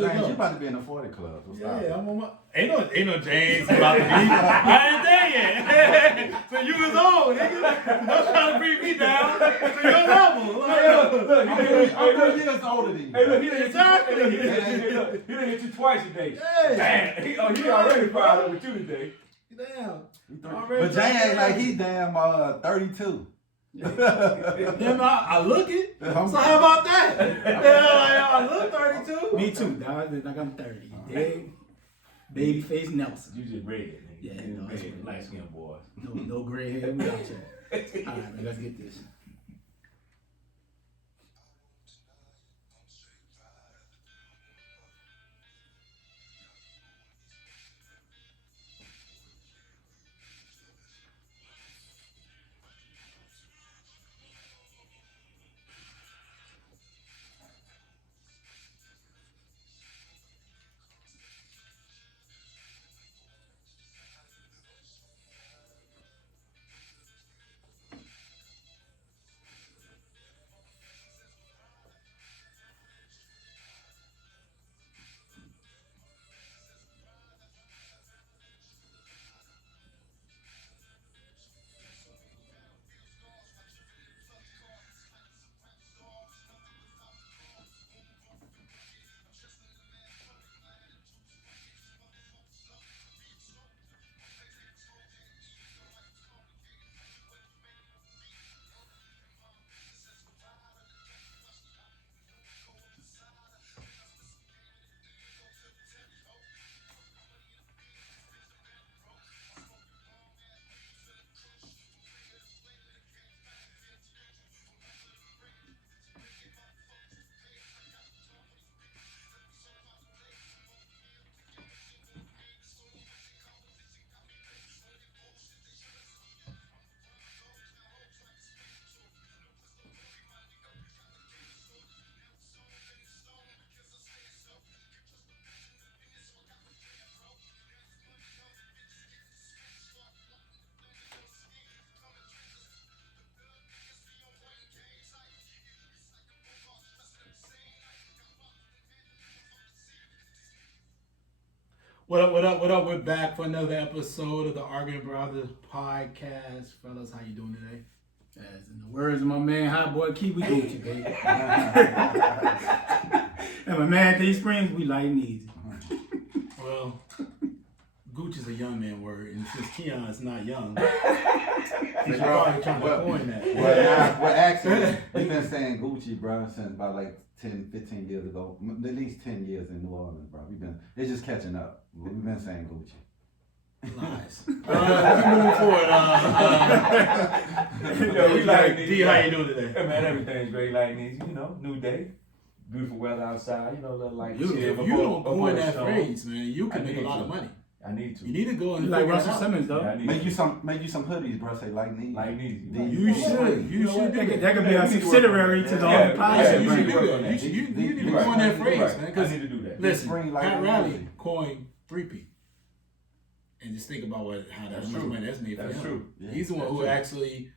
James, you about to be in the 40 club. So yeah, I'm on my. Ain't no James about to be. I ain't there yet. So you was on, nigga. Don't try to bring me down to your level. Like, look, I'm 3 years older than you. Hey, look, he done hit you twice today. Yeah. Damn, he already fired up with you today. Damn. But James act like he damn 32. Yeah, I look it. So how about that? I look 32. Me too, dog. Like I'm 30. Big, baby face Nelson. You just red. Yeah, no, that's red, light skinned boys. No gray hair. We out here. All right, man, let's get this. What up? We're back for another episode of the Arguing Brothers podcast. Fellas, how you doing today? As in the words of my man, Hot Boy Key, we Gucci, baby. And my man, these springs, we light and easy. Well, Gucci's a young man word, and since Keon's not young, he's probably trying to coin that. Well, actually, we've been saying Gucci, bro, since about like 10, 15 years ago. At least 10 years in New Orleans, bro. It's just catching up. We've been saying Gucci. Lies. Keep moving forward. We like D, how you doing today? Hey, man, everything's great, light and easy. You know, new day, beautiful weather outside. You know, little like If you don't coin that phrase, man, you can make a lot of money. I need to. You need to go and like Russell Simmons, though. Yeah, Make you some hoodies, bro. Say like these. Like these. You should. You should do That could be a subsidiary to the Yeah, podcast. You should do that. You need to coin that phrase, man. I Because need to do that. listen, Pat Riley coined 3P. And just think about how much money that's made for him. That's true. Yeah, He's the one who actually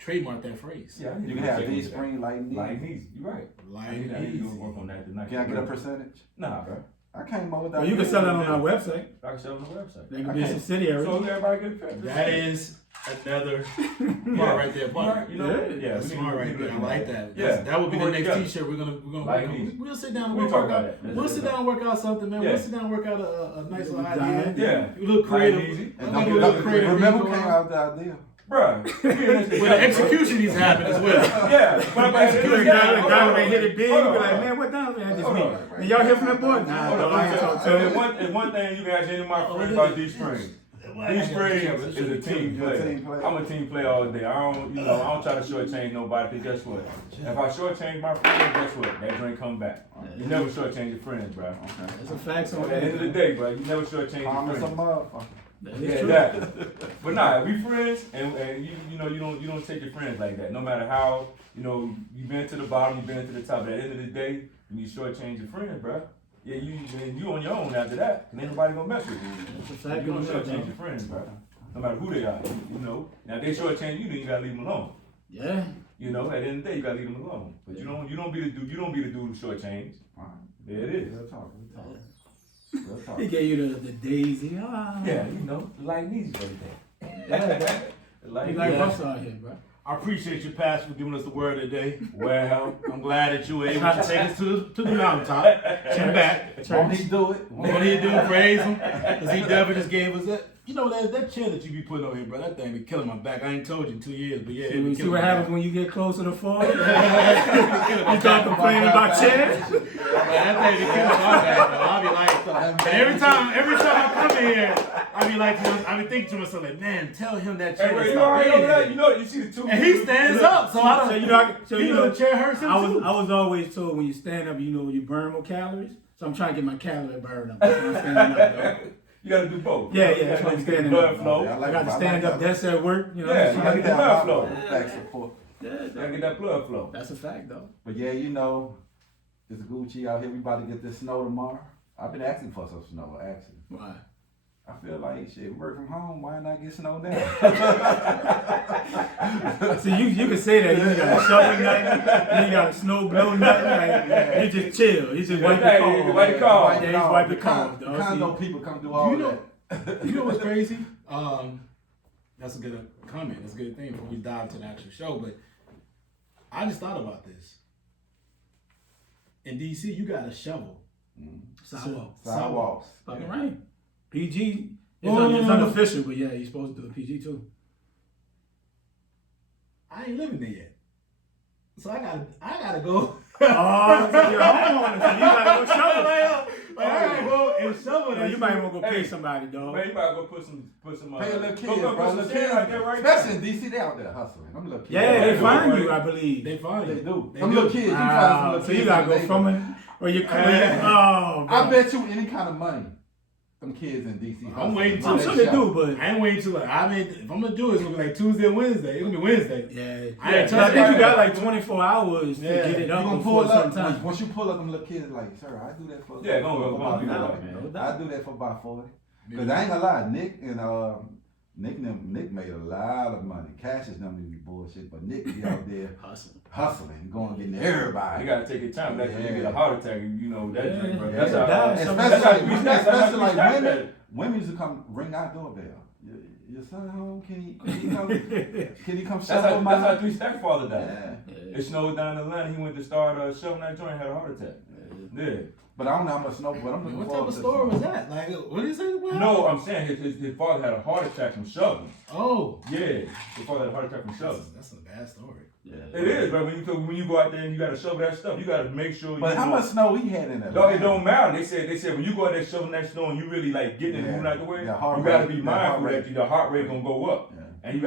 trademarked that phrase. Yeah, You can have these spring like these. Like these. You're right. I need to work on that tonight. Can I get a percentage? Nah, bro. I came up with that. Well, you can sell it on our website. I can sell it on the website. That could be a subsidiary. So everybody get a picture. That is another part right there, buddy. You know, yeah, That's smart right there. I like that. Yeah, That would be the work next together. T-shirt. We're gonna Like work on. these. We'll sit down and We'll work talk out. about that. We'll sit down and work out something, man. Yeah. We'll sit down and work out a nice little idea. Yeah. You look creative. Easy. And I'm don't gonna look creative. remember who came out with the idea? Bruh. Well, the execution needs to happen as well. Yeah. But The guy may hit it big, you be like, man, what down there? Just Hold me. on. And y'all hear from that boy? Nah, I ain't talk to him. And one thing you can ask any of my friends about these springs. These springs is a team player. I'm a team player all day. I don't try to shortchange nobody. Because guess what? If I shortchange my friends, guess what? That drink come back. You never shortchange your friends, bro. That's a fact. At the end of the day, bro, you never shortchange your Calm as a friends. motherfucker. Yeah, exactly. But nah, we friends, and you don't take your friends like that. No matter how you've been to the bottom, you've been to the top. But at the end of the day, you shortchange your friends, bro. Yeah, you on your own after that, and ain't nobody gonna mess with you. That's a fact. You don't shortchange your friends, bro. No matter who they are, Now if they shortchange you, then you gotta leave them alone. Yeah. At the end of the day, you gotta leave them alone. But you don't be the dude who shortchange. Yeah, it is. Real talk. Real talk. He gave you the daisy. Yeah, you know, like these right Yeah, there. he like us out here, bro. I appreciate you, Pastor, for giving us the word today. Well, I'm glad that you were able to take us to the mountaintop. Chin back. Won't he do it? What he do? Praise him. Because he definitely just gave us that. You know, that chair that you be putting on here, bro, that thing be killing my back. I ain't told you in 2 years, but yeah. it be See killing what my happens back. when you get closer to 40? You You start complaining about chairs? That thing be killing my back, though. I'll be like, and every time I come in here, I be thinking to myself, like, man, tell him that chair. hey, is you not already big. know that. You know, you see the two. And he stands up, so I don't. You know, the chair hurts him too. I was always told when you stand up, you know, you burn more calories. So I'm trying to get my calorie burn up. That's why I'm standing up, dog. You gotta do both. Yeah, that's why I'm standing blood up. flow. I got to stand up. That's at work. You know. Yeah, I'm you trying gotta to get the blood flow. Back support. Yeah, Gotta dog. get that blood flow. That's a fact, though. But yeah, you know, it's Gucci out here. We about to get this snow tomorrow. I've been asking for some snow, actually. Why? I feel like shit, we work from home. Why not get snow now? See, you can say that. You ain't got a shovel nothing. You ain't got a snow blow nothing. Like, you just chill. You just wipe the car. Wipe the car. Yeah, he's wipe the car. The condo people come do all that. You know what's crazy? That's a good comment. That's a good thing before we dive into the actual show. But I just thought about this. In DC, you got a shovel. Sidewalks. Fucking right. PG. No. It's unofficial, but yeah, you're supposed to do a PG too. I ain't living there yet, so I gotta go. Oh, so you're a homeowner, so you gotta go shovel. I gotta go and shovel that. You might want to go pay Hey. somebody, dog. Man, you might go put some. Pay a little kids, go bro. put Little some kids, sand out there right especially now. in DC, they out there hustling. Them little kids. Yeah, they do, find right? you, I believe. They find They you. do. They Them do. little kids. You find some Wow. little So kids. you gotta in go the from neighborhood. it, or you quit. Oh, bro. I bet you any kind of money. Them kids in DC. I'm hustling. waiting till I'm they sure they shop. do, but I ain't waiting till I mean, if I'm gonna do it, it's gonna be like Tuesday and Wednesday. It's gonna be Wednesday. yeah. I ain't So I touching think you that. got like 24 hours to Yeah. get it You up gonna before pull a certain up. time. Once you pull up, them little kids like, sir, I do that for. Yeah, gonna for do about that, 40. man. No doubt. I do that for about 40. Cause I ain't gonna lie, Nick made a lot of money. Cassius don't even be bullshit, but Nick be out there hustling, going getting everybody. You gotta take your time. That's when you get a heart attack. You know that drink, bro. Yeah. That's how. Yeah. Especially like that's women. Women used to come ring our doorbell. Your son home? Can he come That's shovel my how 3 Stack father died. Yeah. It snowed down in Atlanta. He went to start shoveling that joint, had a heart attack. Yeah. But I don't know how much snow, but I'm looking What forward type of to story the was snow. that? Like, what is it? What No, I'm saying his father had a heart attack from shoveling. Oh, Yeah, his father had a heart attack from shoveling. that's a bad story. It is, but when you go out there and you gotta shovel that stuff, you gotta make sure. But you how know, much snow he had in that? Dog, it don't matter. They said when you go out there shoveling that snow and you really like getting it Yeah. moving out the way, The heart you gotta rate- be the heart mindful rate. that your heart rate gonna go up. Yeah. And you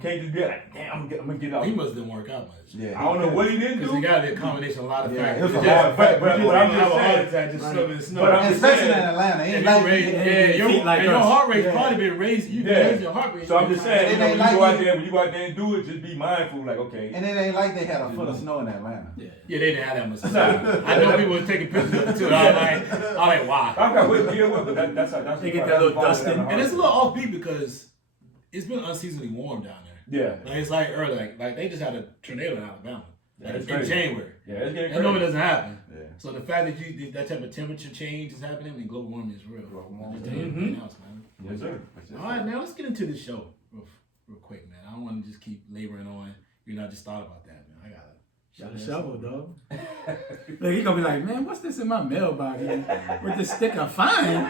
can't just be like, damn, I'm gonna get out. He must didn't work out much. Yeah. I don't know what he didn't Because do. it gotta be a combination of a lot of Yeah, factors. it was a Just- lot of factors. But you But I'm don't just have a heart saying- attack just shoving the snow. But I'm just Especially in saying- Atlanta, And ain't you like raise, your feet like your us. heart rate's Yeah. probably been raised. You can Yeah. raise your heart rate. So I'm just saying, It you know, ain't when you go like out there, when you go out there and do it, just be mindful. Like, okay, and it ain't like they had a foot of snow in Atlanta. Yeah, they didn't have that much snow. I know people were taking pictures of it too. I was like, wow. I got what year what, but that's They get that little dust in. And it's a little offbeat because it's been unseasonably warm down there. Yeah, Like it's like early, like they just had a tornado in Alabama That's in crazy. January. yeah, it's getting That normally crazy. doesn't happen. Yeah. So the fact that that type of temperature change is happening, and global warming is real. Global warming. Just tell you everything else, man. Yes, sir. All right, now let's get into this show real quick, man. I don't want to just keep laboring on. You know, I just thought about that, man. I gotta Got a shovel, dog. Look, he gonna be like, man, what's this in my mailbox with this stick I find?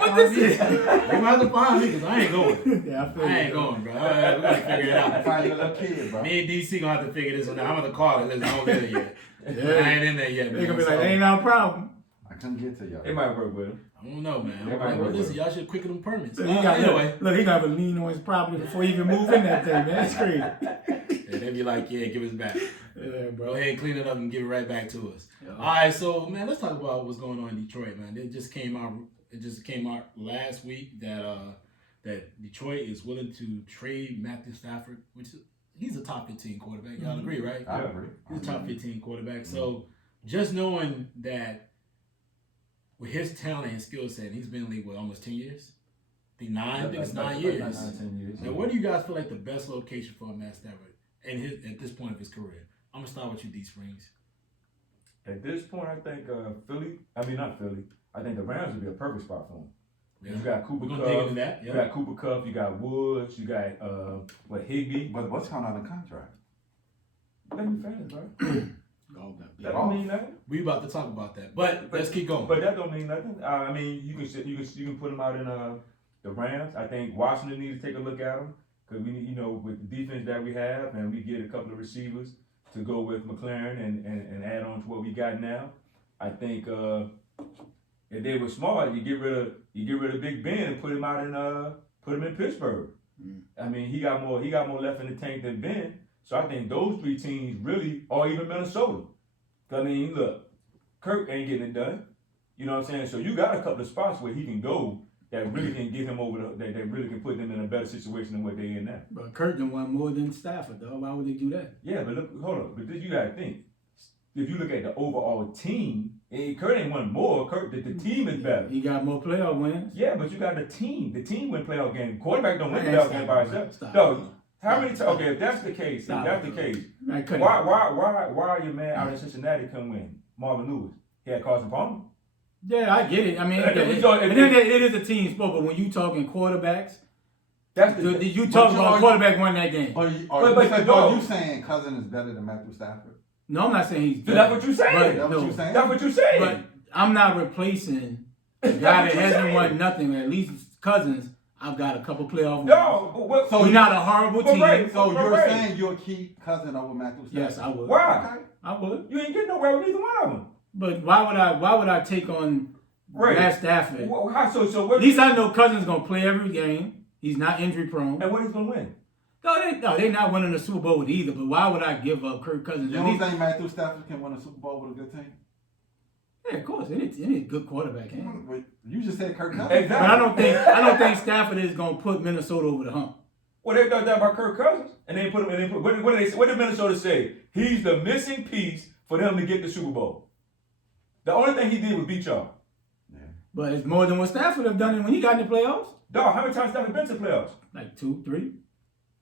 What this is? You might have to find me because I ain't going. Yeah, I feel I ain't you. going, bro. All right, we gotta figure it out. Find your little kid, bro. Me and DC gonna have to figure this one out. I'm gonna call it. Listen, I don't live there yet. I ain't in there yet, man. They gonna be like, So, that ain't our problem. I couldn't get to y'all. It might work with him. I don't know, man. They might Like, work listen, with y'all should quicken them permits. Look, he got, Anyway, look, he got to lean on his property before he even move in that thing, man. That's crazy. yeah, they be like, yeah, give us back. Yeah, Go bro. ahead and clean it up and give it right back to us. Yeah. All right, so man, let's talk about what's going on in Detroit, man. It just came out last week that Detroit is willing to trade Matthew Stafford, which he's a top 15 quarterback. Y'all agree, right? I agree. He's a top 15 quarterback. So just knowing that with his talent and skill set, he's been in the league with almost 10 years. I think it's 9 years. 10 years. Now, where do you guys feel like the best location for Matt Stafford at this point of his career? I'm gonna start with you, D Springs. At this point, I think Philly. I mean, not Philly. I think the Rams would be a perfect spot for him. Yeah. You got Cooper We're Kupp. gonna dig into that. You Yeah. got Cooper Kupp. You got Woods. You got Higbee. But what's going on in the contract? Let me finish, bro. That don't mean nothing. We about to talk about that, but let's keep going. But that don't mean nothing. I mean, you can put him out in the Rams. I think Washington needs to take a look at him because we need, you know, with the defense that we have, and we get a couple of receivers to go with McLaren and add on to what we got now. I think if they were smart, you get rid of Big Ben and put him out in Pittsburgh. I mean, he got more left in the tank than Ben. So I think those three teams really, or even Minnesota. I mean, look, Kirk ain't getting it done. You know what I'm saying? So you got a couple of spots where he can go that really can get him over that really can put them in a better situation than what they in now. But Kurt done won more than Stafford, though. Why would they do that? Yeah, but look, hold on. But you gotta think. If you look at the overall team, Kurt ain't won more. The team is better. He got more playoff wins. Yeah, but you got the team. The team win playoff game. Quarterback don't win playoff game by himself. Stop. No. How many times? Okay, if that's the case, why your man out in Cincinnati couldn't win? Marvin Lewis. He had Carson Palmer. Yeah, I get it. I mean, it is a team sport, but when you talking quarterbacks, you talking about quarterback won that game. Are you saying Cousin is better than Matthew Stafford? No, I'm not saying he's better. That's what you're saying. That's what you're saying. But I'm not replacing a guy that hasn't won nothing. At least Cousins, I've got a couple playoff wins. No, so we're not a horrible team. Right, so you're saying you'll keep Cousin over Matthew Stafford? Yes, I would. Why? Okay. I would. You ain't getting nowhere with either one of them. But why would I take on Matt Stafford? So at least I know Cousins gonna play every game. He's not injury prone. And what he's gonna win? No, they're not winning the Super Bowl with either. But why would I give up Kirk Cousins? You don't think Matthew Stafford can win a Super Bowl with a good team? Yeah, of course. Any good quarterback can. You just said Kirk Cousins. Exactly. But I don't think Stafford is gonna put Minnesota over the hump. Well, they thought that about Kirk Cousins, and they put him. What did Minnesota say? He's the missing piece for them to get the Super Bowl. The only thing he did was beat y'all. Yeah. But it's more than what Stafford have done when he got in the playoffs. Dog, how many times Stafford been to the playoffs? Like 2, 3.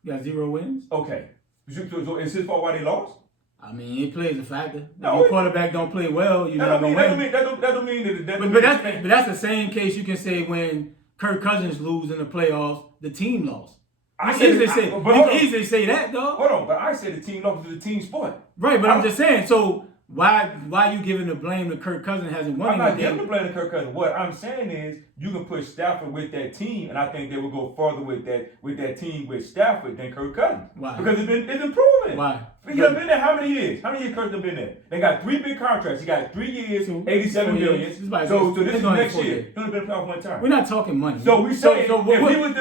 He got 0 wins. Okay. So it's his fault why they lost? I mean, it plays a factor. No, if your quarterback don't play well, you're not gonna win. That don't mean that. But that's the same case you can say when Kirk Cousins lose in the playoffs, the team lost. You can easily say that, though. Hold on, but I said the team lost to the team sport. Right, but I'm just saying. So why you giving the blame to Kirk Cousins hasn't won? I'm not giving the blame to Kirk Cousins. What I'm saying is you can put Stafford with that team, and I think they will go further with that team with Stafford than Kirk Cousins. Why? Because it's been proven. Why? He done been there how many years? How many years Kirk done been there? They got 3 big contracts. He got 3 years, 87 million. So this is next year. He only been playoff one time. We're not talking money. So we say if he was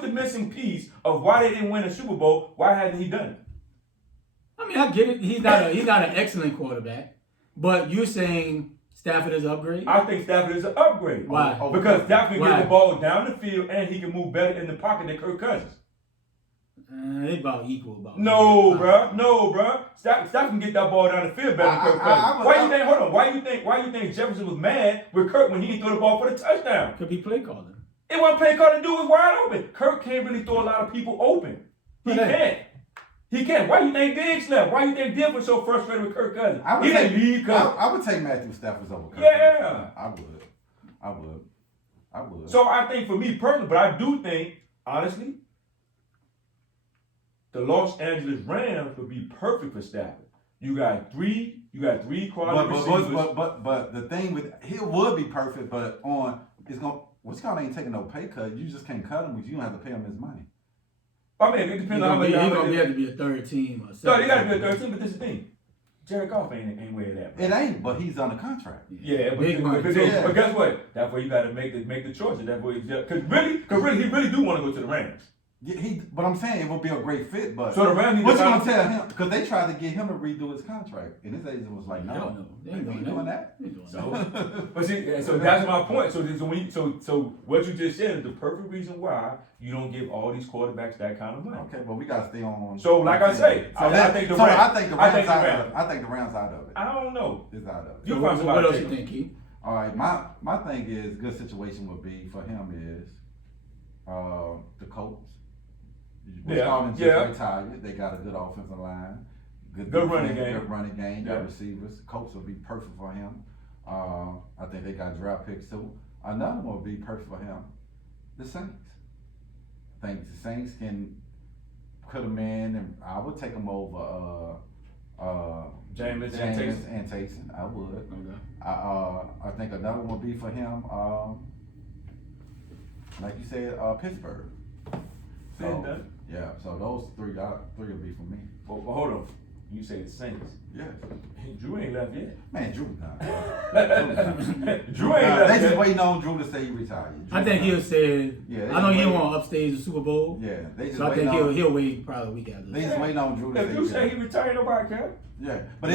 the missing piece of why they didn't win a Super Bowl, why hasn't he done it? I mean, I get it. He's not an excellent quarterback, but you're saying Stafford is an upgrade? I think Stafford is an upgrade. Why? Because Stafford can get the ball down the field and he can move better in the pocket than Kirk Cousins. They about equal. No, bro. Stafford can get that ball down the field better than Kirk Cousins. Why you think Jefferson was mad with Kirk when he didn't throw the ball for the touchdown? Could be play calling. It wasn't play calling. Dude was wide open. Kirk can't really throw a lot of people open. He can't. Why you think Diggs left? Why you think Diggs was so frustrated with Kirk Cousins? I would take Matthew Stafford over Kirk. Yeah. I would. So I think for me personally, but I do think, honestly, the Los Angeles Rams would be perfect for Stafford. You got three quality receivers. But the thing with he would be perfect, but Wisconsin ain't taking no pay cut. You just can't cut him because you don't have to pay him his money. I mean, it depends on how much. He's gonna have to be a third team. No, they got to be a third team. But this is the thing, Jared Goff ain't where that. It ain't, but he's under contract. Yeah, but guess what? That's where you got to make the choices. That's where because he really do want to go to the Rams. Yeah, but I'm saying it would be a great fit. But so the Rams. What you gonna tell him? Because they tried to get him to redo his contract, and his agent was like, "No, they ain't doing that." But see, so that's my point. So what you just said is the perfect reason why you don't give all these quarterbacks that kind of money. Okay, but we gotta stay on. So like I say, I think the Rams out of it. I don't know. It's out of it. So what else you think, Keith? All right, my thing is good situation would be for him is the Colts. Retired. They got a good offensive line. Good running game. Good running game. Yeah. Good receivers. Colts will be perfect for him. I think they got draft picks too. Another one would be perfect for him. The Saints. I think the Saints can put him in, and I would take him over James and Taysom. I would. Okay. I think another one would be for him. Like you said, Pittsburgh. So, yeah. So those three would be for me. Well, hold on. You say the Saints. Yes. Drew ain't left yet. Man, Drew done. Drew ain't left They yet. just waiting on Drew to say he retired. I think he'll say. Yeah, I know he won't upstage the Super Bowl. Yeah, they just. So I think he'll wait probably a week after. They just waiting on Drew to If you say he retired, nobody care. Yeah, but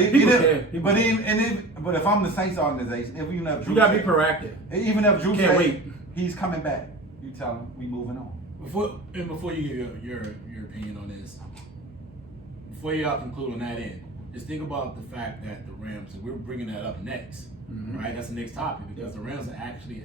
but if I'm the Saints organization, even if Drew, you gotta be proactive. Even if Drew Can't say wait. he's coming back, you tell him we moving on. Before you give your opinion on this, before y'all conclude on that end, just think about the fact that the Rams, and we're bringing that up next, right? That's the next topic because the Rams are actually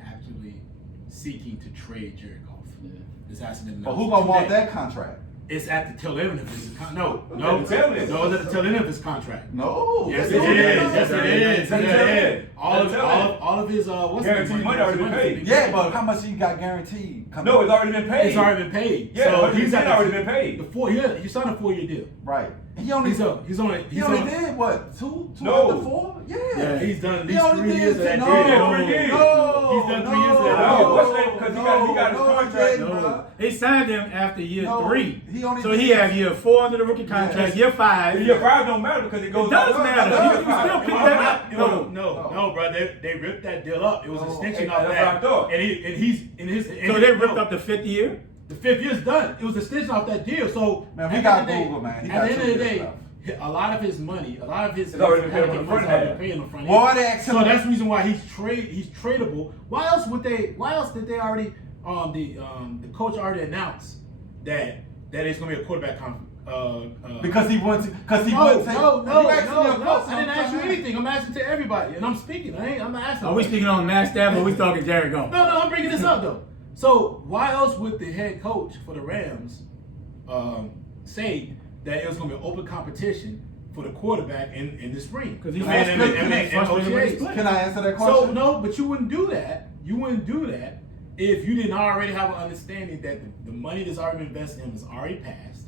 seeking to trade Jared Goff. Yeah. This accident. But who gonna want that contract? It's at the tail end of his contract. No, At the tail end. No, it's at the tail end of his contract. No. Yes, it is. Yes, it is. That's it. All of his Guaranteed money already been paid. Yeah, but how much he got guaranteed? No, it's already been paid. It's already been paid. Yeah, so he's already been paid. He signed a 4-year deal. Right. He only did what? Two No. out of 4? Yeah, he's done at He least only 3 years of that no, deal. 3 years. No, He's done 3 years of that No, deal. what's that? Because he got his contract. No. They signed him after year 3. He only So did- he had year 4 under the rookie contract, year 5. Year 5 don't matter because it goes. It does up. matter. It You does still matter. pick that up. No, bro. They ripped that deal up. It was an extension that's of what I that. thought. And he's in his. So they ripped up the 5th year? The 5th year's done. It was an extension off that deal. So Man, we at got the end of the Google, man. He At got the end of two the years day, left. a lot of his money, a lot of his It's already been paid on the front money's half. paid on the front Well, end. they asked So him- that's the reason why he's tradable. Why else did they already the coach already announced that it's gonna be a quarterback Because he wouldn't take. No, You asked me a no. question, I didn't ask you I'm anything. I'm asking to everybody, and I'm speaking. I'm not asking. Are we speaking on Matt Stafford or are we talking Jared Goff? No, I'm bringing this up though. So why else would the head coach for the Rams say that it was going to be an open competition for the quarterback in the spring? Because he's frustrated with his play. Can I answer that question? So no, but you wouldn't do that. You wouldn't do that if you didn't already have an understanding that the money that's already been invested in him is already passed,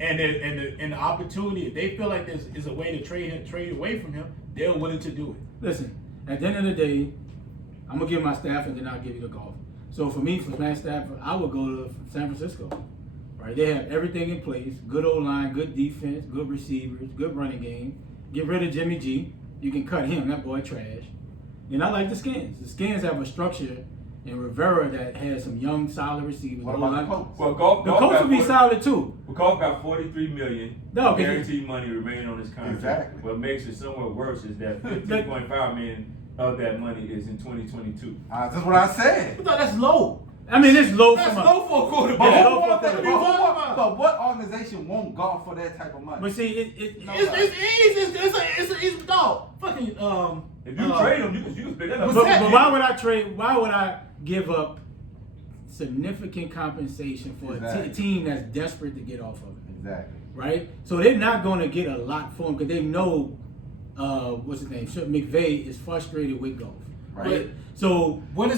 and the opportunity. If they feel like there is a way to trade away from him, they're willing to do it. Listen, at the end of the day, I'm going to give my staff and then I'll give you the golf. So for me, for Matt Stafford, I would go to San Francisco. Right? They have everything in place. Good O-line, good defense, good receivers, good running game. Get rid of Jimmy G. You can cut him. That boy trash. And I like the Skins. The Skins have a structure in Rivera that has some young, solid receivers. What about the Colts? Well, Goff The Colts will be solid too. Goff got $43 million guaranteed money remaining on his contract. Exactly. What makes it somewhat worse is that $15.5 million of that money is in 2022. That's what I said. I thought that's low. I mean, it's low That's from a... low for a quarterback. Yeah, But low who for a want that? quarterback. But what organization won't golf for that type of money? But see, It's dog. Fucking If you trade him, you can pick that up. But why would I trade? Why would I give up significant compensation for a team that's desperate to get off of it? Exactly. Right? So they're not going to get a lot for him because they know, what's his name? McVay is frustrated with Goff. Right? So and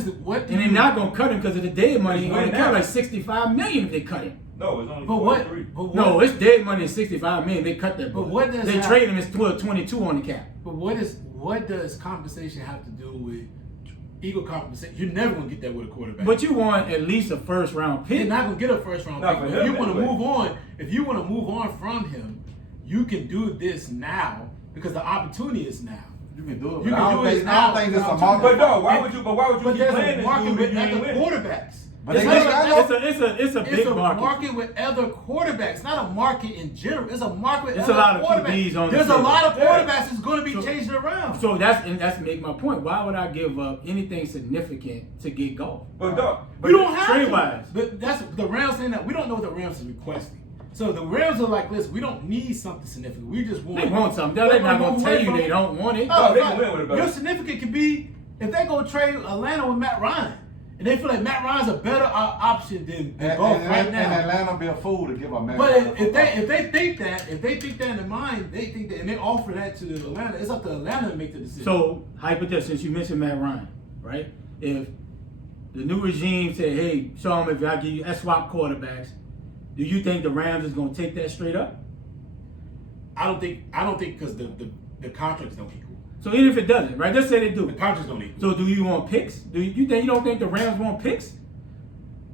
they're not going to cut him because of the dead money. They're going to cut like $65 million if they cut him. No, it's only But what? 43. No, it's dead money is $65 million. They cut that. But boy. what does they that- trade him? It's 22 on the cap. But what does compensation have to do with equal compensation? You're never gonna get that with a quarterback. But you want at least a first round pick. You're not gonna get a first round Not pick. for If him, you want to anyway. move on, if you want to move on from him, you can do this now because the opportunity is now. You can do it. You But can I don't do it think now. it's a But market. But no, why would you But keep there's playing a this market dude with if you other ain't winning? quarterbacks. But It's they not got- a- It's a It's big a market. market with other quarterbacks, not a market in general. It's a market with It's other a lot of quarterbacks. QBs on the There's a field. lot of Yeah. quarterbacks that's going to be So- changing around. So that's make my point. Why would I give up anything significant to get Goff? But dog, We don't have trade-wise. to. But that's the Rams saying that we don't know what the Rams is requesting. So the Rams are like, listen, we don't need something significant. We just want. They want something. They're not going to tell you they don't want it. No, they can win with it, brother. Your significant could be if they go trade Atlanta with Matt Ryan. And they feel like Matt Ryan's a better option than Goff right now. And Atlanta be a fool to give a Matt But Ryan if they think that in their mind, they think that, and they offer that to Atlanta, it's up to Atlanta to make the decision. So, hypothetically, since you mentioned Matt Ryan, right? If the new regime said, hey, show them if I give you swap quarterbacks, do you think the Rams is going to take that straight up? I don't think because the contracts don't equal. So even if it doesn't, right? Let's say they do. The contracts don't equal. So do you want picks? You don't think the Rams want picks?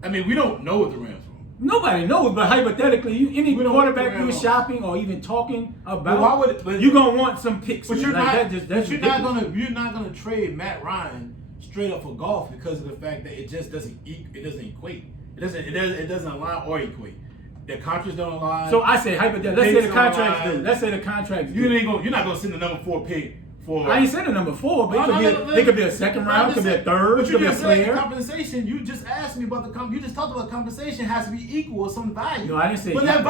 I mean, we don't know what the Rams want. Nobody knows, but hypothetically, any We don't quarterback know you're what the Rams shopping or even talking about, why would you're gonna want some picks. But you're like not. that's You're ridiculous. not gonna trade Matt Ryan straight up for Goff because of the fact that it just doesn't equate. It doesn't align or equate. The contracts don't align. So I say hypothetically. Let's say Picks the don't contracts align. do. Let's say the contracts do. You're not gonna send the number 4 pick for. I ain't saying the number 4, but it could be a second round, it could be a third, But it you could be a just said player. compensation. You just asked me about you just talked about compensation has to be equal or some value. No, I didn't say But that.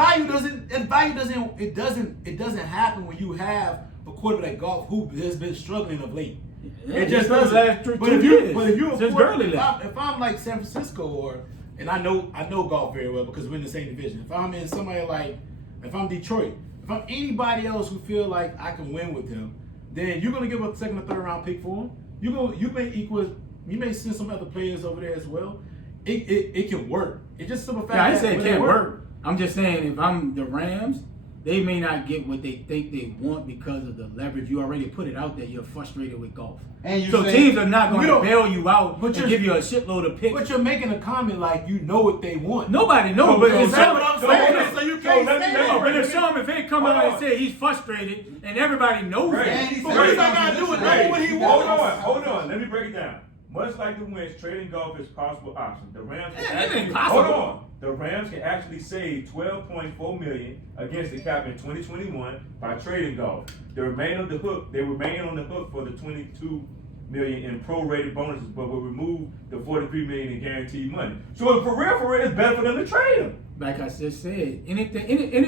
it doesn't happen when you have a quarterback like Goff who has been struggling of late. Yeah, It just for the doesn't. last But 2 if years, you're a since quarterback, Gurley left. if I'm like San Francisco and I know Goff very well because we're in the same division. If I'm in somebody like, if I'm Detroit, if I'm anybody else who feel like I can win with him, then you're gonna give a second or third round pick for him. You may send some other players over there as well. It can work. It's just simple fact. Yeah, I didn't say it when can't work. I'm just saying if I'm the Rams, they may not get what they think they want because of the leverage. You already put it out there. You're frustrated with Goff. And So teams are not going to don't- bail you out but and you're- give you a shitload of picks. But you're making a comment like you know what they want. Nobody knows, but it's that's what I'm saying. So you can't let me say know. that. But if Sean McVay come Hold out and on. say he's frustrated and everybody knows Right. that, And But what does that got to do with knowing what he wants? Hold on. Let me break it down. Much like the Wentz, trading Goff is a possible option. The Rams can Yeah, it ain't actually, possible. hold on. The Rams can actually save $12.4 million against the cap in 2021 by trading Goff. They remain on the hook for the $22 million in prorated bonuses, but will remove the $43 million in guaranteed money. So for real, it's better for them to trade him. like I just said, any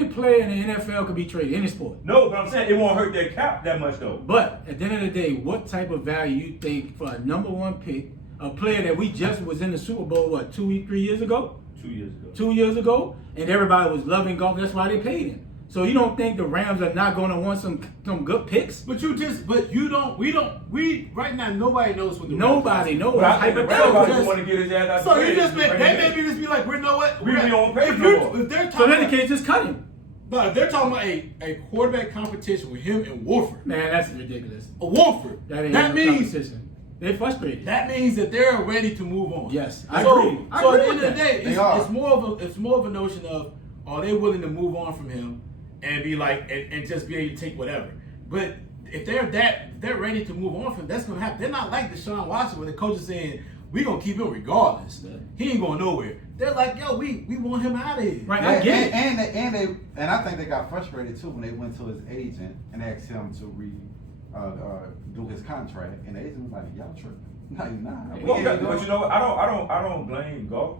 player in the NFL could be traded, any sport. No, but I'm saying it won't hurt their cap that much though. But at the end of the day, what type of value you think for a number 1 pick, a player that we just was in the Super Bowl, 3 years ago? 2 years ago. 2 years ago, and everybody was loving Goff. That's why they paid him. So you don't think the Rams are not going to want some good picks? We right now nobody knows what the Nobody knows. But I think the Rams Hypothetical. just want to get his ass out. So the you way. just Bring him in. maybe just be like, we know what We don't pay if no you- more. if they're So talking in that case, just cut him. but if they're talking about a quarterback competition with him and Wolford, Man, that's ridiculous. That That means competition. They're frustrated. that means that they're ready to move on. Yes, I So, agree. I so agree at the end with of the that. day, They are. it's more of a notion of are they willing to move on from him and be like and just be able to take whatever. But if they're ready to move on from him, that's gonna happen. They're not like Deshaun Watson where the coach is saying we gonna keep him regardless. Yeah. He ain't going nowhere. They're like, yo, we want him out of here. Right, I get it. And I think they got frustrated too when they went to his agent and asked him to do his contract, and the agent was like, "Y'all tripping? No, you're not." Well, but you know what? I don't blame Goff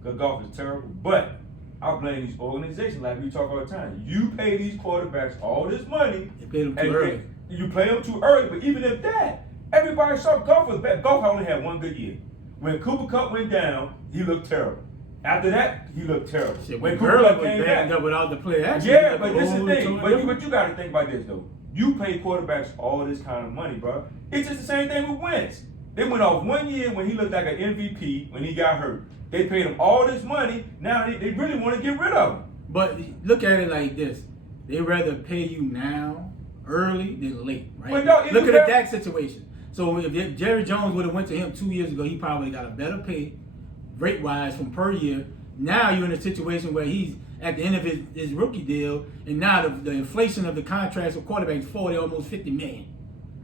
because Goff is terrible. But I blame these organizations like we talk all the time. You pay these quarterbacks all this money. They paid him too and early. You play them too early. But even if that, everybody saw Goff was bad. Goff only had one good year. When Cooper Kupp went down, he looked terrible. After that, he looked terrible. Shit, When when Cooper Gurley Kupp was came banged back, up without the play action. yeah, but this is the Oh, thing. so But you got to think about this though. You pay quarterbacks all this kind of money, bro. It's just the same thing with Wentz. They went off 1 year when he looked like an MVP when he got hurt. They paid him all this money. Now they really want to get rid of him. But look at it like this: they rather pay you now, early than late, right? But no, if look you at the have- Dak situation. So if Jerry Jones would have went to him 2 years ago, he probably got a better pay, rate wise from per year. Now you're in a situation where he's at the end of his rookie deal, and now the inflation of the contracts of quarterbacks 40, almost 50 million,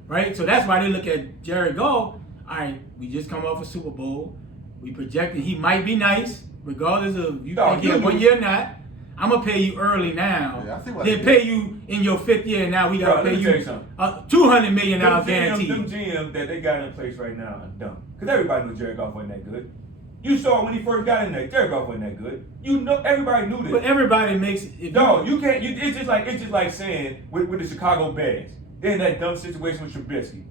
right? So that's why they look at Jared Goff. All right, we just come off a Super Bowl. We projected he might be nice, regardless of you No, think he you had 1 knew. year or not. I'm gonna pay you early now. Yeah, I see what Then they pay did. you in your 5th year. And now we gotta Bro, let pay me tell you you something. $200 million Them guaranteed. GMs that they got in place right now are dumb. Because everybody knew Jared Goff wasn't that good. You saw when he first got in there, Jared Goff wasn't that good. You know, everybody knew this. But everybody makes it. No, you can't. It's just like saying with the Chicago Bears, they're in that dumb situation with Trubisky.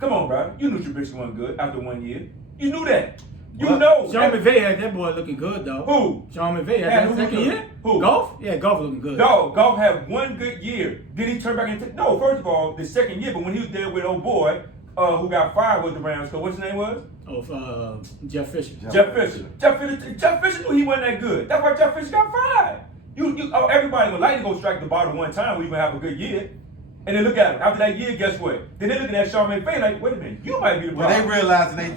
Come on, bro. You knew Trubisky wasn't good after 1 year. You knew that. You But know. Sean McVay had that boy looking good though. Who? Sean McVay Yeah, had who that second was year. Who? Golf? Yeah, Golf looking good. No, Goff had one good year. Then he turned back into no. First of all, the second year, but when he was there with old boy, who got fired with the Rams, because what's his name was? Oh, Jeff Fisher. Jeff Fisher. Jeff Fisher knew he wasn't that good. That's why Jeff Fisher got fired. Everybody would like to go strike the bottom one time when you have a good year. And then look at him. After that year, guess what? Then they're looking at Sean McVay like, wait a minute, you might be the when problem. they realized they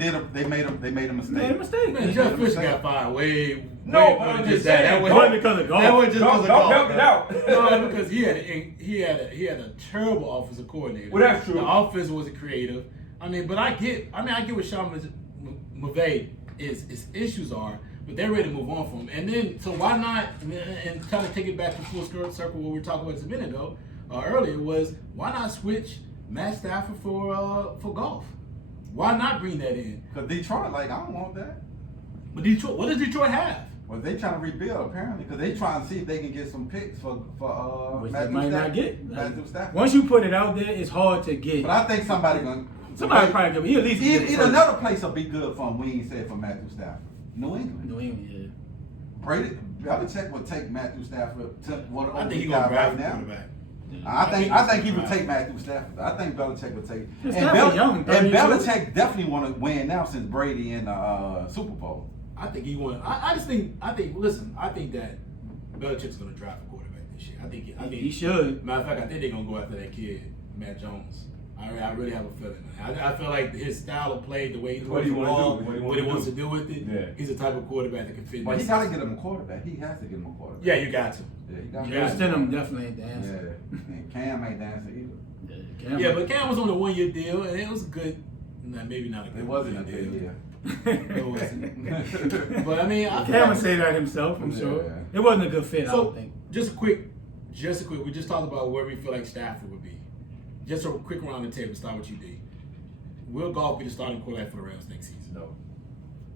made a mistake. Made a mistake. Man, Jeff Fisher got fired way No, way but more I'm than just that. saying, That wasn't because of golf. That wasn't just because of Goff golf. helped it out. No, because he had a terrible offensive coordinator. Well, that's true. The offense wasn't creative. I get what Sean McVay is issues are, but they're ready to move on from him. And then, so why not? And kind of take it back to full circle what we were talking about just a minute ago, earlier was why not switch Matt Stafford for Goff? Why not bring that in? Because Detroit, I don't want that. But Detroit, what does Detroit have? Well, they trying to rebuild apparently because they trying to see if they can get some picks for Which they Matthew might not Stafford. get. Matthew Stafford. Once you put it out there, it's hard to get. But I think somebody Somebody probably he at least get it Either first. another place will be good for him. We ain't said for Matthew Stafford. New England. New England, yeah. Brady, Belichick would take Matthew Stafford to what I think he he's got gonna right draft a now. quarterback. I think he would take Matthew Stafford. I think Belichick would take. Stafford young, And 32. Belichick definitely want to win now since Brady in the Super Bowl. I think he won. I think that Belichick's going to draft a quarterback this year. I think He should. Matter of fact, I think they're going to go after that kid, Matt Jones. I really have a feeling. I feel like his style of play, the way he What throws he the wanna ball, do, what he what he wanna wants do. to do with it, Yeah. he's the type of quarterback that can fit. But that he got to system. get him a quarterback. He has to get him a quarterback. Yeah, you got to. Yeah, he got You to. got to. Stidham definitely ain't the answer. Yeah, and Cam ain't dancing either. Yeah, but Cam was on a 1-year deal, and it was good. Nah, maybe not a good. It wasn't a one-year good deal. year. It wasn't. But I mean, I Cam would say that himself, I'm sure. Yeah. It wasn't a good fit, I So, don't think. just a quick. We just talked about where we feel like Stafford would be. Just a quick around the table. Start with you, D. Will Goff be the starting quarterback for the Rams next season? No.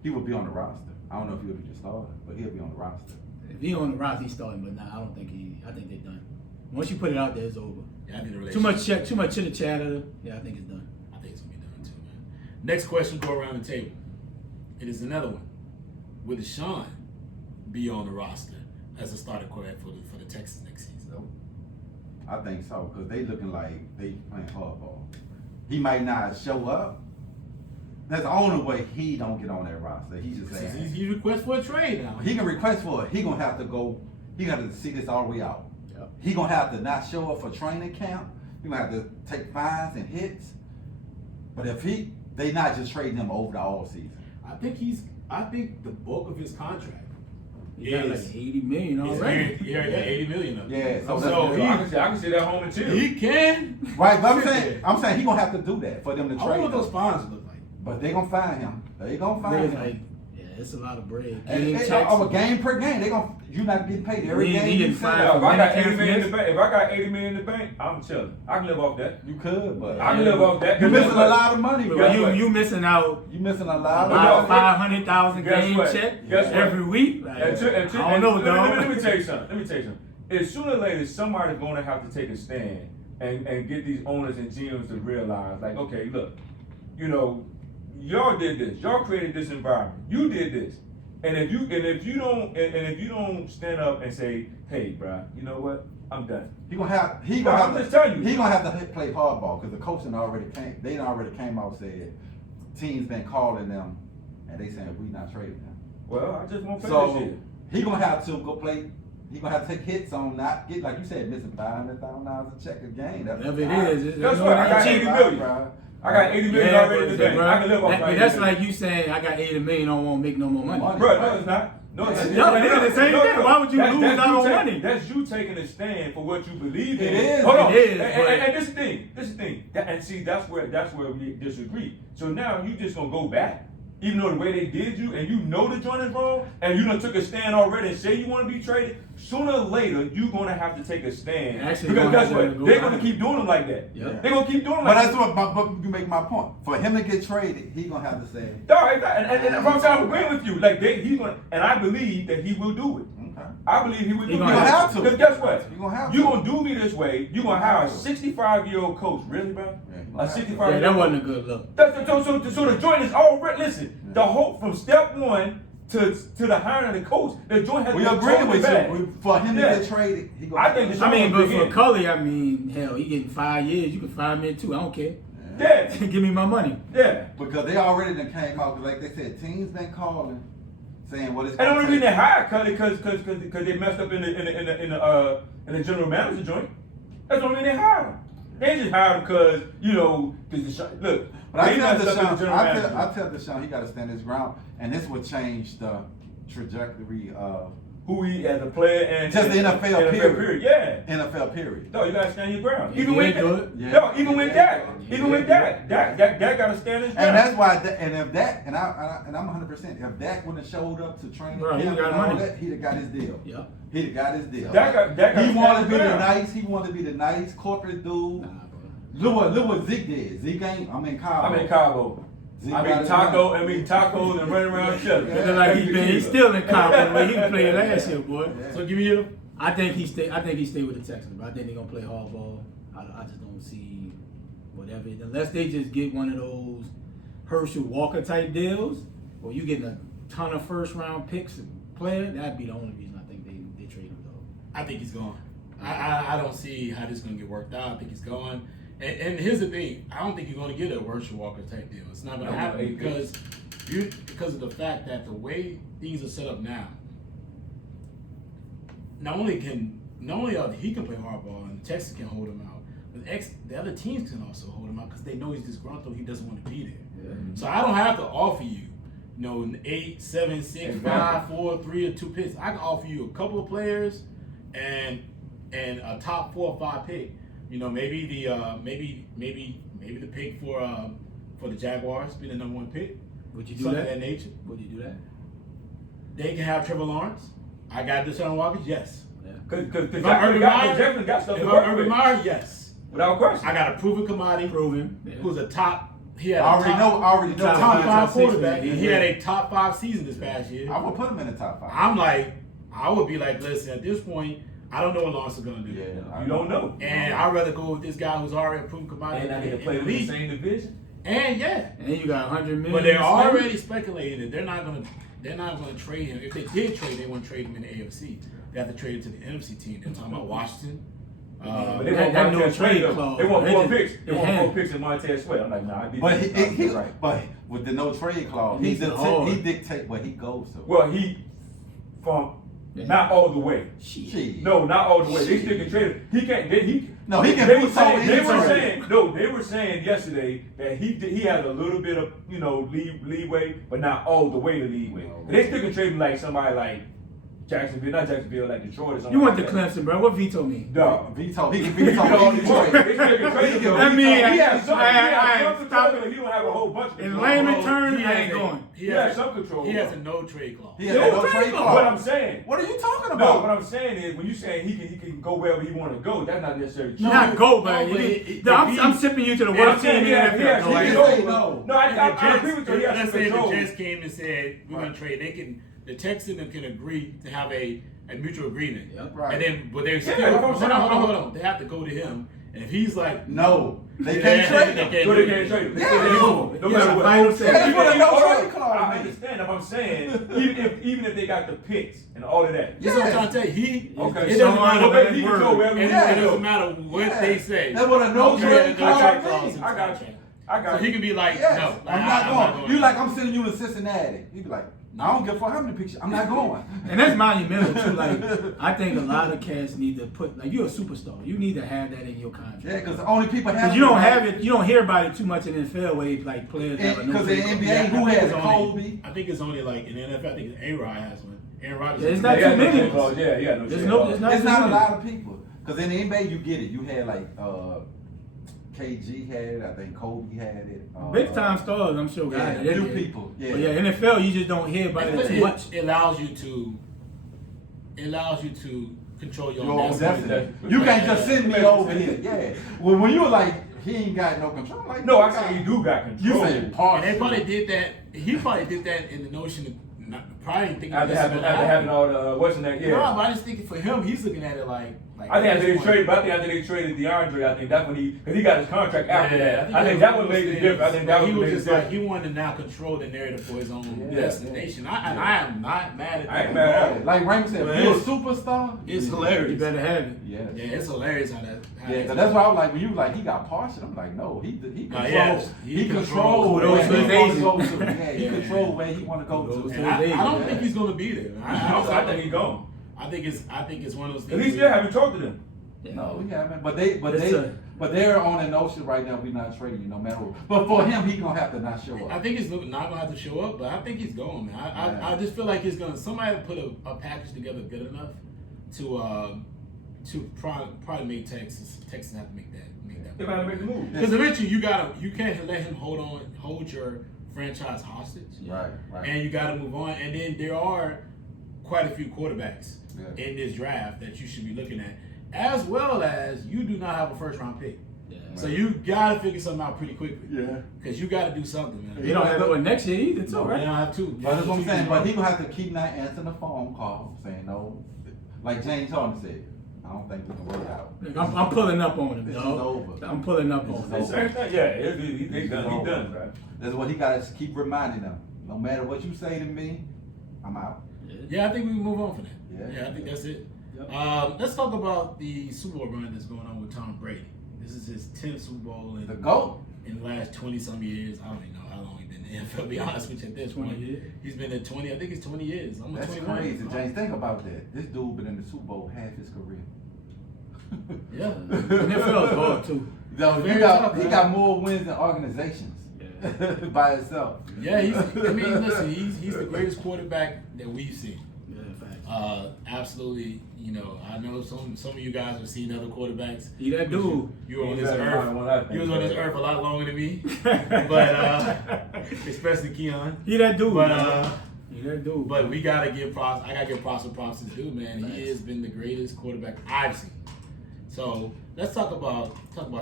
He will be on the roster. I don't know if he'll be the starter, but he'll be on the roster. If he on the roster, he's starting, but I don't think I think they're done. Once you put it out there, it's over. Yeah, I think the Too much relationship. too much chitter chatter. Yeah, I think it's done. I think it's gonna be done too, man. Next question, go around the table. It is another one. Will Deshaun be on the roster as a starting quarterback for the Texans next season? So, I think so, because they looking like they playing hardball. He might not show up. That's the only way he don't get on that roster. He just saying He requests for a trade now. he can request for it. He gonna have to go. He got to see this all the way out. Yep. He gonna have to not show up for training camp. He gonna have to take fines and hits. But if they not just trading him over the all season. I think the bulk of his contract He got like is $80 million already. he already got $80 million of it. Yeah, so So that's I can see that home and chill. he can. right. But sit I'm saying he gonna have to do that for them to I wonder trade what him. those fines look like. But they gonna find him. They gonna find Really, him. like, yeah, it's a lot of bread. And Game they, checks. a game per game. You not getting paid every He game. didn't You find sell. If I got When 80 million in Cam the bank, if I got 80 million in the bank, I'm chilling. I can live off that. You could, but I can live off that. you're missing a Guess lot of money. But Bro. what? you missing out You missing a lot of But money. no, $500,000 Guess game what? check Guess what? every week. Like, And I don't know, dog. Let me tell you something. It's sooner or later somebody's going to have to take a stand and get these owners and GMs to realize, like, okay, look, y'all did this. Y'all created this environment. You did this. And if you don't stand up and say, hey, bro, you know what? I'm done. I'm just telling you. He gonna have to play hardball because the coaching already came. They already came out and said teams been calling them and they saying we not trading them. Well, I just won't play this So year. he gonna have to go play. He gonna have to take hits on not get like you said missing $500,000 a check a game. Whatever it is. That's what I got. 80 million. I got 80 million already in the bank. I can live off But that's like you saying I got 80 million, I won't make no more money. Bro, no, it's not. No, Yeah, it's it not. is the same thing. Why would you lose that's out you on take- money? That's you taking a stand for what you believe in. It is. Hold on. It is, And, but- and this is the thing. This is the thing. And see, that's where we disagree. So now you just gonna go back, even though the way they did you, and you know the joint is wrong, and you done took a stand already and say you want to be traded. Sooner or later, you're gonna have to take a stand. Actually, Because gonna guess have what? to go They're gonna back. keep doing them like that. Yep. They're gonna keep doing them But like that's that. what. But you make my point. For him to get traded, he gonna have to say. No, and I'm agreeing with you. Like he's gonna, and I believe that he will do it. Okay. I believe he would do He me gonna this have way. to. Because guess what? You gonna have You to. gonna do me this way. You gonna hire a 65-year-old coach, really, bro? Yeah, A Yeah, 65-year-old. that wasn't a good look. So the joint is already. Listen, the hope from step one to the hiring of the coach, the joint has We been agree totally with bad. you. For him to Yeah. get traded, he gonna I think get Deshaun- I mean, but Again. for Cully, I mean, hell, he getting 5 years. You can fire me too. I don't care. Yeah, Give me my money. yeah. because they already done came out, 'cause like they said, teams been calling, saying what it's And the gonna only reason they take. hired Cully because they messed up in the general manager joint. That's the only reason they hired him. They just hired him because look. But I they tell messed up in the Deshaun, general manager. I tell Deshaun he got to stand his ground, and this would change the trajectory of Who he as a player and just the NFL period. Yeah. NFL period. No, you gotta stand your ground. He Even did with do that. it. Yeah. No, even with that. Yeah. Even with that. That gotta stand his ground. And that's why, and if that, and I'm 100%. If Dak wouldn't have showed up to training Bro, he camp got and all money. that, he'd have got his deal. Yeah. He'd have got his deal. Dak got He wanted to be the ground. nice. He wanted to be the nice corporate dude. Nah, bro. Look what Zeke did. Zeke ain't. I'm in Cabo. I'm in Cabo. Zeke I got mean his tacos and running around chilling. It look like he's still in Cabo the way he played last year, boy. Yeah. So give me your. I think he stay with the Texans, but I think they're gonna play hardball. I just don't see whatever, unless they just get one of those Herschel Walker type deals, where you getting a ton of first round picks and player. That'd be the only reason I think they trade him though. I think he's gone. I don't see how this is going to get worked out. I think he's gone. And here's the thing. I don't think you're going to get a Herschel Walker type deal. It's not going to happen because of the fact that the way things are set up now, not only he can play hardball and Texas can hold him out, but the other teams can also hold him out because they know he's disgruntled. He doesn't want to be there. Yeah. So I don't have to offer you, an 8, 7, 6, 5, 4, 3, or 2 picks. I can offer you a couple of players and a top 4 or 5 pick. Maybe the pick for the Jaguars be the number 1 pick. Would you do Something that? of that nature. Would you do that? They can have Trevor Lawrence. I got Deshaun Watson. Yes. Because If I'm Urban Meyer, Jefferson got stuff if to I'm work Urban with. Meyer, yes. Without question. I got a proven commodity. Proven. Yeah. Who's a top. He had I already know. top Top 5 6, quarterback. man. And he had a top 5 season this past year. I would put him in the top 5. I would be like, listen, at this point, I don't know what Lawrence is going to do. Yeah, You don't know. And I'd rather go with this guy who's already a proven commodity. And I need to play in the same division. And yeah. And you got 100 million. But they're to spend. already speculating that they're not gonna trade him. If they did trade, they wouldn't trade him in the AFC. They have to trade him to the NFC team. They're talking about Washington. But they that want no Montez trade Sweat. clause. They want They 4 just- picks. They they want had 4 it. picks in Montez Sweat. I'm like, nah, I But he right. but with the no trade clause, He's hard. he dictate where he goes to. Well, not all the way. Shit. No, not all the way. They still can trade him. He can't. No, he can They were veto saying. any trade. They were saying yesterday that he had a little bit of leeway, but not all the way to leeway. Okay. They still can trade him like somebody like Jacksonville, not Jacksonville, like Detroit or something. You went to like that. Clemson, bro. What veto mean? No. Veto. He can They veto any still trade. can trade him. That mean- He has some I control, but he don't have a whole bunch of In control. layman terms, He I has ain't a- going. He He has has some control. He has a no trade clause. He has a no trade clause. What I'm saying. What are you talking No, about? what I'm saying is when you saying he can go wherever he want to go, that's not necessarily true. Not go, no, man. but I'm sipping you to the Yeah, worst team in the he has NFL. he control. can say no. No, I agree with you. He has Let's some say the control. Jets came and said we're gonna trade. The Texans can agree to have a mutual agreement. Yep. Right. And then, but they're still that's what I'm saying. hold on. They have to go to him, and if he's like, No, they Yeah, can't trade they him. can't. So they can't trade him. Yeah, No He has matter a what. final say. That's what a no Hold on. trade clause I means. understand if I'm saying even if they got the picks and all of that. this is what I'm trying to tell you. He Okay. it doesn't matter. Okay, he can go wherever And he it wants to doesn't go. matter what Yeah. they say. That's what a no Okay, trade the no trade clause clause means. in I got contract. you. I got So he you. can be like, Yes, no, I'm not going. You like I'm sending you to Cincinnati. He'd be like, I don't give a fuck how many pictures. I'm not going. And that's monumental too. Like I think a lot of cats need to put like you're a superstar. You need to have that in your contract. Yeah, because the only people have. Because you don't have it. You don't hear about it too much in the NFL where like players have a no Because in trade NBA, clause. who I think has it's Kobe? only- I think it's only like in the NFL. I think A-Rod has one. Aaron Rodgers. Yeah, it's has not one. Yeah, too no many. trade clause. Yeah, no There's trade no- clause. there's not- It's not a many. lot of people. Because in the NBA, you get it. You had like KG had it. I think Kobe had it. Big time stars, I'm sure. Yeah, got it. few Yeah. people. Yeah. But yeah, NFL, you just don't hear about it too much. It allows you to control your Your own own destiny. destiny. You can't just send me over here. Yeah. When you were like, he ain't got no control. Like, No, I say he do got You control. said partial. And they probably did that. He probably did that in the probably thinking After this is having gonna happen. all the what's in that, yeah. No, but I just think for him, he's looking at it like I think after they this traded, but I think after they traded DeAndre, I think that's when because he got his contract after that. I think that what made the difference. I think that he was was made just the like difference. he wanted to now control the narrative for his own Yeah. destination. And I am not mad at that. I ain't mad at it. Like Raymond said, Well, if you're a it's- superstar, It's You hilarious. better have it. yeah. Yeah, it's hilarious how that. Yeah, so that's why I was like, when you was like, he got partial. I'm like, no, he controls. yes, he he controls controls where those he want to days. go to. Yeah, he Yeah. controls where he want to go Those to. And I don't Yeah. think he's gonna be there. I think he's gone. I think it's one of those At things. least where- still haven't talked to them. No, we haven't. But they're on the notion right now. We're not trading you no matter what. But for him, he gonna have to not show I up. think he's not gonna have to show up, but I think he's going, man. Yeah. I just feel like he's gonna somebody put a package together good enough to probably make Texas have to make that. They gotta make the move. Because eventually you can't let him hold your franchise hostage. Right. And you got to move on. And then there are quite a few quarterbacks Yeah. in this draft that you should be looking at, as well as you do not have a first round pick. Yeah. So you got to figure something out pretty quickly. Yeah. Because you got to do something, man. You don't have it next year either, too, No, right? they don't have to. But that's what I'm saying. But he gonna have to keep not answering the phone call, saying no. Like James Harden said, I don't think we can work out. I'm pulling up on him, This is dog. over. I'm pulling up This on is him. The same thing, yeah. He done. He done, right? That's what he got to keep reminding them. No matter what you say to me, I'm out. Yeah, I think we can move on from that. Yeah. I think that's it. Yep. Let's talk about the Super Bowl run that's going on with Tom Brady. This is his 10th Super Bowl The in GOAT. the last 20-some years. I don't even know how long he's been in the NFL, to be honest with you at this 20 point. years. He's been at 20, I think it's 20 years. Almost That's 21. crazy, James. Think about that. This dude been in the Super Bowl half his career. Yeah. NFL is hard, too. So Very he got tough, he man. got more wins than organizations by itself. Yeah, listen, he's the greatest quarterback that we've seen. Yeah, facts. Absolutely, I know some of you guys have seen other quarterbacks. He that dude. You were on He's this that earth. one I think, You was on this yeah. earth a lot longer than me, but especially Keon. He that dude. But man. He that dude. But we gotta give props. I gotta give props to props to dude, man. Nice. He has been the greatest quarterback I've seen. So let's talk about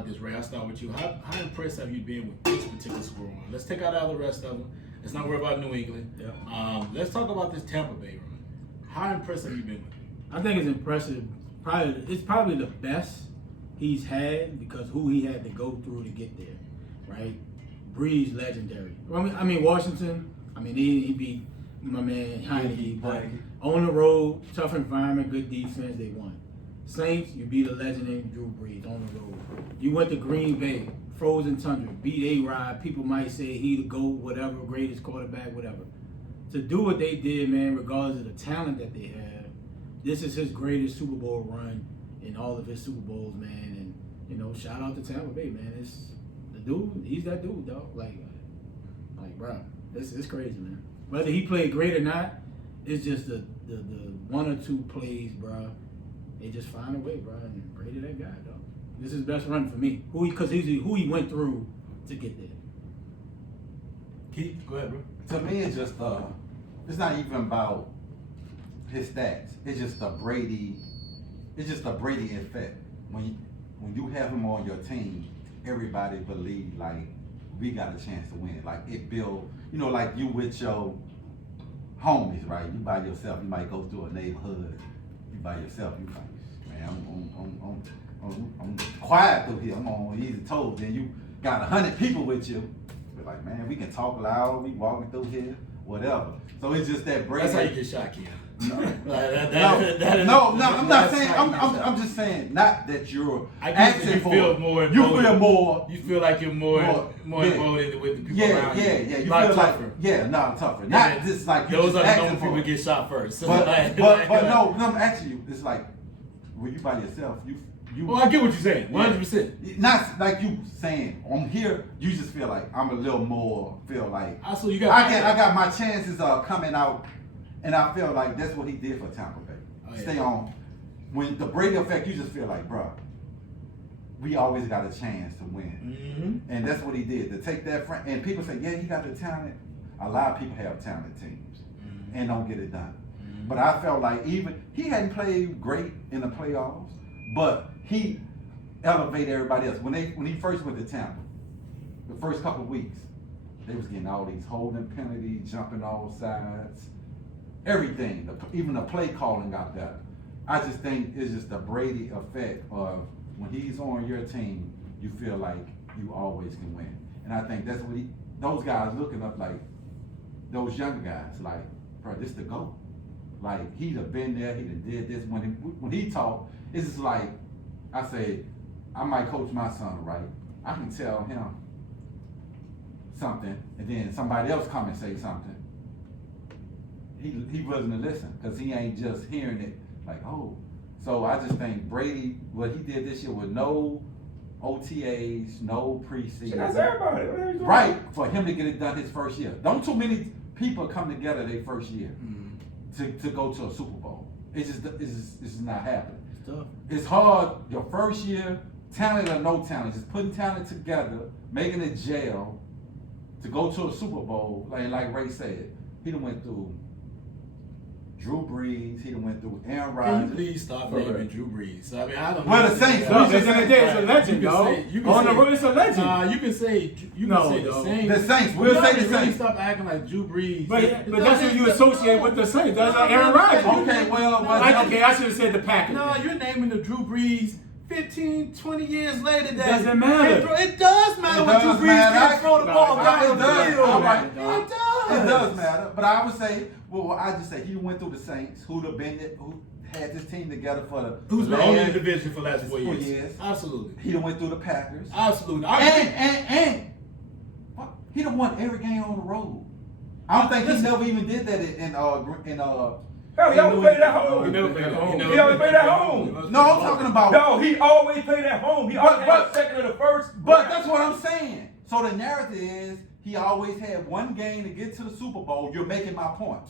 this, Ray. I'll start with you. How impressed have you been with this particular Super Bowl run? Let's take out all the rest of them. Let's not worry about New England. Yeah. Let's talk about this Tampa Bay run. How impressed have you been with it? I think it's impressive. It's probably the best he's had because who he had to go through to get there, right? Breeze, legendary. I mean Washington. I mean he beat my man Heineke, but on the road, tough environment, good defense, they won. Saints, you beat a legend named Drew Brees on the road. You went to Green Bay, frozen tundra, beat A-Rod. People might say he the GOAT, whatever, greatest quarterback, whatever. To do what they did, man, regardless of the talent that they have, this is his greatest Super Bowl run in all of his Super Bowls, man. And shout out to Tampa Bay, man. It's the dude. He's that dude, dog. Like, bro, it's crazy, man. Whether he played great or not, it's just the one or two plays, bro. They just find a way, bro. And Brady, that guy, dog. This is his best run for me. Who he went through to get there. Keith, go ahead, bro. To me, it's just it's not even about his stats. It's just the Brady. It's just the Brady effect. When you have him on your team, everybody believe like we got a chance to win. Like it build, like you with your homies, right? You by yourself. You might go through a neighborhood. You by yourself. You like, man, I'm quiet through here. I'm on easy toes. Then you got 100 people with you. You're like, man, we can talk loud. We walking through here, whatever. So it's just that Brady. That's how you get shot, Keon. No, No, I'm not saying. I'm just saying. Not that you're I guess asking you for. feel more. You feel emboldened. more. You feel like you're more yeah. emboldened with the people around you. Yeah. You Not feel tougher. like tougher. Not just like you Those just are the asking normal for. people get shot first. So But no, I'm asking you. It's like when you by yourself, you. Well, I get what you're saying. 100%. Not like you saying on here. You just feel like I'm a little more. Feel like Also, you I got my chances of coming out, and I feel like that's what he did for Tampa Bay. Oh, yeah. Stay on. When the Brady effect, you just feel like, bro, we always got a chance to win, and that's what he did. To take that front, and people say, yeah, he got the talent. A lot of people have talented teams and don't get it done. But I felt like even he hadn't played great in the playoffs, but he elevated everybody else. When he first went to Tampa, the first couple of weeks, they was getting all these holding penalties, jumping all sides. everything, even the play calling got better. I just think it's just the Brady effect of when he's on your team, you feel like you always can win. And I think that's what those guys looking up like, those younger guys, like, bro, this the GOAT. Like, he'd have been there, he'd have did this. When he talk, it's just like, I say, I might coach my son, right? I can tell him something, and then somebody else come and say something. He wasn't to listen, because he ain't just hearing it like, oh. So I just think Brady, what he did this year with no OTAs, no preseason. That's everybody. Right, for him to get it done his first year. Don't too many people come together their first year to go to a Super Bowl. It's just not happening. It's tough. It's hard your first year, talent or no talent, just putting talent together, making it gel to go to a Super Bowl. Like Ray said, he done went through Drew Brees, he done went through Aaron Rodgers. Can you please stop naming Drew Brees? I mean, I don't know. Well, the Saints. No, because in the day, it's a legend, You can dog. say- you can On the say- road, it's a legend. You can say No, the dog. Saints. The Saints. We'll You say gotta the really Saints. Stop acting like Drew Brees. But It that's what you doesn't- associate with the Saints. That's like Aaron Rodgers. Okay, well, Okay, I should have said the Packers. No, you're naming the Drew Brees 15, 20 years later. That Doesn't matter. It does matter when Drew does Brees matter. can't throw the ball No, down it the does. field. All right. It does. It does matter, but I would say, I just say he went through the Saints, who had this team together for the Who's been last- only in the division for the last 4 years? 4 years. Absolutely. He done went through the Packers, Absolutely. and he done won every game on the road. I don't think he never even did that in Hell, he always played at home. He never played at home. He always played at home. No, I'm talking about. No, he always played at home. He always had second or the first. But that's what I'm saying. So the narrative is he always had one game to get to the Super Bowl. You're making my point.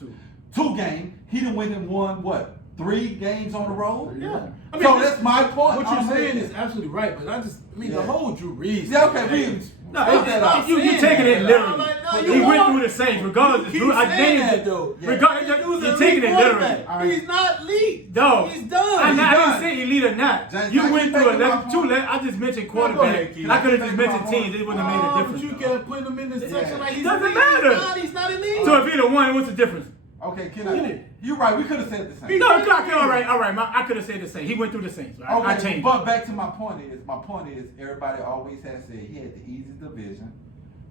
Two games. He done went and won what? 3 games on the road? Yeah. So that's my point. What I'm you're saying making. is absolutely right, but the Yeah. whole Drew Brees. Yeah, okay, Brees. No, Stop you're taking it literally. He went through the Saints, regardless. You Drew, keep I saying named that, it. though. Yeah. Regardless, you're taking it literally. All right. He's not elite. Dog. He's done. I He's didn't done. say elite or not. James, You I went keep through making my 11, point. I just mentioned Go ahead, quarterback. Keith. I could have I just keep making mentioned my teams. point. It wouldn't have made a But difference. you dog. kept putting him in the section like he's Doesn't elite. matter. He's not elite. So if he'd have won, what's the difference? Okay, you're right. We could have said the same. No, all right. I could have said the same. He went through the Saints. I Okay, changed. but back to my point is everybody always has said he had the easiest division.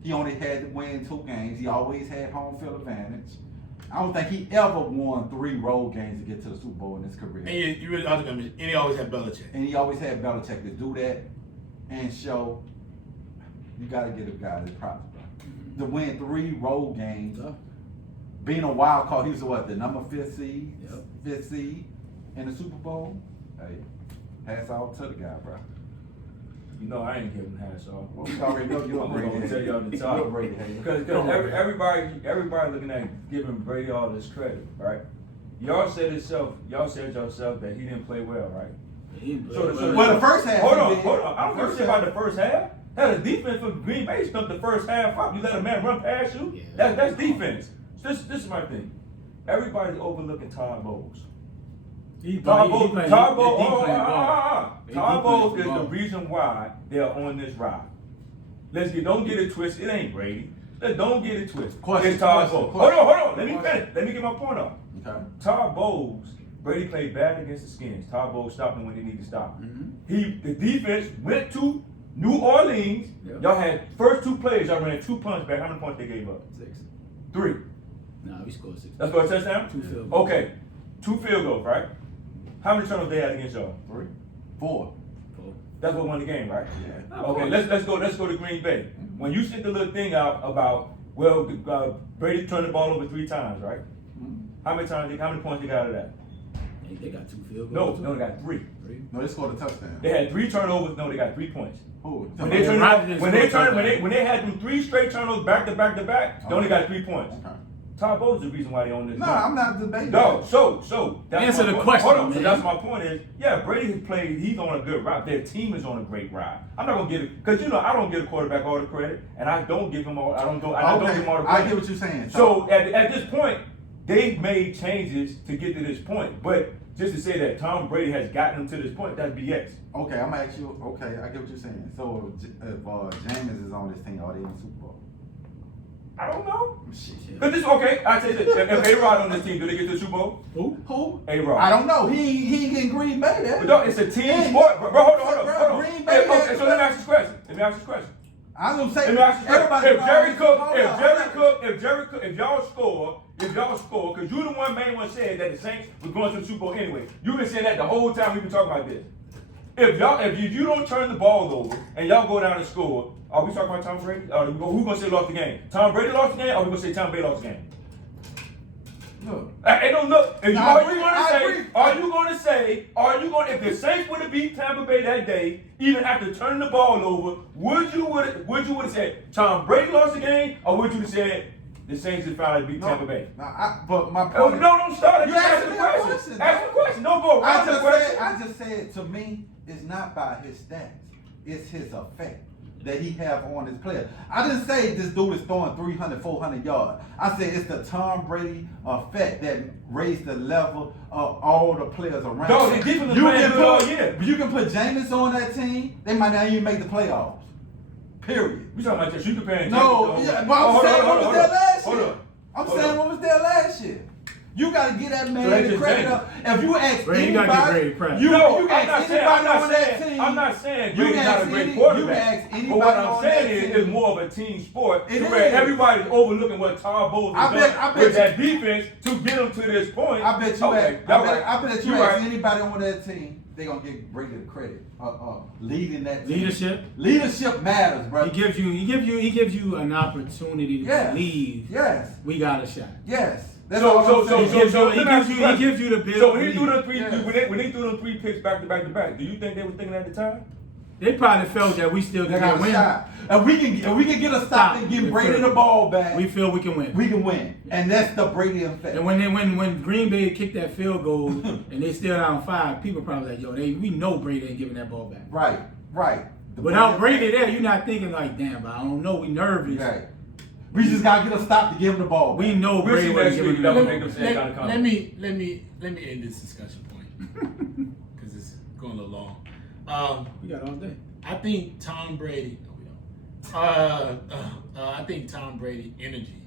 He only had to win 2 games. He always had home field advantage. I don't think he ever won 3 road games to get to the Super Bowl in his career. And you really, and he always had Belichick. And he always had Belichick to do that and show. You got to give a guy his props, bro. To win 3 road games, being a wild card, he was the number 5th seed, Yep. 5th seed in the Super Bowl. Hey, hats off to the guy, bro. You know I ain't giving hats off. Well, we already know you're a I'm Brady gonna tell hater. y'all the You're a top. Brady hater. Because everybody looking at giving Brady all this credit, right? Y'all said yourself that he didn't play well, right? Well, the first half. Hold he did. on. I don't give a shit about the first half. That the defense for Green Bay stumped the first half up. You let a man run past you. Yeah. That's defense. This is my thing. Everybody's overlooking Todd Bowles. Todd Bowles is the reason why they're on this ride. Don't get it twisted. It ain't Brady. Don't get it twisted. It's Todd Bowles. Hold on. Let me finish. Let me get my point off. Okay. Todd Bowles, Brady played bad against the Skins. Todd Bowles stopped him when he needed to stop him. The defense went to New Orleans. Yep. Y'all had first 2 plays. Y'all ran 2 punts back. How many points they gave up? 6. 3. No, we scored 6. That's for a touchdown? 2 field goals. Okay. 2 field goals, right? How many turnovers they had against y'all? 3, 4. That's what won the game, right? Yeah. Okay, let's go to Green Bay. When you sent the little thing out about Brady turned the ball over 3 times, right? How many points they got out of that? They got 2 field No, goals. they got 3. No, they scored a touchdown. They had 3 turnovers. No, they got 3 points. Who? When they had them 3 straight turnovers back to back, they only got 3 points. Okay. Todd Bowles is the reason why they own this. No, game. I'm not debating. No, that. so that's Answer my the point. question, Hold on. So man. that's my point is, yeah, Brady has played. He's on a good ride. Their team is on a great ride. I'm not gonna give it because I don't give a quarterback all the credit, and I don't give him all. I don't give him all the credit. I get what you're saying. So at this point, they've made changes to get to this point, but just to say that Tom Brady has gotten them to this point, that's BS. Okay, I'm gonna ask you. Okay, I get what you're saying. So if Jameis is on this team, are they in the Super Bowl? I don't know. Shit. But this okay. I tell you this: if A-Rod on this team, do they get to the Super Bowl? Who? A-Rod. I don't know. He ain't getting Green Bay there. But no, it's a team sport, bro. Hold on. Green Bay So let me ask you this question. I'm gonna say Let me ask you this question. everybody. If y'all score, because you the main one said that the Saints was going to the Super Bowl anyway. You've been saying that the whole time we've been talking about this. If you don't turn the ball over and y'all go down and score, are we talking about Tom Brady? Who gonna say lost the game? Tom Brady lost the game, or we gonna say Tom Brady lost the game? Look. Hey, don't look. If the Saints would have beat Tampa Bay that day, even after turning the ball over, would you have said Tom Brady lost the game, or would you have said the Saints had finally beat Tampa Bay? But my point. Don't start it. You Ask asked the me a question. question. Ask the question. Don't go around the question. I just said to me, it's not by his stats. It's his effect that he have on his players. I didn't say this dude is throwing 300, 400 yards. I said it's the Tom Brady effect that raised the level of all the players around. No, the defense is playing good all year. You can put Jameis on that team, they might not even make the playoffs. Period. We talking about just you comparing. No, yeah, but I'm saying what was there last year. I'm Hold saying on. what was there last year. You gotta get that man So they the just credit changed. up. If you ask Brady gotta get anybody, Brady credit. you I'm ask not saying. anybody on that team. I'm not saying You Brady's not a ask great any- quarterback. you ask But anybody what I'm on saying that is, team. it's more of a team sport. It to where is. everybody's overlooking what Tom Bowles has I done bet with that defense to get them to this point. I bet you Okay, ask. y'all I right. bet you You ask right. anybody on that team, they gonna give Brady the credit. Leading that team. Leadership matters, bro. He gives you an opportunity to Yes. believe Yes. we got a shot. Yes. That's So all I'm saying. He gives you the bill. So when he threw the three, Yes. when they threw them 3 picks back to back, do you think they were thinking at the time? They probably felt that we still They can got a win. shot. And we can get a stop and give Brady the ball back. We feel we can win. We can win. And that's the Brady effect. And when Green Bay kicked that field goal and they still down 5, people probably like, yo, we know Brady ain't giving that ball back. Right. The Without Brady there, you're not thinking like, damn, but I don't know, we nervous. Right. We just gotta get a stop to give him the ball. We know We'll Brady see wasn't next week. giving That him would the make ball them back. say gotta come. Let me end this discussion point because it's going a little long. We got all day. I think Tom Brady. No, we don't. I think Tom Brady energy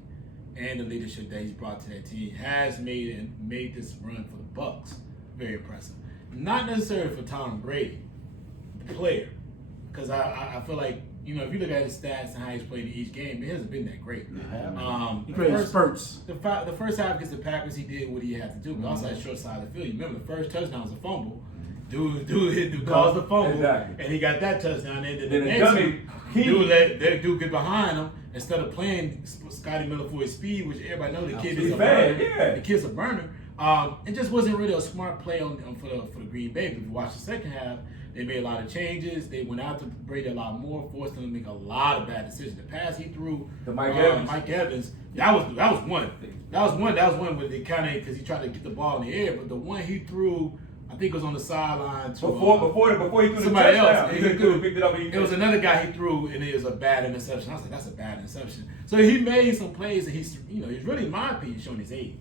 and the leadership that he's brought to that team has made this run for the Bucks very impressive. Not necessarily for Tom Brady, the player, because I feel like, you know, if you look at his stats and how he's played in each game, it hasn't been that great. He played in spurts. The first half against the Packers, he did what he had to do, but also had short side of the field. You remember the first touchdown was a fumble. Dude caused the fumble, Exactly. and he got that touchdown. And then the Then the next dummy, one, dude let dude get behind him instead of playing Scotty Miller for his speed, which everybody knows the kid is He's a bad, burner. yeah. The kid's a burner. It just wasn't really a smart play for the Green Bay. But if you watch the second half, they made a lot of changes. They went out to Brady a lot more, forced him to make a lot of bad decisions. The pass he threw To Mike Evans. Mike Evans, that was one. That was one where they kind of, because he tried to get the ball in the air, but the one he threw, I think it was on the sideline to Before he threw the somebody touchdown, else. he could have picked it up. And It was another guy he threw, and it was a bad interception. I was like, that's a bad interception. So he made some plays, and he's really, in my opinion, showing his age.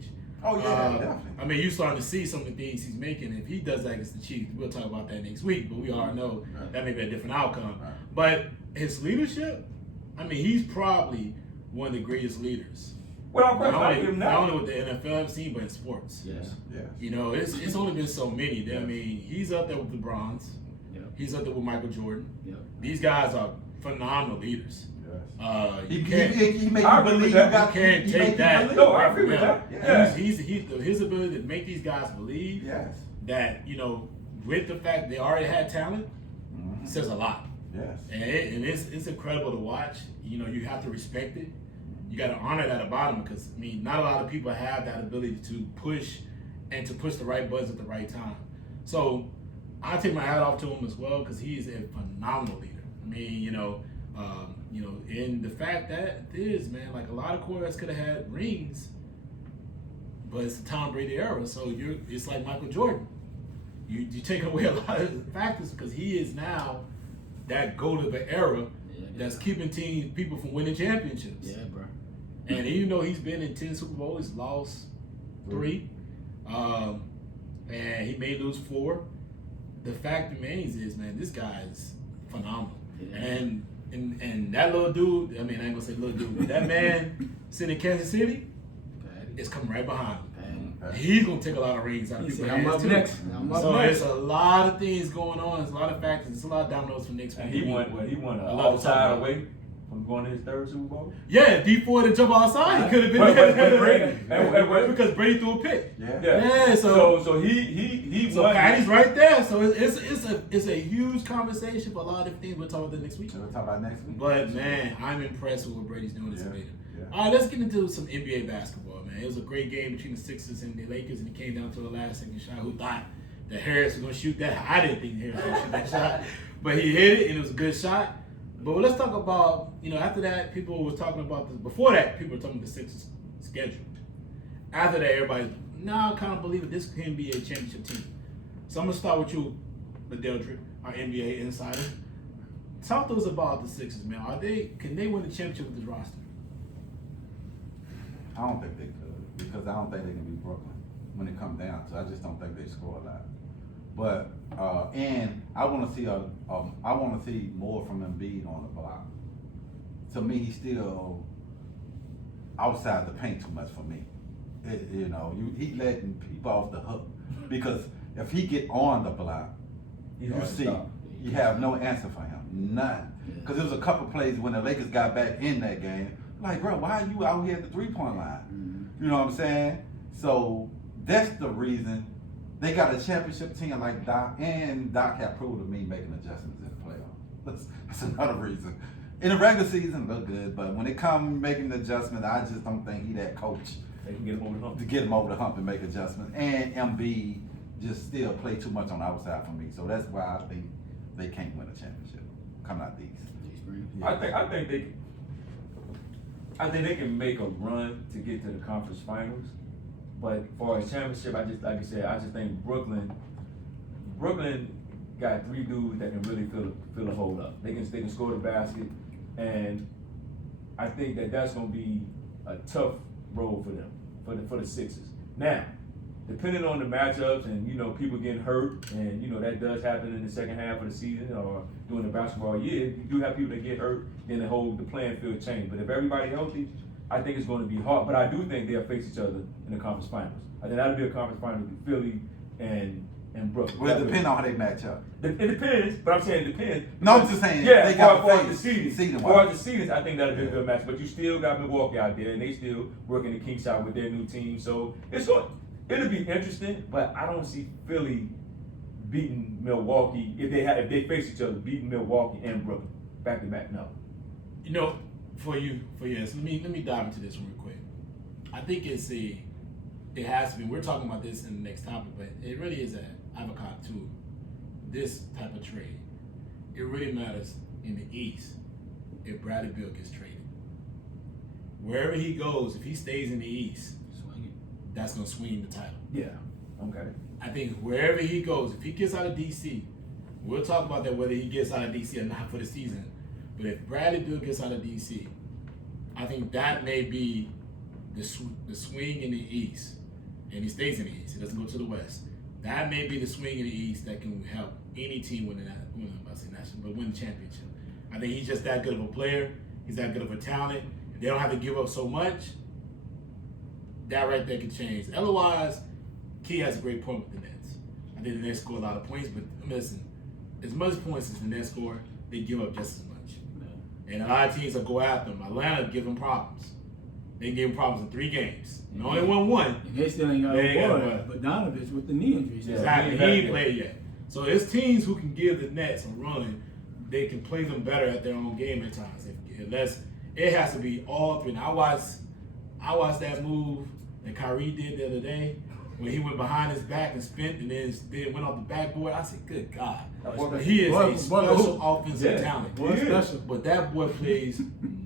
Oh yeah, definitely. I mean, you starting to see some of the things he's making. If he does that against the Chiefs, we'll talk about that next week. But we already know that may be a different outcome. Right. But his leadership, I mean, he's probably one of the greatest leaders. Well, Not I'll give him that. only with the NFL I've seen, but in sports. Yes. You know, it's only been so many. I mean, he's up there with the Bronze. Yep. He's up there with Michael Jordan. Yep. These guys are phenomenal leaders. He You can't, make I you agree believe with you that. got. you can't he take make you that. believe. No, I agree with that. Yeah. His ability to make these guys believe Yes. that, you know, with the fact they already had talent, says a lot. Yes. And it's incredible to watch. You know, you have to respect it. You got to honor that about him because, I mean, not a lot of people have that ability to push the right buttons at the right time. So I take my hat off to him as well because he is a phenomenal leader. I mean, and the fact that it is, man, like a lot of quarterbacks could have had rings, but it's the Tom Brady era, so it's like Michael Jordan. You take away a lot of factors because he is now that GOAT of the era that's keeping people from winning championships. Yeah, bro. And even though he's been in 10 Super Bowls, he's lost 3, and he may lose 4. The fact remains is, man, this guy is phenomenal. Yeah. And that little dude, I mean, I ain't gonna say little dude, but that man sitting in Kansas City, is coming right behind him. Okay. He's gonna take a lot of rings out of He people's said, I'm hands up too. next. I'm up So next. there's a lot of things going on. There's a lot of factors. There's a lot of dominoes for next week. And he won an A lot to talk outside about. away from going to his third Super Bowl. Yeah, D4 to jump outside. He could have been But Brady, because Brady threw a pick. Yeah. yeah. So he So won. Patty's right there. So it's a huge conversation for a lot of different things. We'll talk about that next week. We'll talk about next week. But man, I'm impressed with what Brady's doing this Yeah. season. Yeah. All right, let's get into some NBA basketball, man. It was a great game between the Sixers and the Lakers, and it came down to the last second shot. Who thought that Harris was going to shoot that? I didn't think Harris was going to shoot that shot, but he hit it, and it was a good shot. But let's talk about, after that, people were talking about this. Before that, people were talking about the Sixers schedule. After that, everybody's now kind of believing this can be a championship team. So I'm going to start with you, Ladeldrick, our NBA insider. Talk to us about the Sixers, man. Can they win the championship with this roster? I don't think they could because I don't think they can beat Brooklyn when it comes down to it. I just don't think they score a lot. But and I want to see I want to see more from Embiid on the block. To me, he's still outside the paint too much for me. He letting people off the hook because if he get on the block, He's you hard to see, stop. you have no answer for him, none. Because there was a couple plays when the Lakers got back in that game. Like, bro, why are you out here at the 3-point line? You know what I'm saying? So that's the reason they got a championship team like Doc, and Doc had proved to me making adjustments in the playoffs. That's another reason. In the regular season, look good, but when it comes making the adjustment, I just don't think he that coach They can get him over the hump. to get him over the hump and make adjustments. And Embiid just still play too much on the outside for me. So that's why I think they can't win a championship coming out these. I think they can make a run to get to the conference finals, but for a championship, I just think Brooklyn got three dudes that can really fill the hole up. They can score the basket, and I think that's going to be a tough road for them, for the Sixers. Now, depending on the matchups and people getting hurt, and that does happen in the second half of the season or during the basketball year. You do have people that get hurt, then the playing field change. But if everybody healthy, I think it's going to be hard. But I do think they'll face each other in the conference finals. I think that'll be a conference final with Philly and Brooklyn. Well, it depends on how they match up. It depends, but I'm saying it depends. No, I'm just saying, Yeah, they got for to the seed seedings. wise. For the seedings, I think that'll be a good match. But you still got Milwaukee out there, and they still working the kinks out with their new team. So it'll be interesting, but I don't see Philly beating Milwaukee if they face each other, beating Milwaukee and Brooklyn back to back. No. For you, let me dive into this real quick. I think it has to be. We're talking about this in the next topic, but it really is an avocado to this type of trade. It really matters in the East if Bradley Beal gets traded. Wherever he goes, if he stays in the East, that's gonna swing the title. Yeah. Okay. I think wherever he goes, if he gets out of DC, we'll talk about that whether he gets out of DC or not for the season. But if Bradley Beal gets out of DC, I think that may be the swing in the East, and he stays in the East. He doesn't go to the West. That may be the swing in the East that can help any team win the championship. I think he's just that good of a player. He's that good of a talent. If they don't have to give up so much, that right there can change. Otherwise, Key has a great point with the Nets. I think the Nets score a lot of points, but listen, as much points as the Nets score, they give up just as much. And a lot of teams will go after them. Atlanta give them problems. They gave them problems in 3 games. And only won 1. And they still ain't got They ain't a got boy. Bogdanovich with the knee injuries. Yeah. Exactly. He ain't played yet. So it's teams who can give the Nets a run. They can play them better at their own game at times. Unless it has to be all 3. Now I watched that move that Kyrie did the other day when he went behind his back and spent and then went off the backboard. I said, good God. He is a special offensive talent. Special. But that boy plays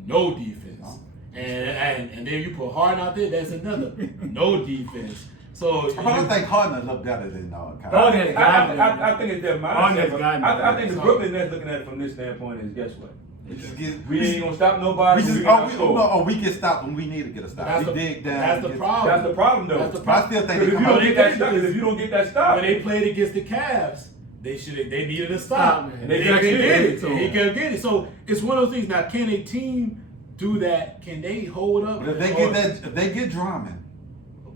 no defense. And then you put Harden out there, that's another no defense. So But I think Harden look better than Kyrie. Harden got I think it's their mindset. Harden's gotten I think the it. Brooklyn Nets looking at it from this standpoint is, guess what? We ain't We gonna stop nobody. we get stopped when we need to get a stop. We dig down. That's the problem. That's the problem, though. That's the But I problem. still think Because they if come you out. don't get that stop, if you don't get that stop, When they played against the Cavs, they needed a stop. man. And They they couldn't couldn't get get it. it. So he couldn't get it. So it's one of those things. Now, can a team do that? Can they hold up? But if they get Drummond,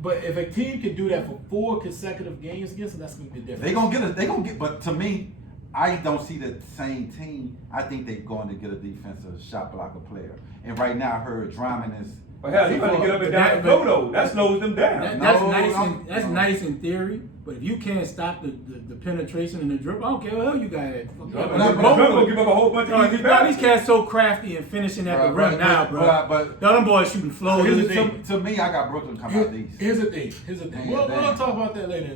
But if a team can do that for 4 consecutive games against them, that's gonna be different. They gonna get. But to me, I don't see the same team. I think they're going to get a defensive shot blocker player. And right now, I heard Drummond is. But hell, he better get up and down and go though. That slows them down. That's nice in theory, but if you can't stop the penetration and the dribble, I don't care what hell you got at. Gonna give up a whole bunch of easy These passes. cats so crafty and finishing at the rim now, bro. But the other boys shooting floaters. to me, I got Brooklyn coming out these. Here's the thing. We'll talk about that later.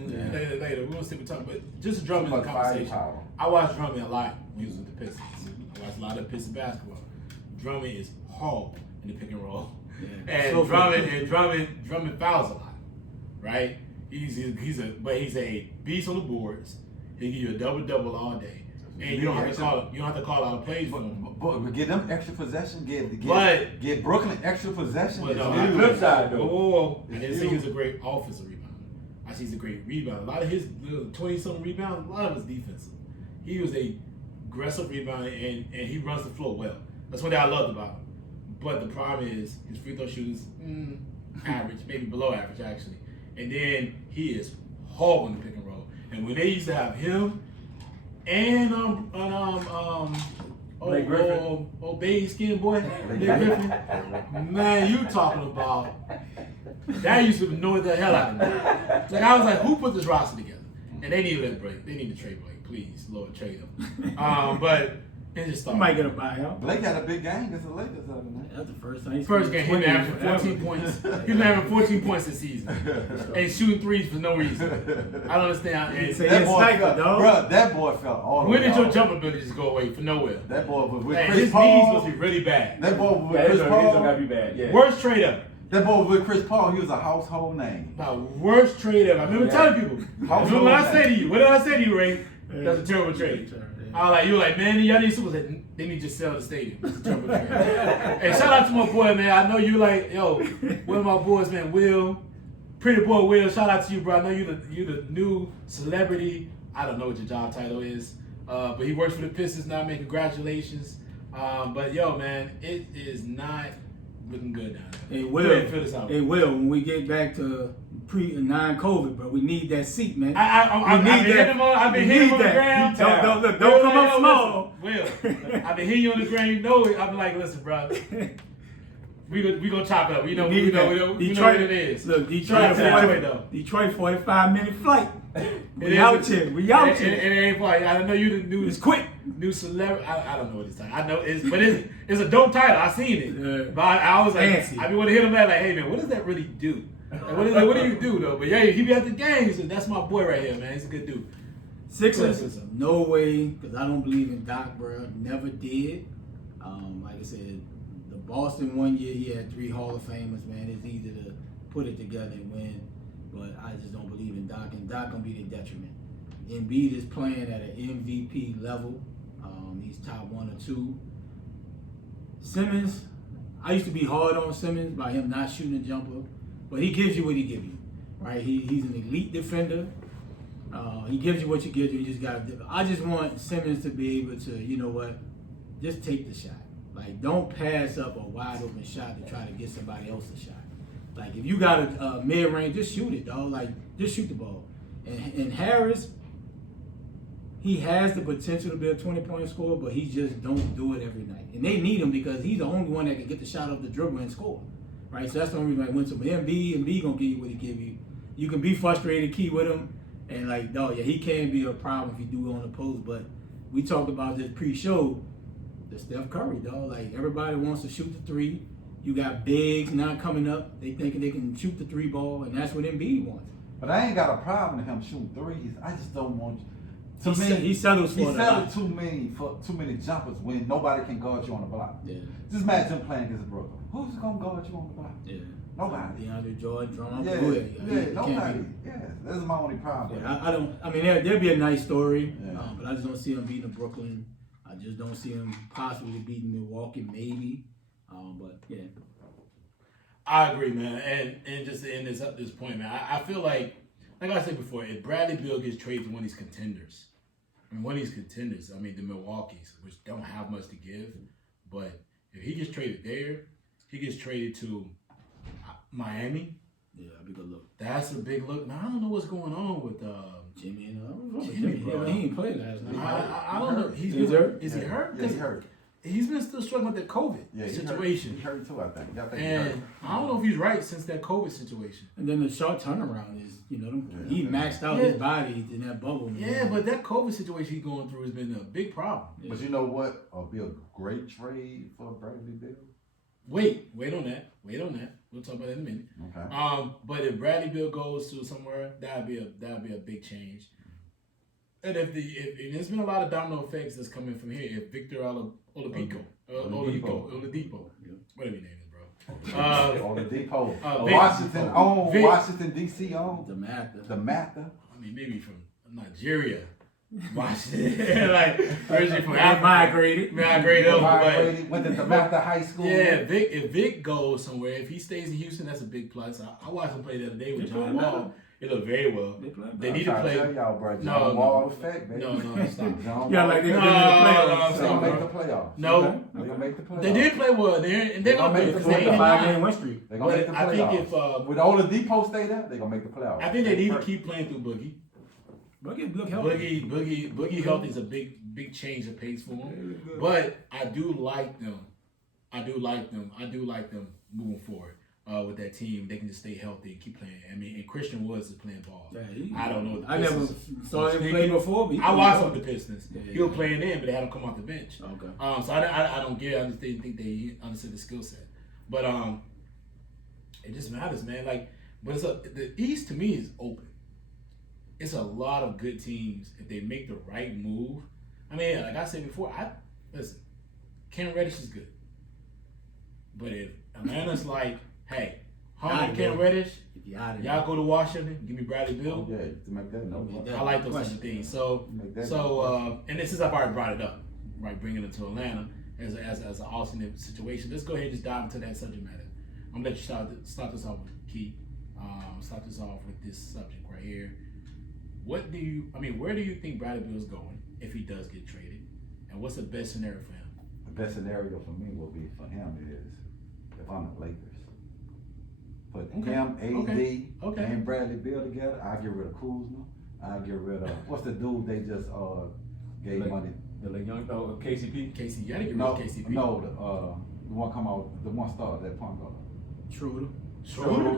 Later. We'll see what talk. But just Drummond in the conversation. I watched Drummond a lot when he was with the Pistons. I watched a lot of Pistons basketball. Drummond is horrible in the pick and roll. Yeah. And so Drummond fouls a lot, right? He's a beast on the boards. He give you a double all day, and you don't have to call out plays for him. But get them extra possession. Get Brooklyn extra possession. But on the flip side, though, I didn't say he was a great offensive rebounder. I see he's a great rebounder. A lot of his 20-something rebounds, a lot of his defensive. He was a aggressive rebounder, and he runs the floor well. That's one thing I loved about him. But the problem is his free throw shooting's average, maybe below average actually. And then he is horrible in the pick and roll. And when they used to have him and Blake Griffin. Bay skin boy, Blake Griffin, man, you talking about that used to annoy the hell out of me. Like I was like, who put this roster together? And they need to let Blake. They need to trade Blake, please, Lord, trade him. But it just started. Might get a buyout. Blake had a big game against the Lakers the other night. That's the first time. First game, he was averaging 14 points. He was averaging 14 points this season, and shooting threes for no reason. I don't understand. That boy felt all the way. When did your jump ability just go away for nowhere? That boy was with Chris his Paul. knees must be really bad. That boy was with Chris Paul. He's gonna be bad. Yeah. Worst trade ever. That boy was with Chris Paul. He was a household name. The worst trade ever. I remember telling people. Remember what I said to you? What did I say to you, Ray? That's a terrible trade. You were like, man, y'all need to they need to sell the stadium. That's a terrible trade. Hey, shout out to my boy, man. I know you like, one of my boys, man, Will. Pretty boy Will, shout out to you, bro. I know you the new celebrity. I don't know what your job title is. But he works for the Pistons now, man. Congratulations. But man, it is not looking good down there. It will. When we get back to non-COVID, bro, we need that seat, man. I've been hitting him on the ground. Don't come up small. Will, I've been hitting you on the ground. You know it. I've been like, listen, bro. We gonna chop it up. We know what it is. Look, Detroit 45-minute flight. We out here. It ain't funny. I know you the new. It's quick. New celebrity. I don't know what it's title. I know it's a dope title. I seen it. Yeah. But I was like, fancy. I be want to hit him back like, hey man, what does that really do? Like, what do you do though? But yeah, he be at the games, and that's my boy right here, man. He's a good dude. Sixers, no way, because I don't believe in Doc, bro. Never did. Like I said, the Boston one year he had 3 Hall of Famers, man. It's easy to put it together and win, but I just don't believe in Doc, and Doc gonna be the detriment. Embiid is playing at an MVP level. He's top 1 or 2. Simmons, I used to be hard on Simmons by him not shooting a jumper, but he gives you what he gives you, right? He's an elite defender. He gives you what you give you. You just got to. I just want Simmons to be able to, just take the shot. Like, don't pass up a wide open shot to try to get somebody else a shot. Like, if you got a mid range, just shoot it, dog. Like, just shoot the ball. And Harris, he has the potential to be a 20-point scorer, but he just don't do it every night. And they need him because he's the only one that can get the shot off the dribble and score. Right? So that's the only reason I went to him. Embiid gonna give you what he give you. You can be frustrated, key with him, and like, he can be a problem if you do it on the post. But we talked about this pre-show, the Steph Curry, dog. Like, everybody wants to shoot the 3. You got bigs not coming up. They thinking they can shoot the 3 ball, and that's what Embiid wants. But I ain't got a problem with him shooting 3s. I just don't want. He settles for too many jumpers when nobody can guard you on the block. Yeah. Just imagine him playing against Brooklyn. Who's gonna guard you on the block? Yeah. Nobody. DeAndre Jordan, Drummond. Nobody. Yeah, that's my only problem. Yeah, there'll be a nice story, but I just don't see him beating Brooklyn. I just don't see him possibly beating Milwaukee, maybe. But yeah. I agree, man. And just to end this up this point, man, I feel like I said before, if Bradley Beal gets traded to one of these contenders, the Milwaukee's, which don't have much to give, but if he gets traded there, he gets traded to Miami, Yeah, that'd be a good look. That's a big look. Now I don't know what's going on with Jimmy, Jimmy, bro. He ain't played last night. I don't know. He's hurt. Is he hurt? Yeah, he hurt. He's been still struggling with the COVID situation. He hurt too, I think. Yeah, I think he And hurt. I don't know if he's right since that COVID situation. And then the short turnaround is, he maxed out his body in that bubble. Yeah, but that COVID situation he's going through has been a big problem. But you know what? It'll be a great trade for Bradley Beal. Wait on that. We'll talk about that in a minute. Okay. But if Bradley Beal goes to somewhere, that'd be a big change. And if there's been a lot of domino effects that's coming from here. If Victor Oladipo, whatever your name is, bro. Oladipo. Vic. Washington D.C. on. The The Mather. I mean, maybe from Nigeria. Washington, like originally from Africa. Migrated over, Went to the Mather High School. Yeah, if Vic goes somewhere, if he stays in Houston, that's a big plus. I watched him play the other day with John Wall. It looked very well. They need to play. Tell y'all, bro. John Wall effect, baby. No, stop. John Yeah, Wall like they effect. did in the playoffs. They're gonna make the playoffs. No. They're gonna make the playoffs. They did play well there, and they're gonna make make the the playoffs. 5-game win streak. They're gonna make the I playoffs. think if with Oladipo stay there, they're gonna make the playoffs. I think they need to keep playing through Boogie. Boogie look healthy. Boogie health is a big change of pace for him. But I do like them. I do like them moving forward with that team. They can just stay healthy and keep playing. I mean, and Christian Woods is playing ball. Yeah, I don't know. I never saw him play before. But I watched him with the Pistons. Yeah, He was playing in, but they had him come off the bench. Okay. So I don't get it. I just didn't think they understood the skill set. But it just matters, man. But the East to me is open. It's a lot of good teams if they make the right move. I mean, like I said before, listen, Cam Reddish is good. But if Atlanta's like, hey, Harden, Cam Reddish, y'all go to Washington, give me Bradley Beal. Yeah, to make that no. I like those kind of things. So and this is I've already brought it up, right? Bringing it to Atlanta as an alternate situation. Let's go ahead and just dive into that subject matter. I'm gonna let you start this off with Keith. Start this off with this subject right here. Where do you think Bradley Beal is going if he does get traded? And what's the best scenario for him? The best scenario for me will be for him is if I'm the Lakers. Put him, AD, and Bradley Beal together. I get rid of Kuzma. I get rid of what's the dude they just gave money? The young KCP. KCP, you gotta get rid of KCP. No, the one come out, the one star, that point guard. Schroeder.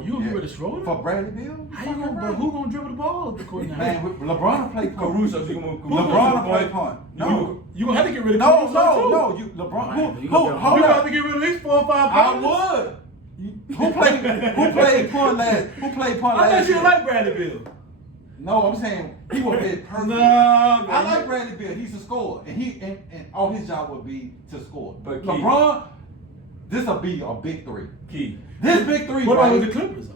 You get rid of Schroeder? For Bradley Beal? But who gonna dribble the ball at the court now? Man, LeBron play punt. Caruso, LeBron play punt. No. You gonna have to get rid of No, Caruso too. no, you LeBron. You gonna have to get rid of at least 4 or 5 I points. would. Who played punt last? Who played punt I last thought you year? didn't like Bradley Beal. No, I'm saying he would be perfect. No, I like Bradley Beal. He's a scorer, and all his job would be to score. But LeBron, this will be a big three. Key. This big three. What about right? with the Clippers?